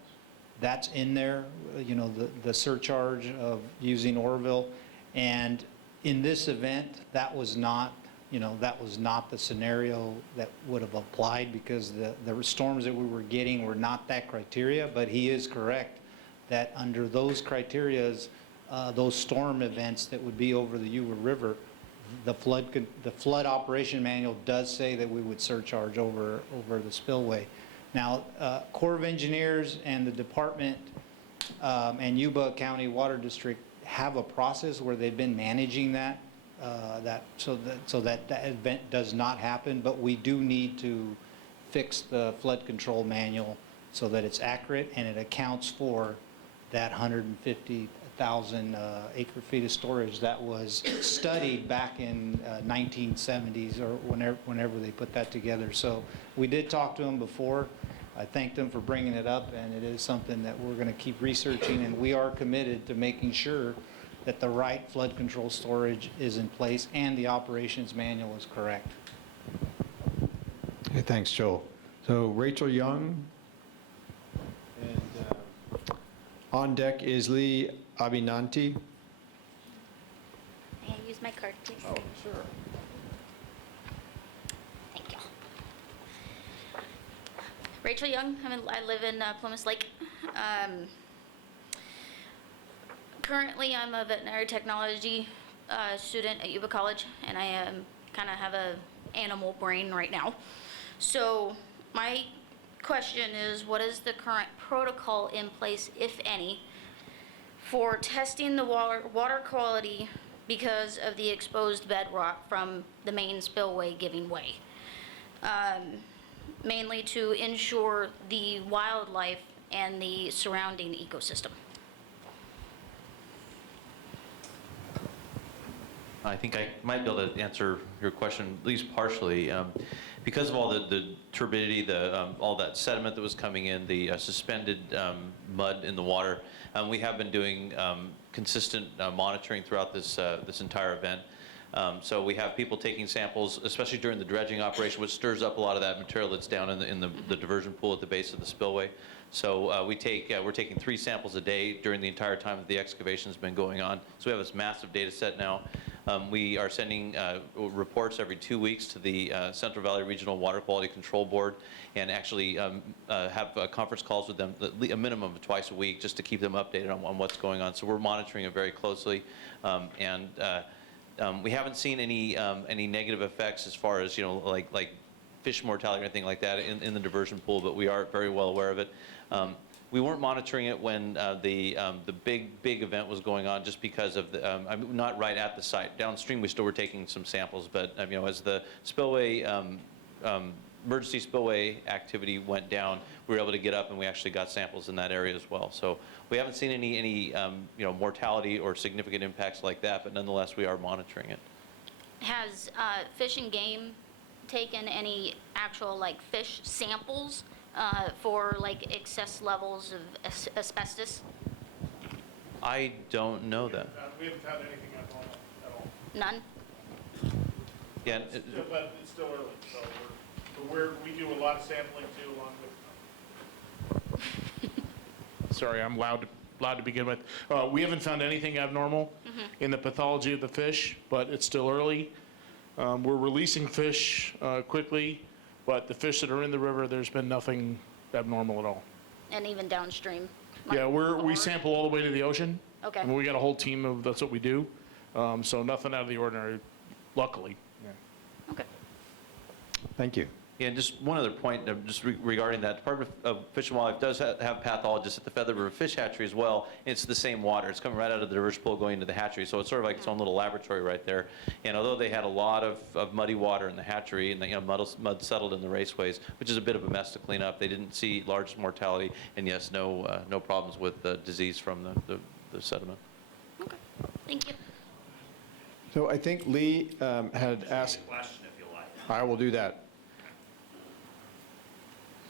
that's in there, you know, the surcharge of using Oroville. And in this event, that was not, you know, that was not the scenario that would have applied, because the storms that we were getting were not that criteria. But he is correct that under those criterias, those storm events that would be over the Yuba River, the flood operation manual does say that we would surcharge over the spillway. Now, Corps of Engineers and the department and Yuba County Water District have a process where they've been managing that, so that event does not happen. But we do need to fix the flood control manual so that it's accurate and it accounts for that 150,000 acre feet of storage that was studied back in 1970s or whenever they put that together. So we did talk to them before. I thanked them for bringing it up, and it is something that we're going to keep researching, and we are committed to making sure that the right flood control storage is in place and the operations manual is correct. Okay, thanks, Joel. So Rachel Young, and on deck is Lee Abinanti. May I use my card, please? Oh, sure. Thank you. Rachel Young. I live in Plymouth Lake. Currently, I'm a veterinary technology student at Yuba College, and I kind of have a animal brain right now. So my question is, what is the current protocol in place, if any, for testing the water quality because of the exposed bedrock from the main spillway giving way? Mainly to ensure the wildlife and the surrounding ecosystem. I think I might be able to answer your question, at least partially. Because of all the turbidity, all that sediment that was coming in, the suspended mud in the water, we have been doing consistent monitoring throughout this entire event. So we have people taking samples, especially during the dredging operation, which stirs up a lot of that material that's down in the diversion pool at the base of the spillway. So we're taking 3 samples a day during the entire time that the excavation's been going on. So we have this massive data set now. We are sending reports every 2 weeks to the Central Valley Regional Water Quality Control Board, and actually have conference calls with them a minimum of twice a week, just to keep them updated on what's going on. So we're monitoring it very closely, and we haven't seen any negative effects as far as, you know, like fish mortality or anything like that in the diversion pool, but we are very well aware of it. We weren't monitoring it when the big event was going on, just because of the not right at the site. Downstream, we still were taking some samples, but you know, as the spillway emergency spillway activity went down, we were able to get up and we actually got samples in that area as well. So we haven't seen any you know, mortality or significant impacts like that, but nonetheless, we are monitoring it. Has Fish and Game taken any actual like fish samples for like excess levels of asbestos? I don't know that. We haven't found anything abnormal at all. None? Yeah. But it's still early, so we do a lot of sampling too, along with. Sorry, I'm loud to begin with. We haven't found anything abnormal in the pathology of the fish, but it's still early. We're releasing fish quickly, but the fish that are in the river, there's been nothing abnormal at all. And even downstream? Yeah, we sample all the way to the ocean. Okay. I mean, we got a whole team of, that's what we do. So nothing out of the ordinary, luckily. Yeah. Okay. Thank you. Yeah, and just one other point, just regarding that, Department of Fish and Wildlife does have pathologists at the Feather River Fish Hatchery as well. It's the same water. It's coming right out of the diversion pool going into the hatchery, so it's sort of like its own little laboratory right there. And although they had a lot of muddy water in the hatchery, and mud settled in the raceways, which is a bit of a mess to clean up, they didn't see large mortality, and yes, no problems with disease from the sediment. Okay, thank you. So I think Lee had asked. Question, if you like. I will do that.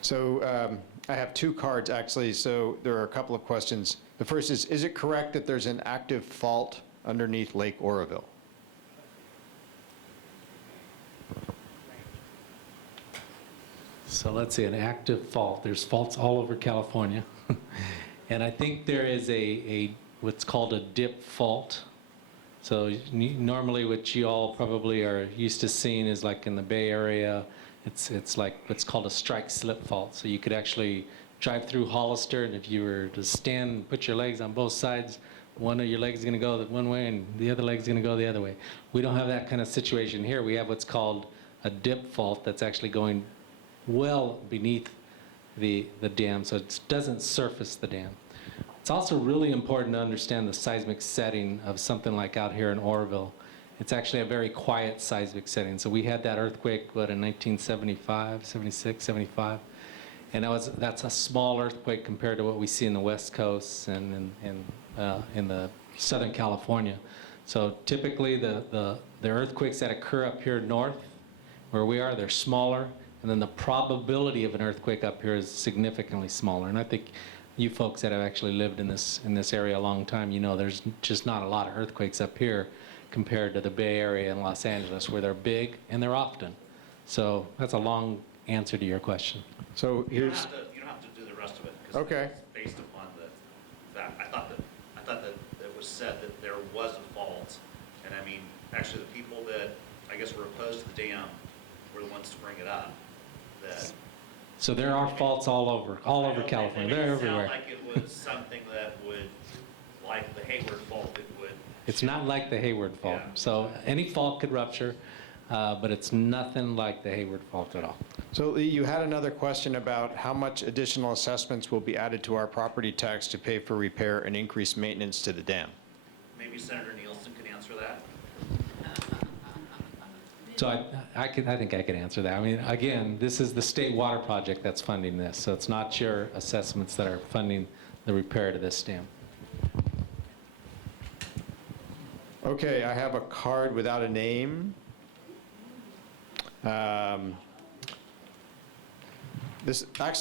So I have two cards, actually, so there are a couple of questions. The first is it correct that there's an active fault underneath Lake Oroville? So let's see, an active fault. There's faults all over California. And I think there is a what's called a dip fault. So normally what you all probably are used to seeing is like in the Bay Area, it's like what's called a strike slip fault. So you could actually drive through Hollister, and if you were to stand and put your legs on both sides, one of your legs is going to go one way and the other leg's going to go the other way. We don't have that kind of situation here. We have what's called a dip fault that's actually going well beneath the dam, so it doesn't surface the dam. It's also really important to understand the seismic setting of something like out here in Oroville. It's actually a very quiet seismic setting. So we had that earthquake, what, in 1975, 76, 75? And that's a small earthquake compared to what we see in the West Coast and in the Southern California. So typically the earthquakes that occur up here north, where we are, they're smaller, and then the probability of an earthquake up here is significantly smaller. And I think you folks that have actually lived in this area a long time, you know there's just not a lot of earthquakes up here compared to the Bay Area and Los Angeles, where they're big and they're often. So that's a long answer to your question. So here's... You don't have to do the rest of it. 'Cause okay. it's based upon the fact. I thought that it was said that there was a fault. And I mean, actually the people that I guess were opposed to the dam were the ones to bring it up. So there are faults all over California. They're everywhere. It sounded like it was something that would, like the Hayward fault, it would. It's not like the Hayward fault. Yeah. So any fault could rupture, but it's nothing like the Hayward fault at all. So Lee, you had another question about how much additional assessments will be added to our property tax to pay for repair and increased maintenance to the dam. Maybe Senator Nielsen could answer that. So I think I could answer that. I mean, again, this is the state water project that's funding this, so it's not your assessments that are funding the repair to this dam. Okay, I have a card without a name. Actually,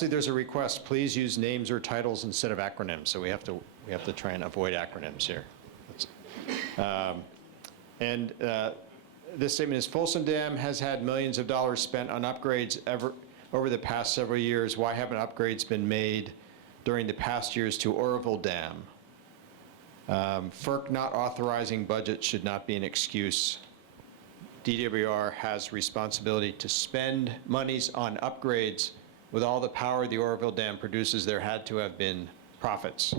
there's a request. Please use names or titles instead of acronyms. So we have to try and avoid acronyms here. This statement is, Folsom Dam has had millions of dollars spent on upgrades over the past several years. Why haven't upgrades been made during the past years to Oroville Dam? FERC not authorizing budget should not be an excuse. DWR has responsibility to spend monies on upgrades. With all the power the Oroville Dam produces, there had to have been profits.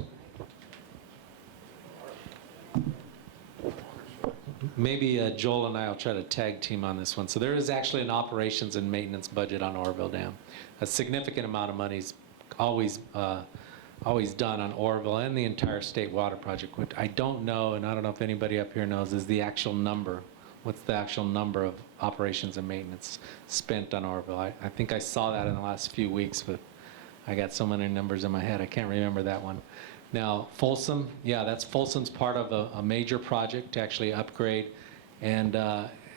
Maybe Joel and I will try to tag team on this one. So there is actually an operations and maintenance budget on Oroville Dam. A significant amount of money is always done on Oroville and the entire state water project. What I don't know, and I don't know if anybody up here knows, is the actual number. What's the actual number of operations and maintenance spent on Oroville? I think I saw that in the last few weeks, but I got so many numbers in my head, I can't remember that one. Now, Folsom, yeah, Folsom's part of a major project to actually upgrade. And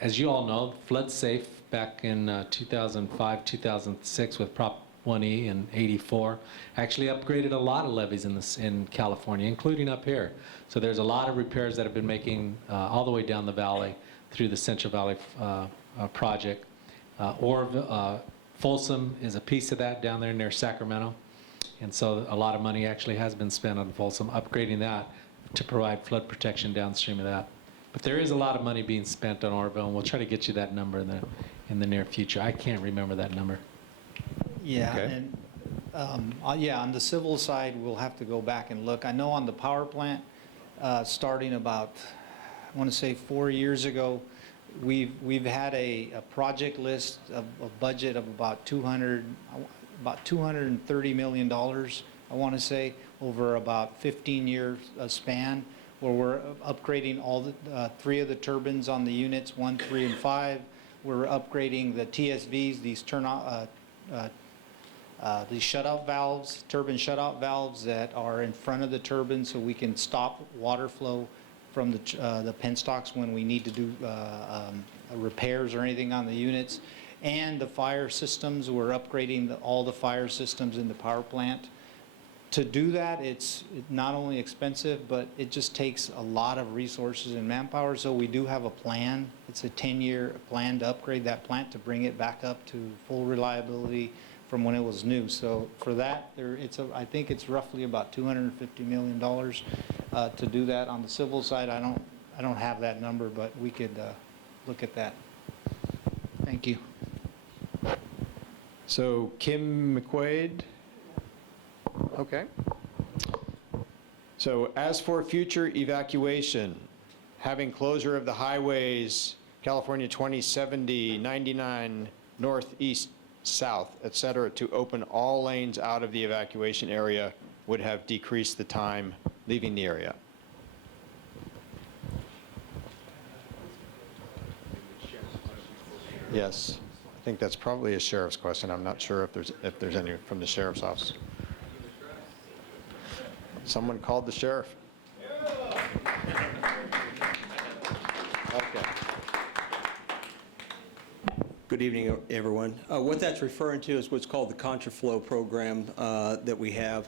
as you all know, flood safe back in 2005, 2006 with Prop 1E and 84 actually upgraded a lot of levees in California, including up here. So there's a lot of repairs that have been making all the way down the valley through the Central Valley project. Folsom is a piece of that down there near Sacramento. And so a lot of money actually has been spent on Folsom, upgrading that to provide flood protection downstream of that. But there is a lot of money being spent on Oroville, and we'll try to get you that number in the near future. I can't remember that number. Yeah, Okay. and on the civil side, we'll have to go back and look. I know on the power plant, starting about, I want to say 4 years ago, we've had a project list of a budget of about $230 million, I want to say, over about 15-year span, where we're upgrading all the 3 of the turbines on the units, 1, 3, and 5. We're upgrading the TSVs, these these shutoff valves, turbine shutoff valves that are in front of the turbine, so we can stop water flow from the penstocks when we need to do repairs or anything on the units. and the fire systems. We're upgrading all the fire systems in the power plant. To do that, it's not only expensive, but it just takes a lot of resources and manpower. So we do have a plan. It's a 10-year plan to upgrade that plant to bring it back up to full reliability from when it was new. So for that, I think it's roughly about $250 million to do that. On the civil side, I don't have that number, but we could look at that. Thank you. So Kim McQuaid. Okay. So as for future evacuation, having closure of the highways, California 2070, 99, northeast, south, et cetera, to open all lanes out of the evacuation area would have decreased the time leaving the area. Yes, I think that's probably a sheriff's question. I'm not sure if there's any from the sheriff's office. Someone called the sheriff. Okay. Good evening, everyone. What that's referring to is what's called the contraflow program that we have.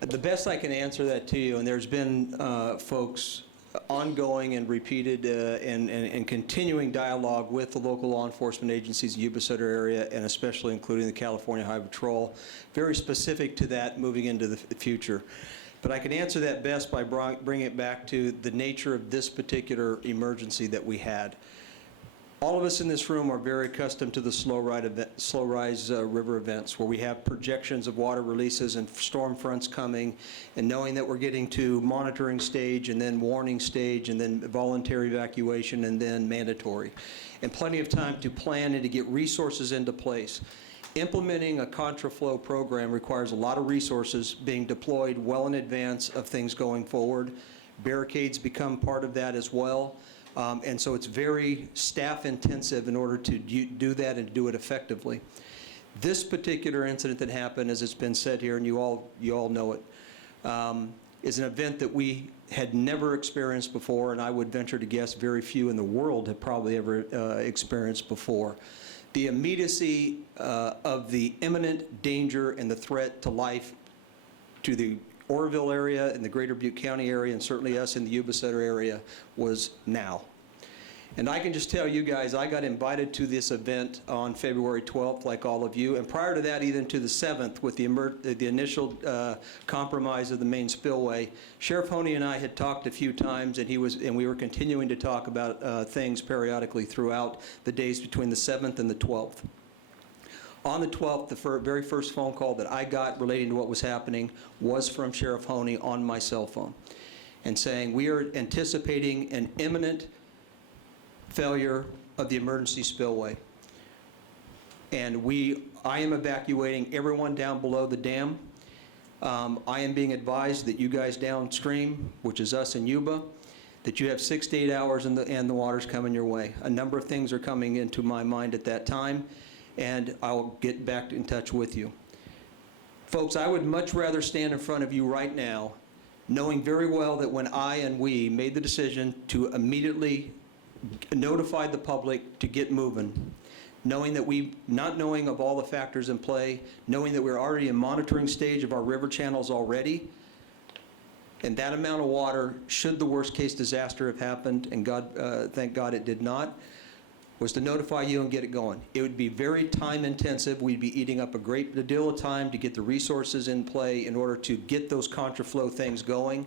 The best I can answer that to you, and there's been folks ongoing and repeated and continuing dialogue with the local law enforcement agencies in the Yuba Sutter area, and especially including the California Highway Patrol, very specific to that moving into the future. But I can answer that best by bringing it back to the nature of this particular emergency that we had. All of us in this room are very accustomed to the slow rise river events, where we have projections of water releases and storm fronts coming, and knowing that we're getting to monitoring stage and then warning stage and then voluntary evacuation and then mandatory. And plenty of time to plan and to get resources into place. Implementing a contraflow program requires a lot of resources being deployed well in advance of things going forward. Barricades become part of that as well. And so it's very staff intensive in order to do that and do it effectively. This particular incident that happened, as it's been said here, and you all know it, is an event that we had never experienced before, and I would venture to guess very few in the world have probably ever experienced before. The immediacy of the imminent danger and the threat to life to the Oroville area and the greater Butte County area, and certainly us in the Yuba Sutter area, was now. And I can just tell you guys, I got invited to this event on February 12th, like all of you, and prior to that, even to the 7th, with the initial compromise of the main spillway. Sheriff Honey and I had talked a few times, and we were continuing to talk about things periodically throughout the days between the 7th and the 12th. On the 12th, the very first phone call that I got relating to what was happening was from Sheriff Honey on my cell phone, and saying, we are anticipating an imminent failure of the emergency spillway. And I am evacuating everyone down below the dam. I am being advised that you guys downstream, which is us in Yuba, that you have 6 to 8 hours and the water's coming your way. A number of things are coming into my mind at that time, and I'll get back in touch with you. Folks, I would much rather stand in front of you right now, knowing very well that when I and we made the decision to immediately notify the public to get moving, knowing that not knowing of all the factors in play, knowing that we're already in monitoring stage of our river channels already, and that amount of water, should the worst case disaster have happened, and thank God it did not, was to notify you and get it going. It would be very time intensive. We'd be eating up a great deal of time to get the resources in play in order to get those contraflow things going.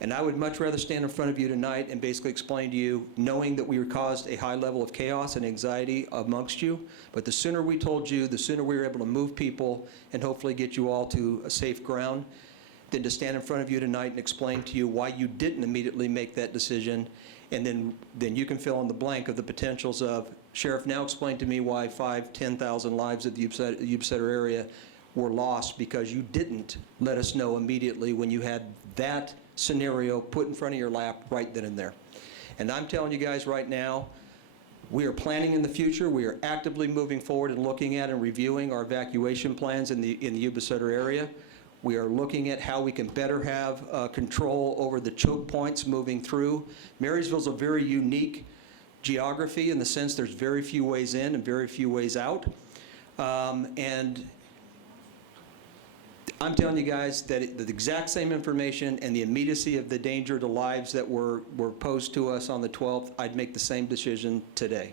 And I would much rather stand in front of you tonight and basically explain to you, knowing that we caused a high level of chaos and anxiety amongst you, but the sooner we told you, the sooner we were able to move people and hopefully get you all to a safe ground, than to stand in front of you tonight and explain to you why you didn't immediately make that decision. And then you can fill in the blank of the potentials of, Sheriff, now explain to me why 5,000, 10,000 lives of the Yuba Sutter area were lost because you didn't let us know immediately when you had that scenario put in front of your lap right then and there. And I'm telling you guys right now, we are planning in the future. We are actively moving forward and looking at and reviewing our evacuation plans in the Yuba Sutter area. We are looking at how we can better have control over the choke points moving through. Marysville's a very unique geography in the sense there's very few ways in and very few ways out. And I'm telling you guys that the exact same information and the immediacy of the danger to lives that were posed to us on the 12th, I'd make the same decision today.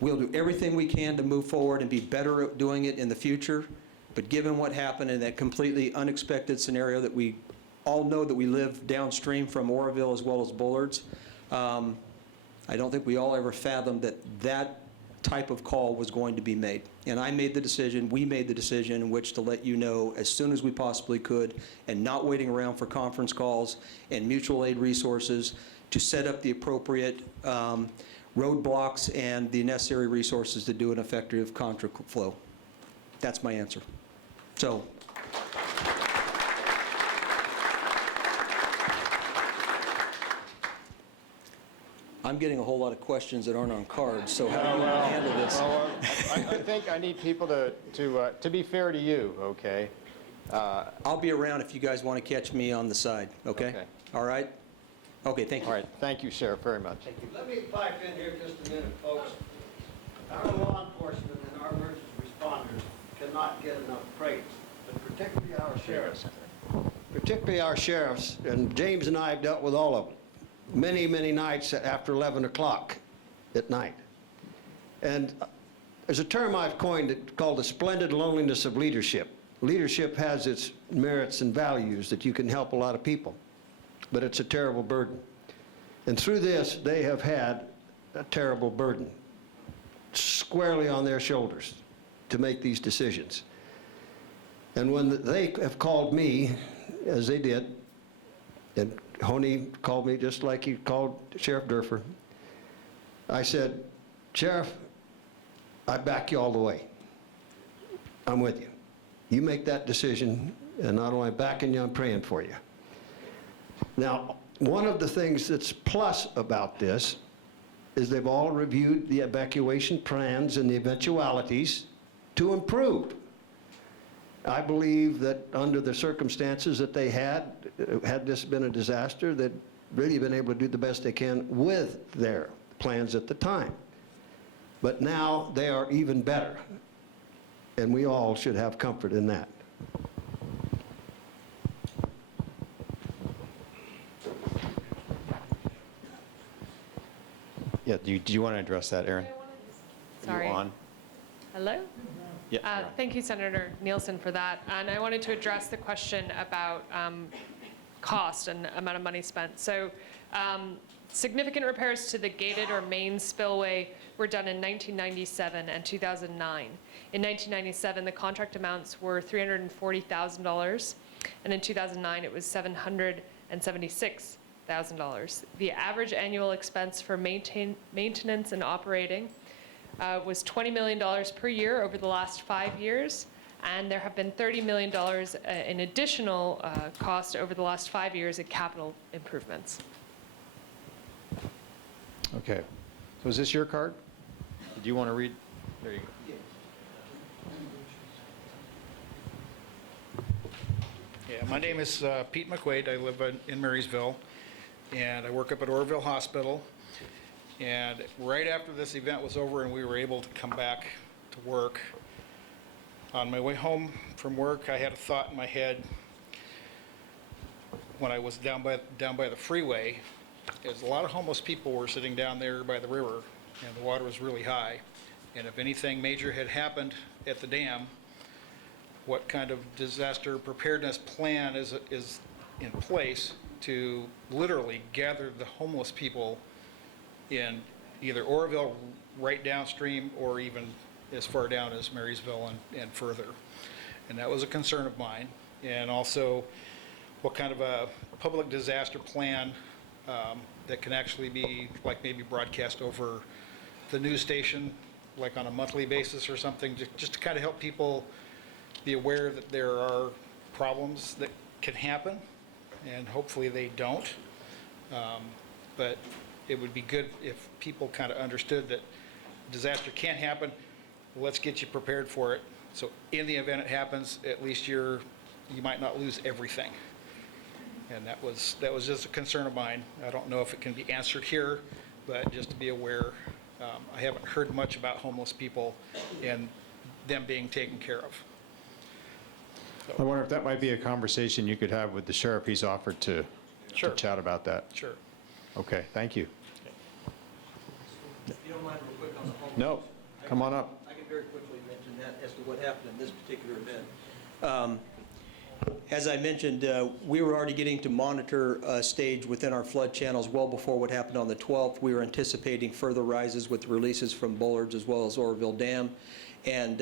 We'll do everything we can to move forward and be better at doing it in the future, but given what happened in that completely unexpected scenario that we all know that we live downstream from Oroville as well as Bullards, I don't think we all ever fathomed that that type of call was going to be made. And I made the decision, we made the decision in which to let you know as soon as we possibly could, and not waiting around for conference calls and mutual aid resources to set up the appropriate roadblocks and the necessary resources to do an effective contraflow. That's my answer. So, I'm getting a whole lot of questions that aren't on cards, so how do you handle this? I think I need people to be fair to you, okay? I'll be around if you guys want to catch me on the side, okay? Okay. All right? Okay, thank you. All right, thank you, Sheriff, very much. Let me pipe in here just a minute, folks. Our law enforcement and our emergency responders cannot get enough praise, but particularly our sheriffs. Particularly our sheriffs, and James and I have dealt with all of them, many, many nights after 11 o'clock at night. And there's a term I've coined called the splendid loneliness of leadership. Leadership has its merits and values that you can help a lot of people, but it's a terrible burden. And through this, they have had a terrible burden squarely on their shoulders to make these decisions. And when they have called me, as they did, and Honey called me just like he called Sheriff Durfer, I said, Sheriff, I back you all the way. I'm with you. You make that decision, and not only backing you, I'm praying for you. Now, one of the things that's plus about this is they've all reviewed the evacuation plans and the eventualities to improve. I believe that under the circumstances that they had this been a disaster, they'd really been able to do the best they can with their plans at the time. But now they are even better, and we all should have comfort in that. Yeah, do you want to address that, Aaron? Sorry. Are you on? Hello? Yeah, you're on. Thank you, Senator Nielsen, for that. And I wanted to address the question about cost and amount of money spent. So significant repairs to the gated or main spillway were done in 1997 and 2009. In 1997, the contract amounts were $340,000, and in 2009, it was $776,000. The average annual expense for maintenance and operating was $20 million per year over the last 5 years, and there have been $30 million in additional cost over the last 5 years in capital improvements. Okay. So is this your card? Did you want to read? There you go. Yeah, my name is Pete McQuaid. I live in Marysville, and I work up at Oroville Hospital. And right after this event was over and we were able to come back to work, on my way home from work, I had a thought in my head when I was down by the freeway. Is a lot of homeless people were sitting down there by the river, and the water was really high. And if anything major had happened at the dam, what kind of disaster preparedness plan is in place to literally gather the homeless people in either Oroville right downstream or even as far down as Marysville and further. And that was a concern of mine. And also what kind of a public disaster plan that can actually be like maybe broadcast over the news station like on a monthly basis or something, just to kind of help people be aware that there are problems that can happen, and hopefully they don't. But it would be good if people kind of understood that disaster can happen. Let's get you prepared for it. So in the event it happens, at least you might not lose everything. And that was just a concern of mine. I don't know if it can be answered here, but just to be aware, I haven't heard much about homeless people and them being taken care of. I wonder if that might be a conversation you could have with the sheriff. He's offered to Sure. chat about that. Sure. Okay, thank you. If you don't mind real quick on the homeless. No, come on up. I can very quickly mention that as to what happened in this particular event. As I mentioned, we were already getting to monitor stage within our flood channels well before what happened on the 12th. We were anticipating further rises with releases from Bullards as well as Oroville Dam. And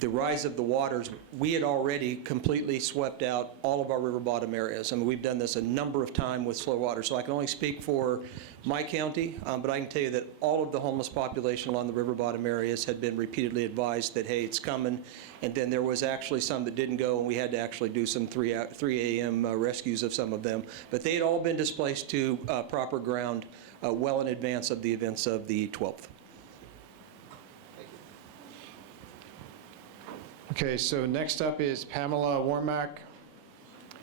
the rise of the waters, we had already completely swept out all of our river bottom areas. I mean, we've done this a number of times with slow water, so I can only speak for my county, but I can tell you that all of the homeless population along the river bottom areas had been repeatedly advised that, hey, it's coming. And then there was actually some that didn't go, and we had to actually do some 3 a.m. Rescues of some of them. But they had all been displaced to proper ground well in advance of the events of the 12th. Okay, so next up is Pamela Warmack.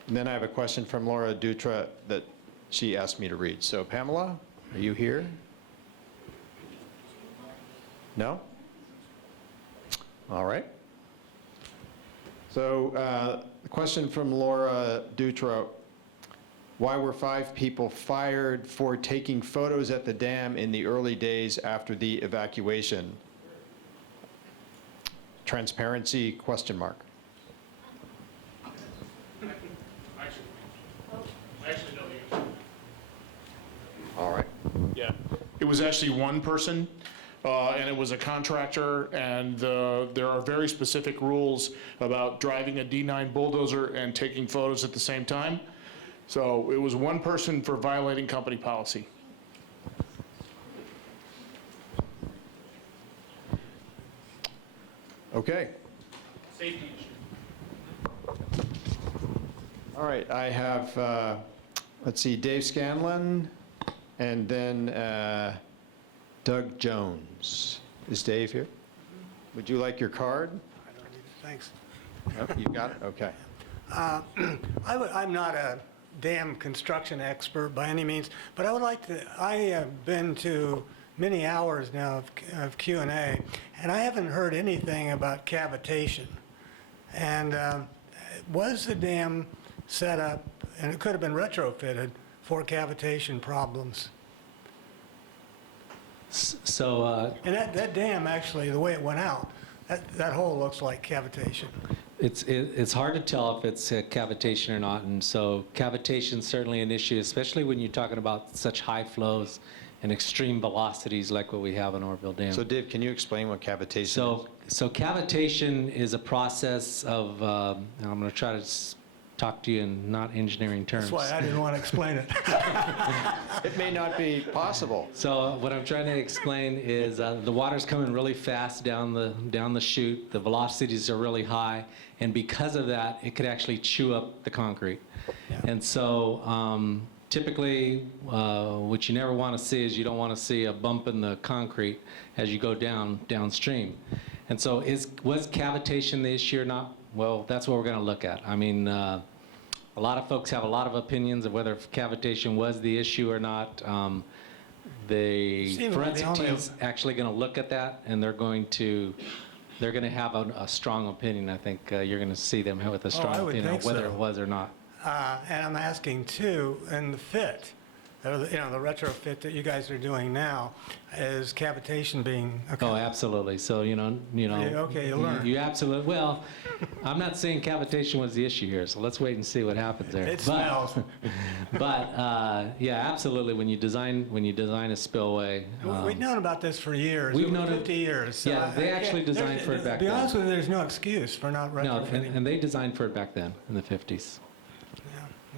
And then I have a question from Laura Dutra that she asked me to read. So Pamela, are you here? No? All right. So the question from Laura Dutra, why were 5 people fired for taking photos at the dam in the early days after the evacuation? Transparency, question mark. Actually, no, the answer. All right. Yeah. It was actually one person, and it was a contractor, and there are very specific rules about driving a D9 bulldozer and taking photos at the same time. So it was one person for violating company policy. Okay. Safety issue. All right, I have, let's see, Dave Scanlon, and then Doug Jones. Is Dave here? Would you like your card? I don't need it, thanks. Oh, you got it? Okay. I'm not a dam construction expert by any means, but I would like to, I have been to many hours now of Q&A, and I haven't heard anything about cavitation. And was the dam set up, and it could have been retrofitted, for cavitation problems? So And that dam, actually, the way it went out, that hole looks like cavitation. it's hard to tell if it's cavitation or not, and so cavitation is certainly an issue, especially when you're talking about such high flows and extreme velocities like what we have in Oroville Dam. So Dave, can you explain what cavitation is? So cavitation is a process of, and I'm going to try to talk to you in not engineering terms. That's why I didn't want to explain it. It may not be possible. So what I'm trying to explain is the water's coming really fast down the chute. The velocities are really high, and because of that, it could actually chew up the concrete. Yeah. And so typically, what you never want to see is you don't want to see a bump in the concrete as you go downstream. And so was cavitation the issue or not? Well, that's what we're going to look at. I mean, a lot of folks have a lot of opinions of whether cavitation was the issue or not. The forensic team's actually going to look at that, and they're going to have a strong opinion. I think you're going to see them with a strong opinion on whether it was or not. And I'm asking too, in the fit, the retrofit that you guys are doing now, is cavitation being? Okay. Oh, absolutely. So Okay, you learn. You absolutely. Well, I'm not saying cavitation was the issue here. So let's wait and see what happens there. It smells. But yeah, absolutely. When you design a spillway, we've known about this for years. We've known 50 years. So yeah, they actually designed for it back then. To be honest with you, there's no excuse for not retrofitting. No, and they designed for it back then in the 50s.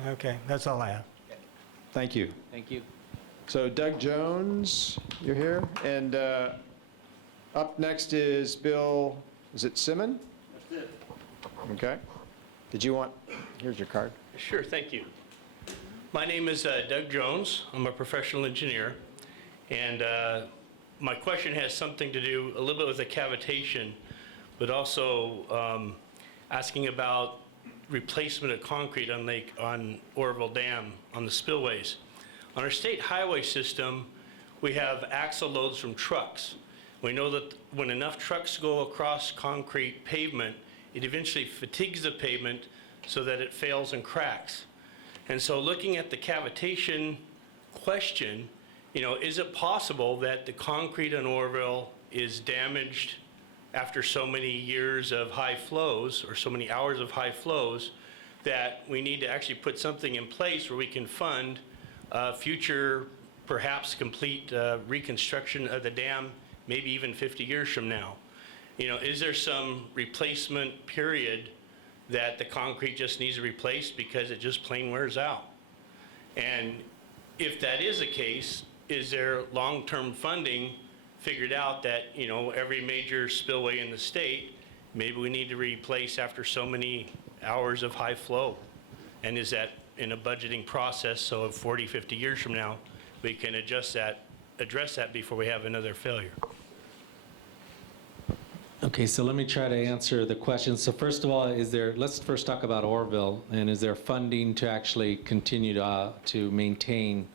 Yeah. Okay, that's all I have. Thank you. Thank you. So Doug Jones, you're here. And up next is Bill, is it Simon? That's it. Okay. Did you want, here's your card. Sure, thank you. My name is Doug Jones. I'm a professional engineer. And my question has something to do a little bit with the cavitation, but also asking about replacement of concrete on Oroville Dam on the spillways. On our state highway system, we have axle loads from trucks. We know that when enough trucks go across concrete pavement, it eventually fatigues the pavement so that it fails and cracks. And so looking at the cavitation question, you know, is it possible that the concrete in Oroville is damaged after so many years of high flows or so many hours of high flows that we need to actually put something in place where we can fund future, perhaps complete reconstruction of the dam, maybe even 50 years from now? You know, is there some replacement period that the concrete just needs to be replaced because it just plain wears out? And if that is the case, is there long-term funding figured out that, you know, every major spillway in the state, maybe we need to replace after so many hours of high flow? And is that in a budgeting process so 40, 50 years from now, we can address that before we have another failure? Okay, so let me try to answer the question. So first of all, let's first talk about Oroville, and is there funding to actually continue to maintain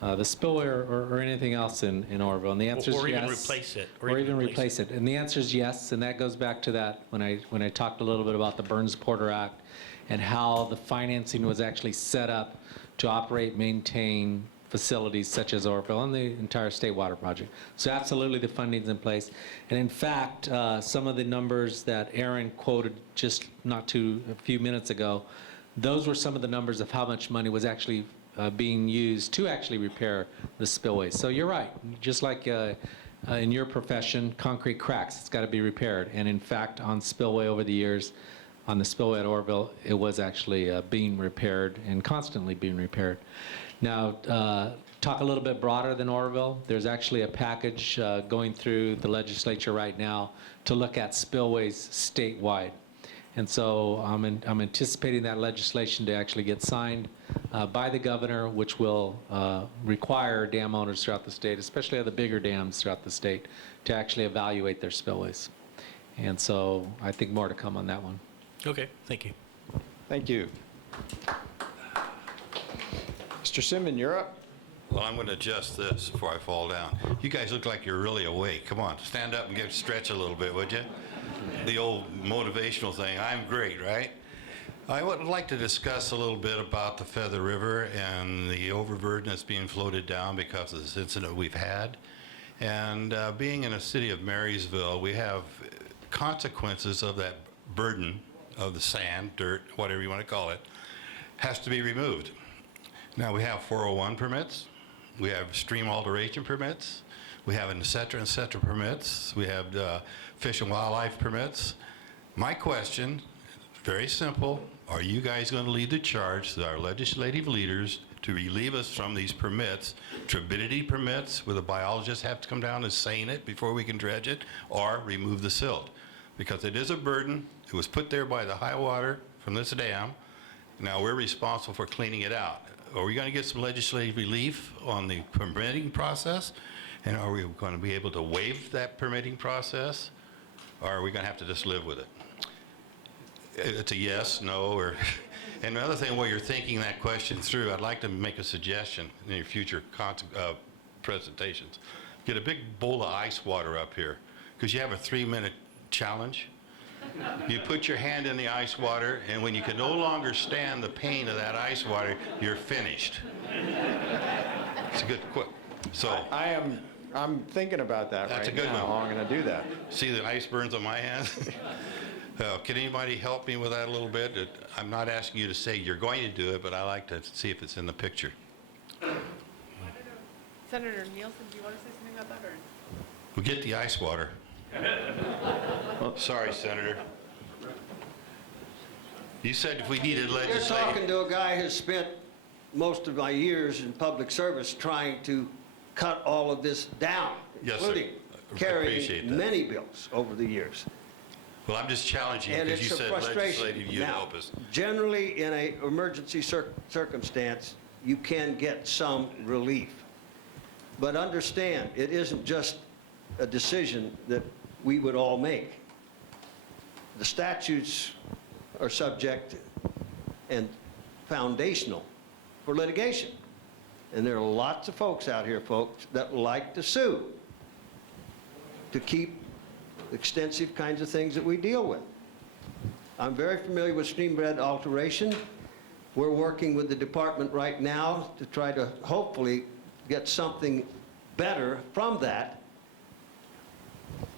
the spillway or anything else in Oroville? And the answer is yes. Or even replace it. Or even replace it. And the answer is yes, and that goes back to that when I talked a little bit about the Burns-Porter Act and how the financing was actually set up to operate, maintain facilities such as Oroville and the entire state water project. So absolutely the funding's in place. And in fact, some of the numbers that Aaron quoted just a few minutes ago, those were some of the numbers of how much money was actually being used to actually repair the spillways. So you're right, just like in your profession, concrete cracks, it's got to be repaired. And in fact, on spillway over the years, on the spillway at Oroville, it was actually being repaired and constantly being repaired. Now, talk a little bit broader than Oroville. There's actually a package going through the legislature right now to look at spillways statewide. And so I'm anticipating that legislation to actually get signed by the governor, which will require dam owners throughout the state, especially the bigger dams throughout the state, to actually evaluate their spillways. And so I think more to come on that one. Okay, thank you. Thank you. Mr. Simon, you're up. Well, I'm going to adjust this before I fall down. You guys look like you're really awake. Come on, stand up and stretch a little bit, would you? The old motivational thing, I'm great, right? I would like to discuss a little bit about the Feather River and the overburden that's being floated down because of this incident we've had. And being in a city of Marysville, we have consequences of that burden of the sand, dirt, whatever you want to call it, has to be removed. Now, we have 401 permits, we have stream alteration permits, we have et cetera permits, we have fish and wildlife permits. My question, very simple, are you guys going to lead the charge to our legislative leaders to relieve us from these permits, turbidity permits, where the biologists have to come down and seine it before we can dredge it, or remove the silt? Because it is a burden, it was put there by the high water from this dam, now we're responsible for cleaning it out. Are we going to get some legislative relief on the permitting process? And are we going to be able to waive that permitting process? Or are we going to have to just live with it? It's a yes, no, or... And another thing, while you're thinking that question through, I'd like to make a suggestion in your future presentations. Get a big bowl of ice water up here, because you have a 3-minute challenge. You put your hand in the ice water, and when you can no longer stand the pain of that ice water, you're finished. It's a good quick. So I'm thinking about that that's right a good now. one. How I'm going to do that. See the ice burns on my hands? Can anybody help me with that a little bit? I'm not asking you to say you're going to do it, but I like to see if it's in the picture. Senator Nielsen, do you want to say something about that? Or? We get the ice water. Sorry, Senator. You said if we needed You're legislative... talking to a guy who's spent most of my years in public service trying to cut all of this down, Yes, sir. including carrying many bills over the years. Well, I'm just challenging you And because you it's a said frustration. legislative, you'd Now, help us. generally, in an emergency circumstance, you can get some relief. But understand, it isn't just a decision that we would all make. The statutes are subject and foundational for litigation. And there are lots of folks out here, folks, that like to sue to keep extensive kinds of things that we deal with. I'm very familiar with stream bed alteration. We're working with the department right now to try to hopefully get something better from that,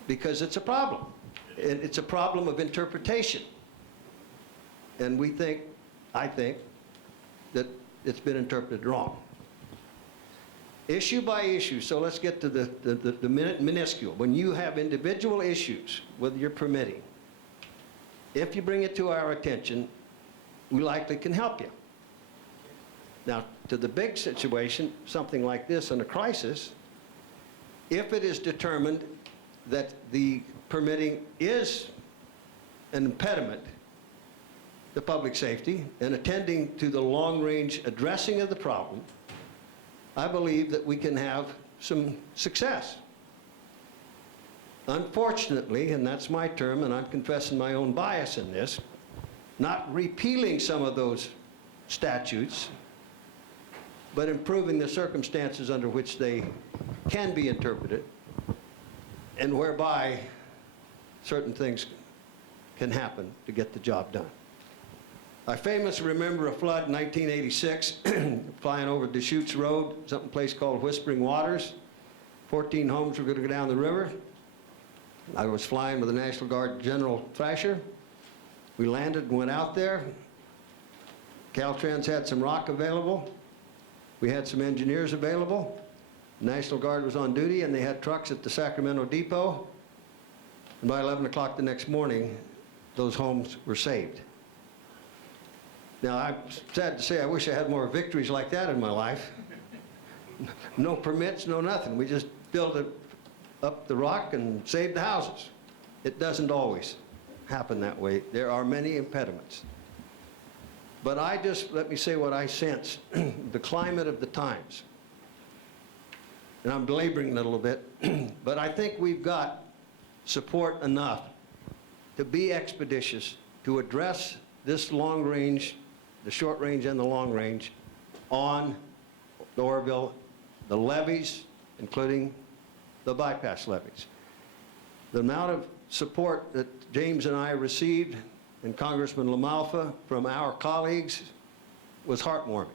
because it's a problem. And it's a problem of interpretation. And we think, I think, that it's been interpreted wrong. Issue by issue, so let's get to the minuscule. When you have individual issues with your permitting, if you bring it to our attention, we likely can help you. Now, to the big situation, something like this in a crisis, if it is determined that the permitting is an impediment to public safety and attending to the long-range addressing of the problem, I believe that we can have some success. Unfortunately, and that's my term, and I'm confessing my own bias in this, not repealing some of those statutes, but improving the circumstances under which they can be interpreted, and whereby certain things can happen to get the job done. I famously remember a flood in 1986, flying over Deschutes Road, some place called Whispering Waters. 14 homes were going to go down the river. I was flying with the National Guard General Thrasher. We landed and went out there. Caltrans had some rock available. We had some engineers available. The National Guard was on duty, and they had trucks at the Sacramento Depot. And by 11 o'clock the next morning, those homes were saved. Now, I'm sad to say I wish I had more victories like that in my life. No permits, no nothing. We just built up the rock and saved the houses. It doesn't always happen that way. There are many impediments. But let me say what I sense, the climate of the times. And I'm belaboring it a little bit, but I think we've got support enough to be expeditious, to address this long range, the short range and the long range, on the Oroville, the levees, including the bypass levees. The amount of support that James and I received, and Congressman LaMalfa, from our colleagues was heartwarming.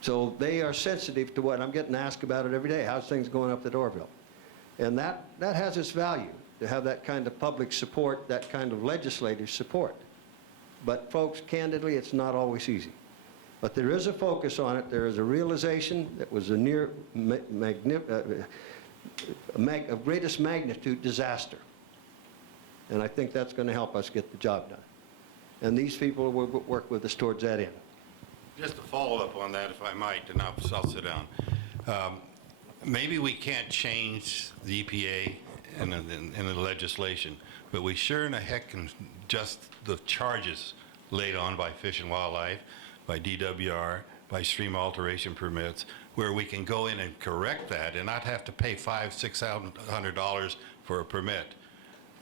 So they are sensitive to what I'm getting asked about it every day. How's things going up at Oroville? And that has its value, to have that kind of public support, that kind of legislative support. But folks, candidly, it's not always easy. But there is a focus on it. There is a realization that was a near of greatest magnitude disaster. And I think that's going to help us get the job done. And these people will work with us towards that end. Just to follow up on that, if I might, and I'll sit down. Maybe we can't change the EPA and the legislation, but we sure in the heck can adjust the charges laid on by Fish and Wildlife, by DWR, by stream alteration permits, where we can go in and correct that and not have to pay $500–600 for a permit.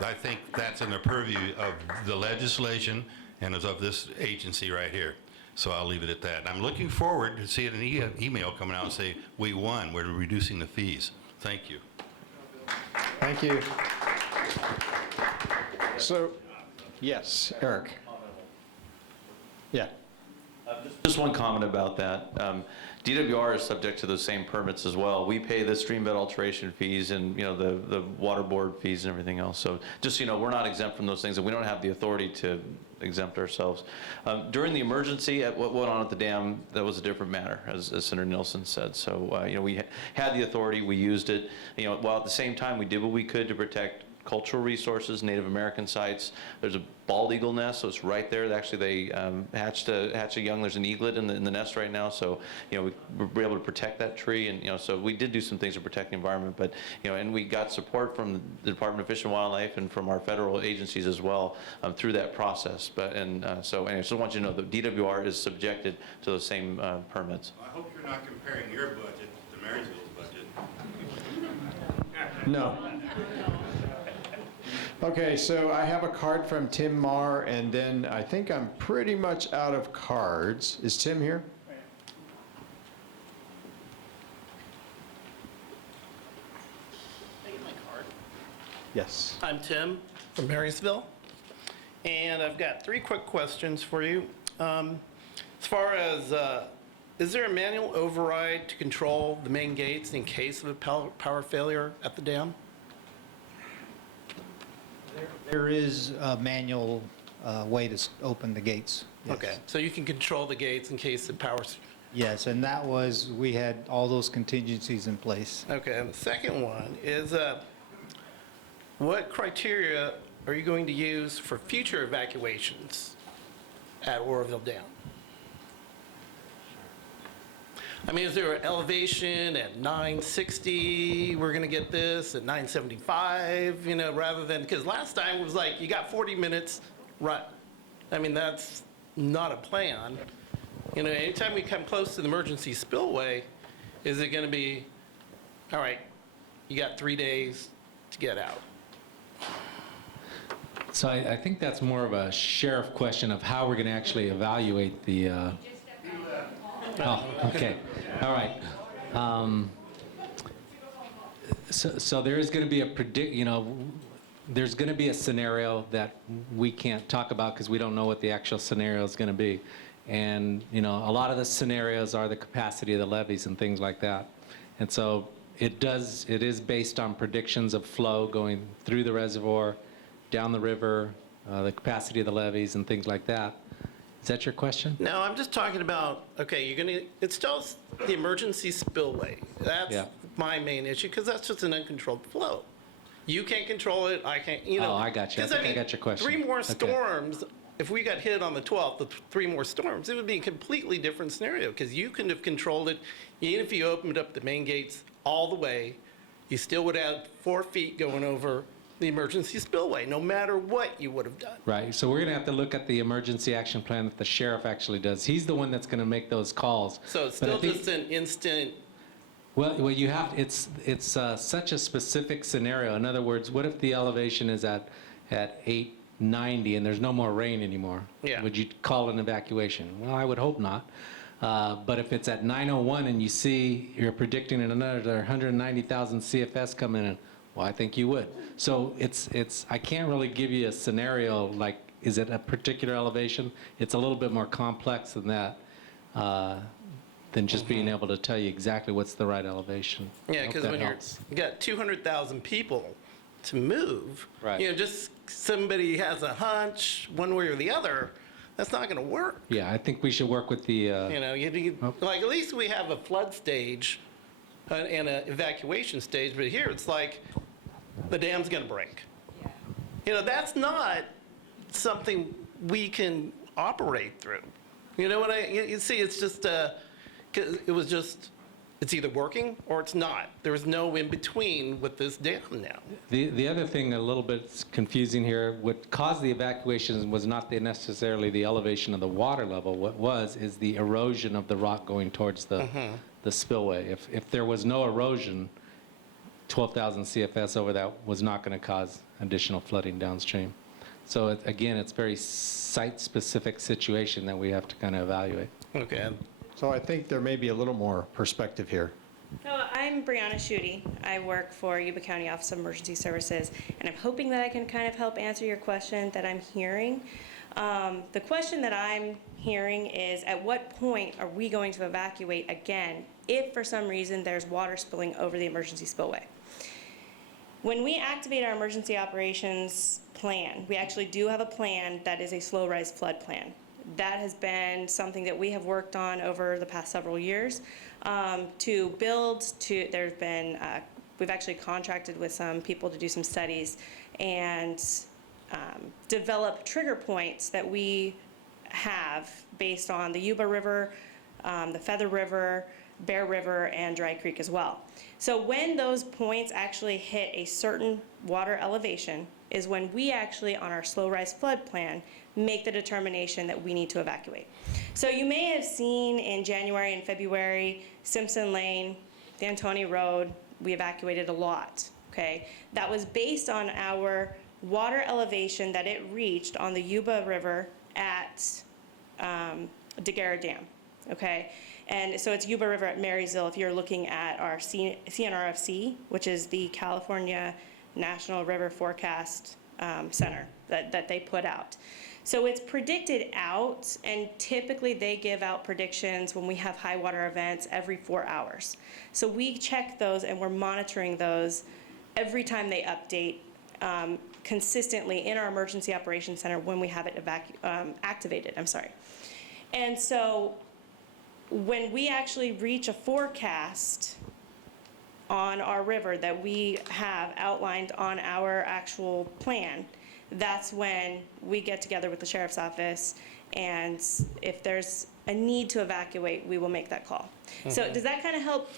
I think that's in the purview of the legislation and of this agency right here. So I'll leave it at that. I'm looking forward to seeing an email coming out and say, we won, we're reducing the fees. Thank you. Thank you. So, yes, Eric. Yeah. Just one comment about that. DWR is subject to those same permits as well. We pay the stream bed alteration fees and, you know, the water board fees and everything else. So just, you know, we're not exempt from those things, and we don't have the authority to exempt ourselves. During the emergency, at what went on at the dam, that was a different matter, as Senator Nielsen said. So, you know, we had the authority, we used it, you know, while at the same time we did what we could to protect cultural resources, Native American sites. There's a bald eagle nest, so it's right there. Actually, they hatched a young. There's an eaglet in the nest right now, so you know we were able to protect that tree, and you know so we did do some things to protect the environment. But you know, and we got support from the Department of Fish and Wildlife and from our federal agencies as well through that process. But so anyway, so I want you to know that DWR is subjected to those same permits. I hope you're not comparing your budget to Marysville's budget. No. Okay, so I have a card from Tim Marr, and then I think I'm pretty much out of cards. Is Tim here? Yes. I'm Tim from Marysville, and I've got 3 quick questions for you. As far as, is there a manual override to control the main gates in case of a power failure at the dam? There is a manual way to open the gates. Yes. Okay, so you can control the gates in case the power's... Yes, and that was, we had all those contingencies in place. Okay, and the second one is, what criteria are you going to use for future evacuations at Oroville Dam? I mean, is there an elevation at 960, we're gonna get this, at 975, you know, rather than, because last time it was like, you got 40 minutes, run. I mean, that's not a plan. You know, anytime we come close to the emergency spillway, is it gonna be, all right, you got 3 days to get out? So I think that's more of a sheriff question of how we're going to actually evaluate the... Oh, okay. All right. So there is going to be there's going to be a scenario that we can't talk about because we don't know what the actual scenario is going to be. And, you know, a lot of the scenarios are the capacity of the levees and things like that. And so it is based on predictions of flow going through the reservoir, down the river, the capacity of the levees and things like that. Is that your question? No, I'm just talking about, okay, it's still the emergency spillway. That's my main issue, because that's just an uncontrolled flow. You can't control it, I can't, you know. Oh, I got you. I think I got your question. 3 more Okay. storms, if we got hit on the 12th, the 3 more storms, it would be a completely different scenario, because you couldn't have controlled it. Even if you opened up the main gates all the way, you still would have 4 feet going over the emergency spillway, no matter what you would have done. Right. So we're going to have to look at the emergency action plan that the sheriff actually does. He's the one that's going to make those calls. So it's But I still think- just an instant. Well, you have, it's such a specific scenario. In other words, what if the elevation is at 890 and there's no more rain anymore? Yeah. Would you call an evacuation? Well, I would hope not. But if it's at 901 and you see you're predicting another 190,000 CFS coming in, well, I think you would. So I can't really give you a scenario like, is it a particular elevation? It's a little bit more complex than that, than just being able to tell you exactly what's the right elevation. I Yeah, hope because that when helps. you got 200,000 people to move, Right. you know, just somebody has a hunch one way or the other, that's not going to work. Yeah, I think we should work with the, You know, like at least we have a flood stage and an evacuation stage, but here it's like the dam's going to break. You know, that's not something we can operate through. You know what you see, it's just, 'cause it was just, it's either working or it's not. There's no in between with this dam now. The other thing a little bit confusing here, what caused the evacuations was not necessarily the elevation of the water level. What is the erosion of the rock going towards the spillway. If there was no erosion, 12,000 CFS over that was not going to cause additional flooding downstream. So again, it's very site-specific situation that we have to kind of evaluate. Okay. So I think there may be a little more perspective here. So I'm Brianna Schutte. I work for Yuba County Office of Emergency Services, and I'm hoping that I can kind of help answer your question that I'm hearing. The question that I'm hearing is, at what point are we going to evacuate again if for some reason there's water spilling over the emergency spillway? When we activate our emergency operations plan, we actually do have a plan that is a slow rise flood plan. That has been something that we have worked on over the past several years to build. There's been, we've actually contracted with some people to do some studies and develop trigger points that we have based on the Yuba River, the Feather River, Bear River, and Dry Creek as well. So when those points actually hit a certain water elevation is when we actually, on our slow rise flood plan, make the determination that we need to evacuate. So you may have seen in January and February, Simpson Lane, D'Antoni Road, we evacuated a lot, okay? That was based on our water elevation that it reached on the Yuba River at Daguerre Dam, okay? And so it's Yuba River at Marysville if you're looking at our CNRFC, which is the California National River Forecast Center that they put out. So it's predicted out, and typically they give out predictions when we have high water events every 4 hours. So we check those and we're monitoring those every time they update consistently in our Emergency Operations Center when we have it activated, And so when we actually reach a forecast on our river that we have outlined on our actual plan, that's when we get together with the sheriff's office, and if there's a need to evacuate, we will make that call. So does that kind of help?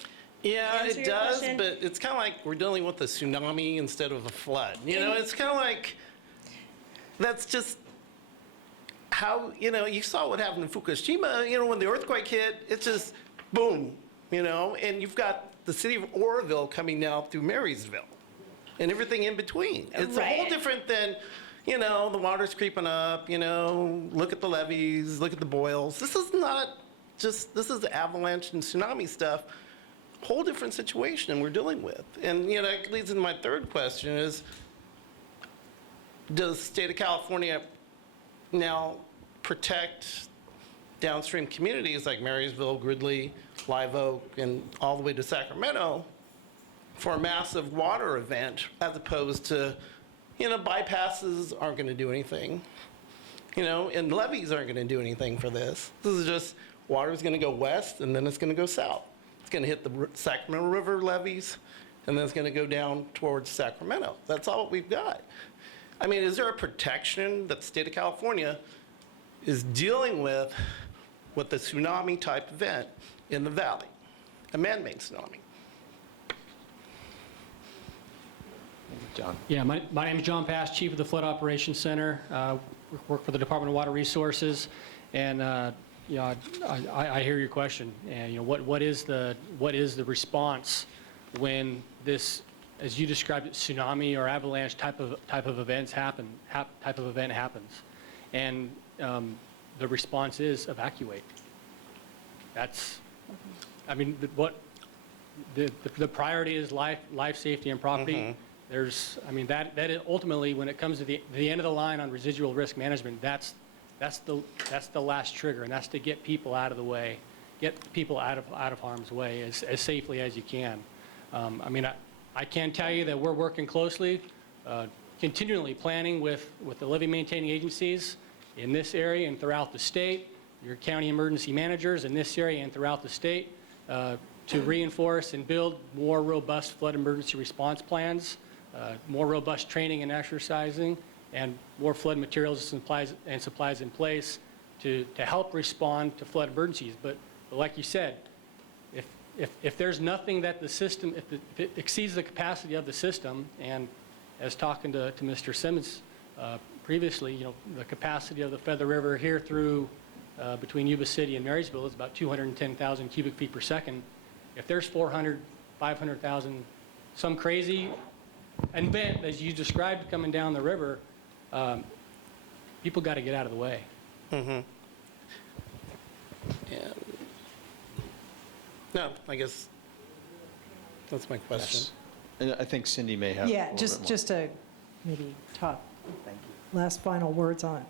Yeah, answer it your does, question? but it's kind of like we're dealing with a tsunami instead of a flood. You know, it's kind of like, that's just how, you saw what happened in Fukushima, when the earthquake hit, it's just boom, and you've got the city of Oroville coming now through Marysville and everything in between. It's a whole different than, the water's creeping up, look at the levees, look at the boils. This is not just, this is avalanche and tsunami stuff. Whole different situation we're dealing with. And, that leads into my third question is, does the state of California now protect downstream communities like Marysville, Gridley, Live Oak, and all the way to Sacramento for a massive water event, as opposed to, bypasses aren't going to do anything, and levees aren't going to do anything for this. This is just water's going to go west and then it's going to go south. It's going to hit the Sacramento River levees and then it's going to go down towards Sacramento. That's all we've got. I mean, is there a protection that the state of California is dealing with the tsunami type event in the valley, a man-made tsunami? John. Yeah, my name is John Pass, Chief of the Flood Operations Center. Work for the Department of Water Resources, and I hear your question. And what is the response when this, as you described it, tsunami or avalanche type of event happens, and the response is evacuate. That's, I mean, the priority is life, safety, and property. There's, I mean, that is ultimately, when it comes to the end of the line on residual risk management, that's the last trigger, and that's to get people out of the way, get people out of harm's way as safely as you can. I mean, I can tell you that we're working closely, continually planning with the levee maintaining agencies in this area and throughout the state, your county emergency managers in this area and throughout the state, to reinforce and build more robust flood emergency response plans, more robust training and exercising, and more flood materials and supplies in place to help respond to flood emergencies. But like you said, if there's nothing that the system, if it exceeds the capacity of the system, and as talking to Mr. Simmons previously, the capacity of the Feather River here through between Yuba City and Marysville is about 210,000 cubic feet per second. If there's 400, 500,000, some crazy event, as you described, coming down the river, people got to get out of the way. Yeah. No, I guess that's my question. Yes. And I think Cindy may have. Yeah, just to maybe talk last final words on,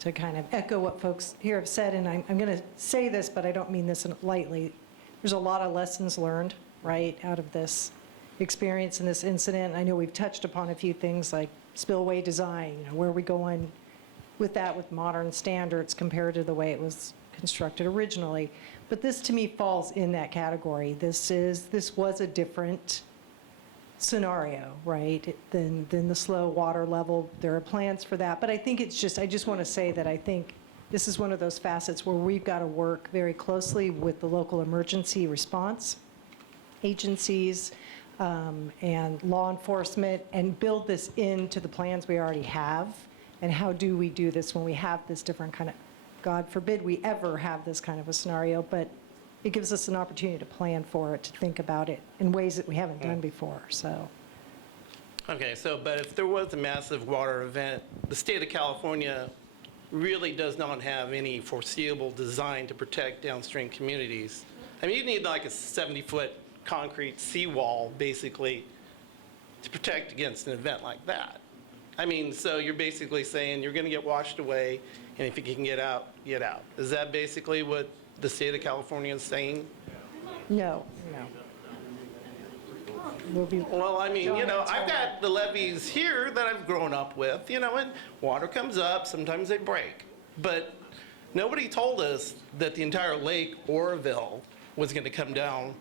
to kind of echo what folks here have said, and I'm going to say this, but I don't mean this lightly. There's a lot of lessons learned, right, out of this experience and this incident. I know we've touched upon a few things like spillway design, where are we going with that with modern standards compared to the way it was constructed originally. But this to me falls in that category. This was a different scenario, right, than the slow water level. There are plans for that. But I think I just want to say that I think this is one of those facets where we've got to work very closely with the local emergency response agencies and law enforcement and build this into the plans we already have. And how do we do this when we have this different kind of, God forbid we ever have this kind of a scenario, but it gives us an opportunity to plan for it, to think about it in ways that we haven't done before, so. Okay, but if there was a massive water event, the state of California really does not have any foreseeable design to protect downstream communities. I mean, you need like a 70-foot concrete seawall, basically, to protect against an event like that. I mean, so you're basically saying you're going to get washed away, and if you can get out, get out. Is that basically what the state of California is saying? No. We'll be Well, I mean, you know, I've got the levees here that I've grown up with, you know, and water comes up, sometimes they break. But nobody told us that the entire lake, Oroville, was going to come down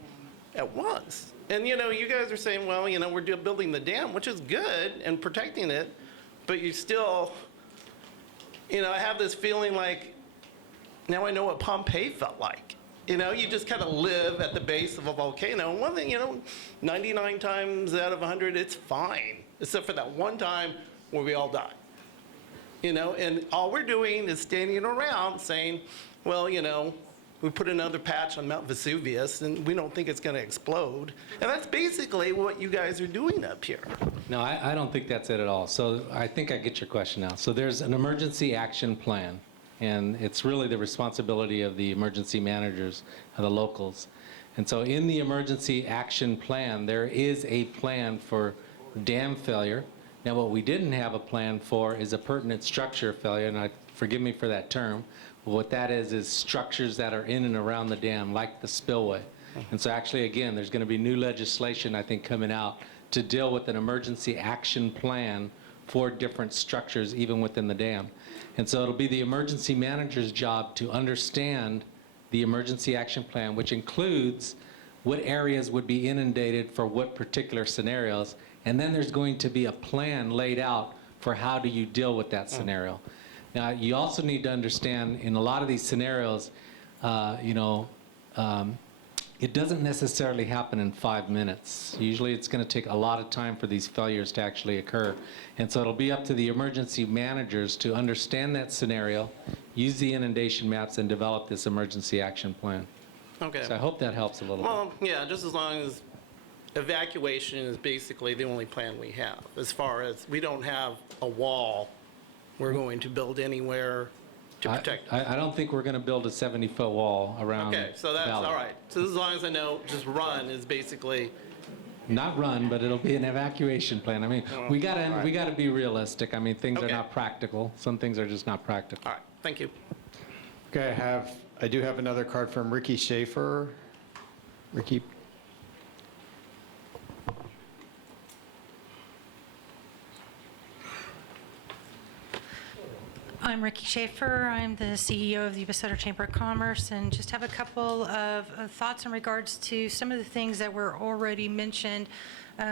at once. And, you know, you guys are saying, well, you know, we're building the dam, which is good, and protecting it, but you still, you know, I have this feeling like, now I know what Pompeii felt like. You know, you just kind of live at the base of a volcano. And one thing, you know, 99 times out of 100, it's fine, except for that one time where we all die. You know, and all we're doing is standing around saying, well, you know, we put another patch on Mount Vesuvius, and we don't think it's going to explode. And that's basically what you guys are doing up here. No, I don't think that's it at all. So I think I get your question now. So there's an emergency action plan, and it's really the responsibility of the emergency managers, of the locals. And so in the emergency action plan, there is a plan for dam failure. Now, what we didn't have a plan for is a pertinent structure failure, and forgive me for that term. But what that is structures that are in and around the dam, like the spillway. And so actually, again, there's going to be new legislation, I think, coming out to deal with an emergency action plan for different structures, even within the dam. And so it'll be the emergency manager's job to understand the emergency action plan, which includes what areas would be inundated for what particular scenarios. And then there's going to be a plan laid out for how do you deal with that scenario. Now, you also need to understand in a lot of these scenarios, it doesn't necessarily happen in 5 minutes. Usually it's going to take a lot of time for these failures to actually occur. And so it'll be up to the emergency managers to understand that scenario, use the inundation maps, and develop this emergency action plan. Okay. So I hope that helps a little bit. Well, yeah, just as long as evacuation is basically the only plan we have. As far as we don't have a wall we're going to build anywhere to protect. I don't think we're going to build a 70-foot wall around Okay, so that's Valley. all right. So as long as I know, just run is basically. Not run, but it'll be an evacuation plan. I mean, we got all right. to be realistic. I mean, things are Okay. not practical. Some things are just not practical. All right, thank you. Okay, I do have another card from Ricky Schaefer. Ricky? I'm Ricky Schaefer. I'm the CEO of the Yuba Sutter Chamber of Commerce, and just have a couple of thoughts in regards to some of the things that were already mentioned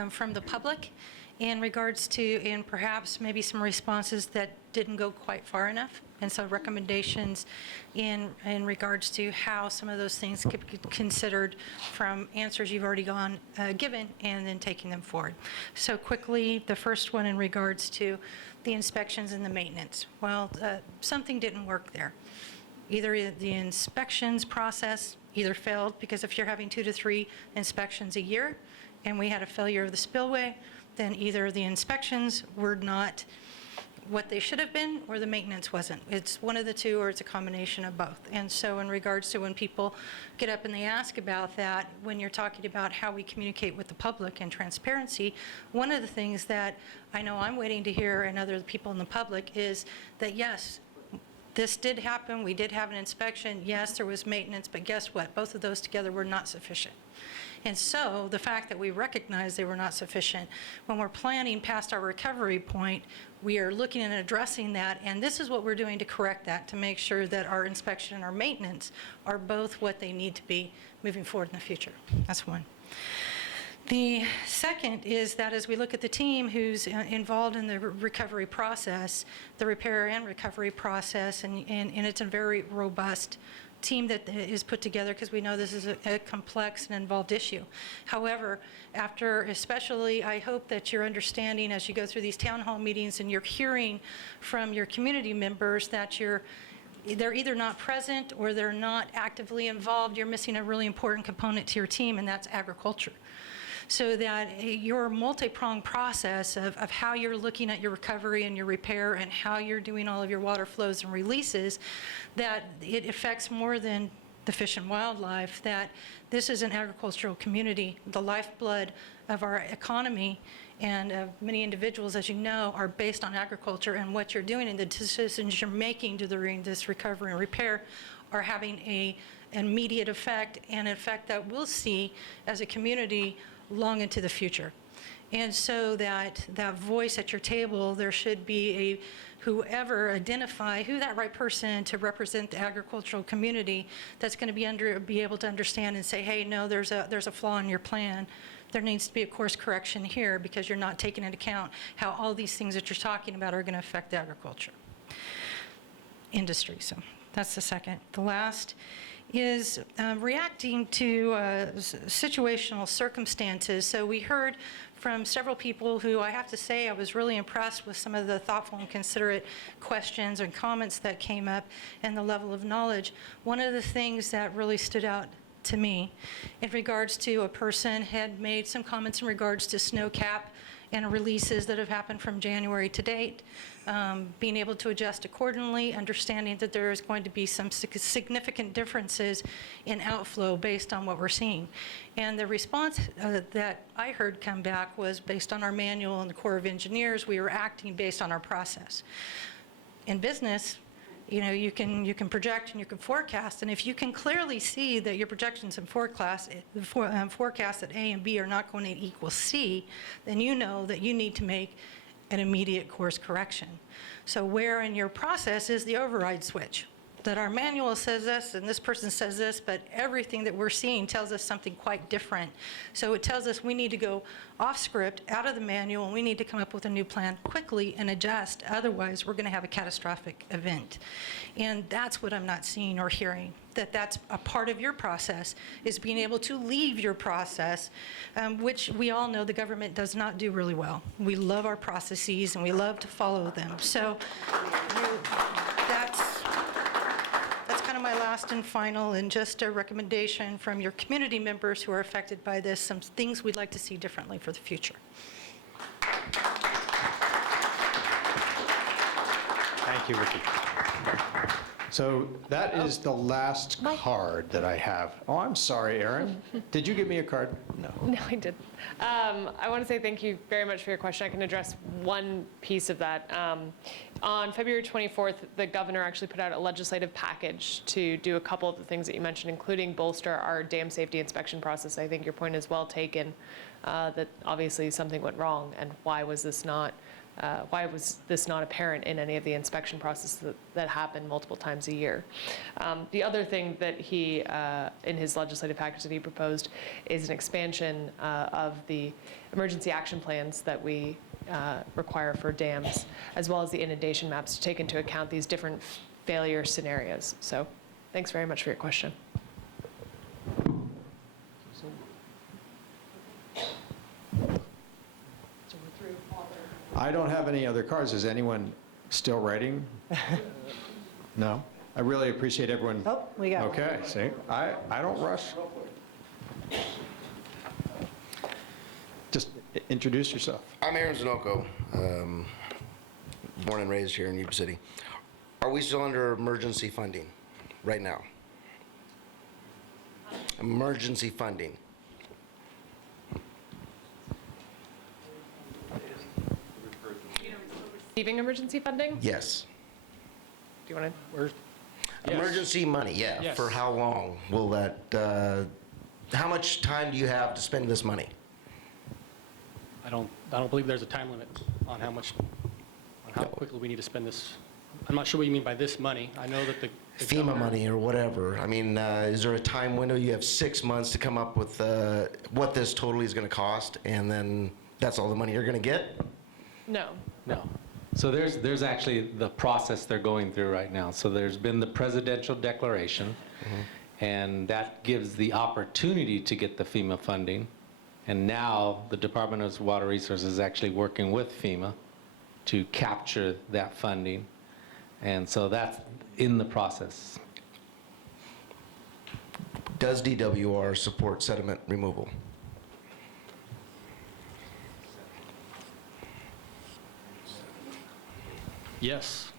from the public in regards to, and perhaps maybe some responses that didn't go quite far enough, and so recommendations in regards to how some of those things could be considered from answers you've already given, and then taking them forward. So quickly, the first one in regards to the inspections and the maintenance. Well, something didn't work there. Either the inspections process either failed, because if you're having 2 to 3 inspections a year, and we had a failure of the spillway, then either the inspections were not what they should have been, or the maintenance wasn't. It's one of the two, or it's a combination of both. And so in regards to when people get up and they ask about that, when you're talking about how we communicate with the public and transparency, one of the things that I know I'm waiting to hear, and other people in the public, is that yes, this did happen, we did have an inspection, yes, there was maintenance, but guess what? Both of those together were not sufficient. And so the fact that we recognize they were not sufficient, when we're planning past our recovery point, we are looking and addressing that, and this is what we're doing to correct that, to make sure that our inspection and our maintenance are both what they need to be moving forward in the future. That's one. The second is that as we look at the team who's involved in the recovery process, the repair and recovery process, and it's a very robust team that is put together, because we know this is a complex and involved issue. However, especially, I hope that you're understanding as you go through these town hall meetings and you're hearing from your community members that they're either not present or they're not actively involved. You're missing a really important component to your team, and that's agriculture. So that your multi-pronged process of how you're looking at your recovery and your repair, and how you're doing all of your water flows and releases, that it affects more than the fish and wildlife, that this is an agricultural community, the lifeblood of our economy, and many individuals, as you know, are based on agriculture, and what you're doing and the decisions you're making during this recovery and repair are having an immediate effect, and an effect that we'll see as a community long into the future. And so that voice at your table, there should be whoever identify who that right person to represent the agricultural community that's going to be able to understand and say, hey, no, there's a flaw in your plan. There needs to be a course correction here because you're not taking into account how all these things that you're talking about are going to affect the agriculture industry. So that's the second. The last is reacting to situational circumstances. So we heard from several people who, I have to say, I was really impressed with some of the thoughtful and considerate questions and comments that came up and the level of knowledge. One of the things that really stood out to me in regards to a person had made some comments in regards to snow cap and releases that have happened from January to date, being able to adjust accordingly, understanding that there is going to be some significant differences in outflow based on what we're seeing. And the response that I heard come back was based on our manual and the Corps of Engineers, we were acting based on our process. In business, you know, you can project and you can forecast, and if you can clearly see that your projections and forecasts at A and B are not going to equal C, then you know that you need to make an immediate course correction. So where in your process is the override switch? That our manual says this and this person says this, but everything that we're seeing tells us something quite different. So it tells us we need to go off script, out of the manual, and we need to come up with a new plan quickly and adjust. Otherwise, we're going to have a catastrophic event. And that's what I'm not seeing or hearing, that's a part of your process, is being able to leave your process, which we all know the government does not do really well. We love our processes and we love to follow them. So that's kind of my last and final, and just a recommendation from your community members who are affected by this, some things we'd like to see differently for the future. Thank you, Ricky. So that is the last card that I have. Oh, I'm sorry, Erin. Did you give me a card? No. No, I didn't. I want to say thank you very much for your question. I can address one piece of that. On February 24th, the governor actually put out a legislative package to do a couple of the things that you mentioned, including bolster our dam safety inspection process. I think your point is well taken, that obviously something went wrong, and why was this not apparent in any of the inspection processes that happen multiple times a year? The other thing that he, in his legislative package that he proposed, is an expansion of the emergency action plans that we require for dams, as well as the inundation maps to take into account these different failure scenarios. So thanks very much for your question. I don't have any other cards. Is anyone still writing? No? I really appreciate everyone. Oh, we got one. Okay, see, I don't rush. Just introduce yourself. I'm Aaron Zanoco, born and raised here in Yuba City. Are we still under emergency funding right now? Emergency funding. Receiving emergency funding? Yes. Do you want to? Emergency money, yeah. Yes. For how long will that, how much time do you have to spend this money? I don't believe there's a time limit on how quickly we need to spend this. I'm not sure what you mean by this money. I know that the FEMA money or whatever. I mean, is there a time window? You have 6 months to come up with what this totally is going to cost, and then that's all the money you're going to get? No. No. So there's actually the process they're going through right now. So there's been the presidential declaration, and that gives the opportunity to get the FEMA funding. And now the Department of Water Resources is actually working with FEMA to capture that funding. And so that's in the process. Does DWR support sediment removal? Yes.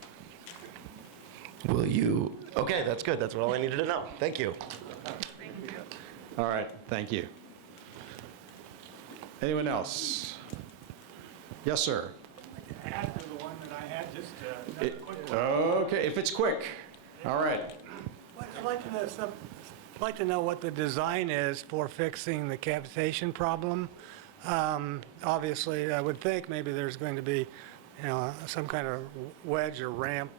Will you? Okay, that's good. That's all I needed to know. Thank you. All right, thank you. Anyone else? Yes, sir. Add to the one that I had, just another quick one. Okay, if it's quick. All right. I'd like to know what the design is for fixing the cavitation problem. Obviously, I would think maybe there's going to be, some kind of wedge or ramp,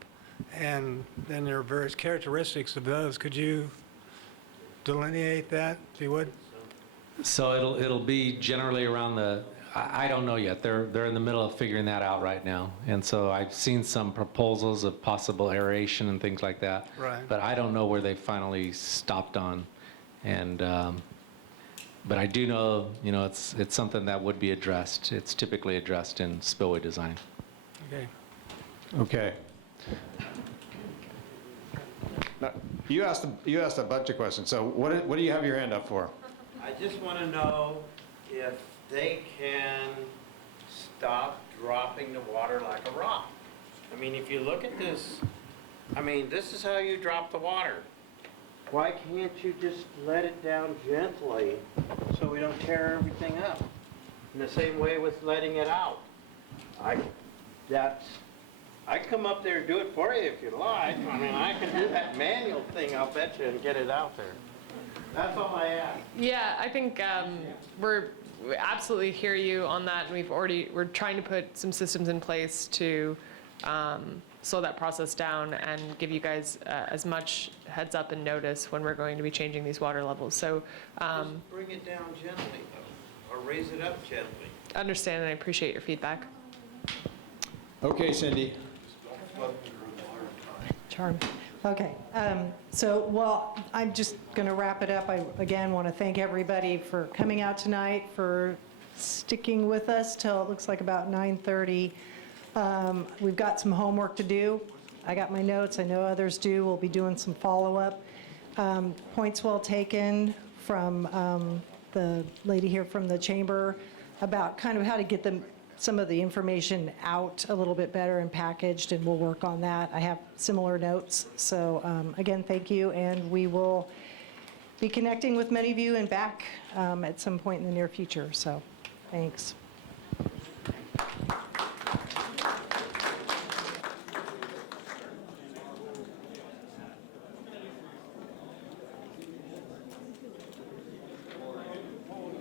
and then there are various characteristics of those. Could you delineate that, if you would? So it'll be generally around the, I don't know yet. They're in the middle of figuring that out right now. And so I've seen some proposals of possible aeration and things like that. Right. But I don't know where they finally stopped on. And but I do know, it's something that would be addressed. It's typically addressed in spillway design. Okay. Okay. Now, you asked a bunch of questions. So what do you have your hand up for? I just want to know if they can stop dropping the water like a rock. I mean, if you look at this, this is how you drop the water. Why can't you just let it down gently so we don't tear everything up? In the same way with letting it out. I come up there and do it for you if you like. I can do that manual thing, I'll bet you, and get it out there. That's all I ask. Yeah, I think we absolutely hear you on that, and we're trying to put some systems in place to slow that process down and give you guys as much heads up and notice when we're going to be changing these water levels. So just bring it down gently, though, or raise it up gently. Understand, and I appreciate your feedback. Okay, Cindy. Charm. Okay, I'm just going to wrap it up. I, again, want to thank everybody for coming out tonight, for sticking with us till it looks like about 9:30. We've got some homework to do. I got my notes. I know others do. We'll be doing some follow-up. Points well taken from the lady here from the chamber about kind of how to get some of the information out a little bit better and packaged, and we'll work on that. I have similar notes. So again, thank you, and we will be connecting with many of you and back at some point in the near future. So thanks.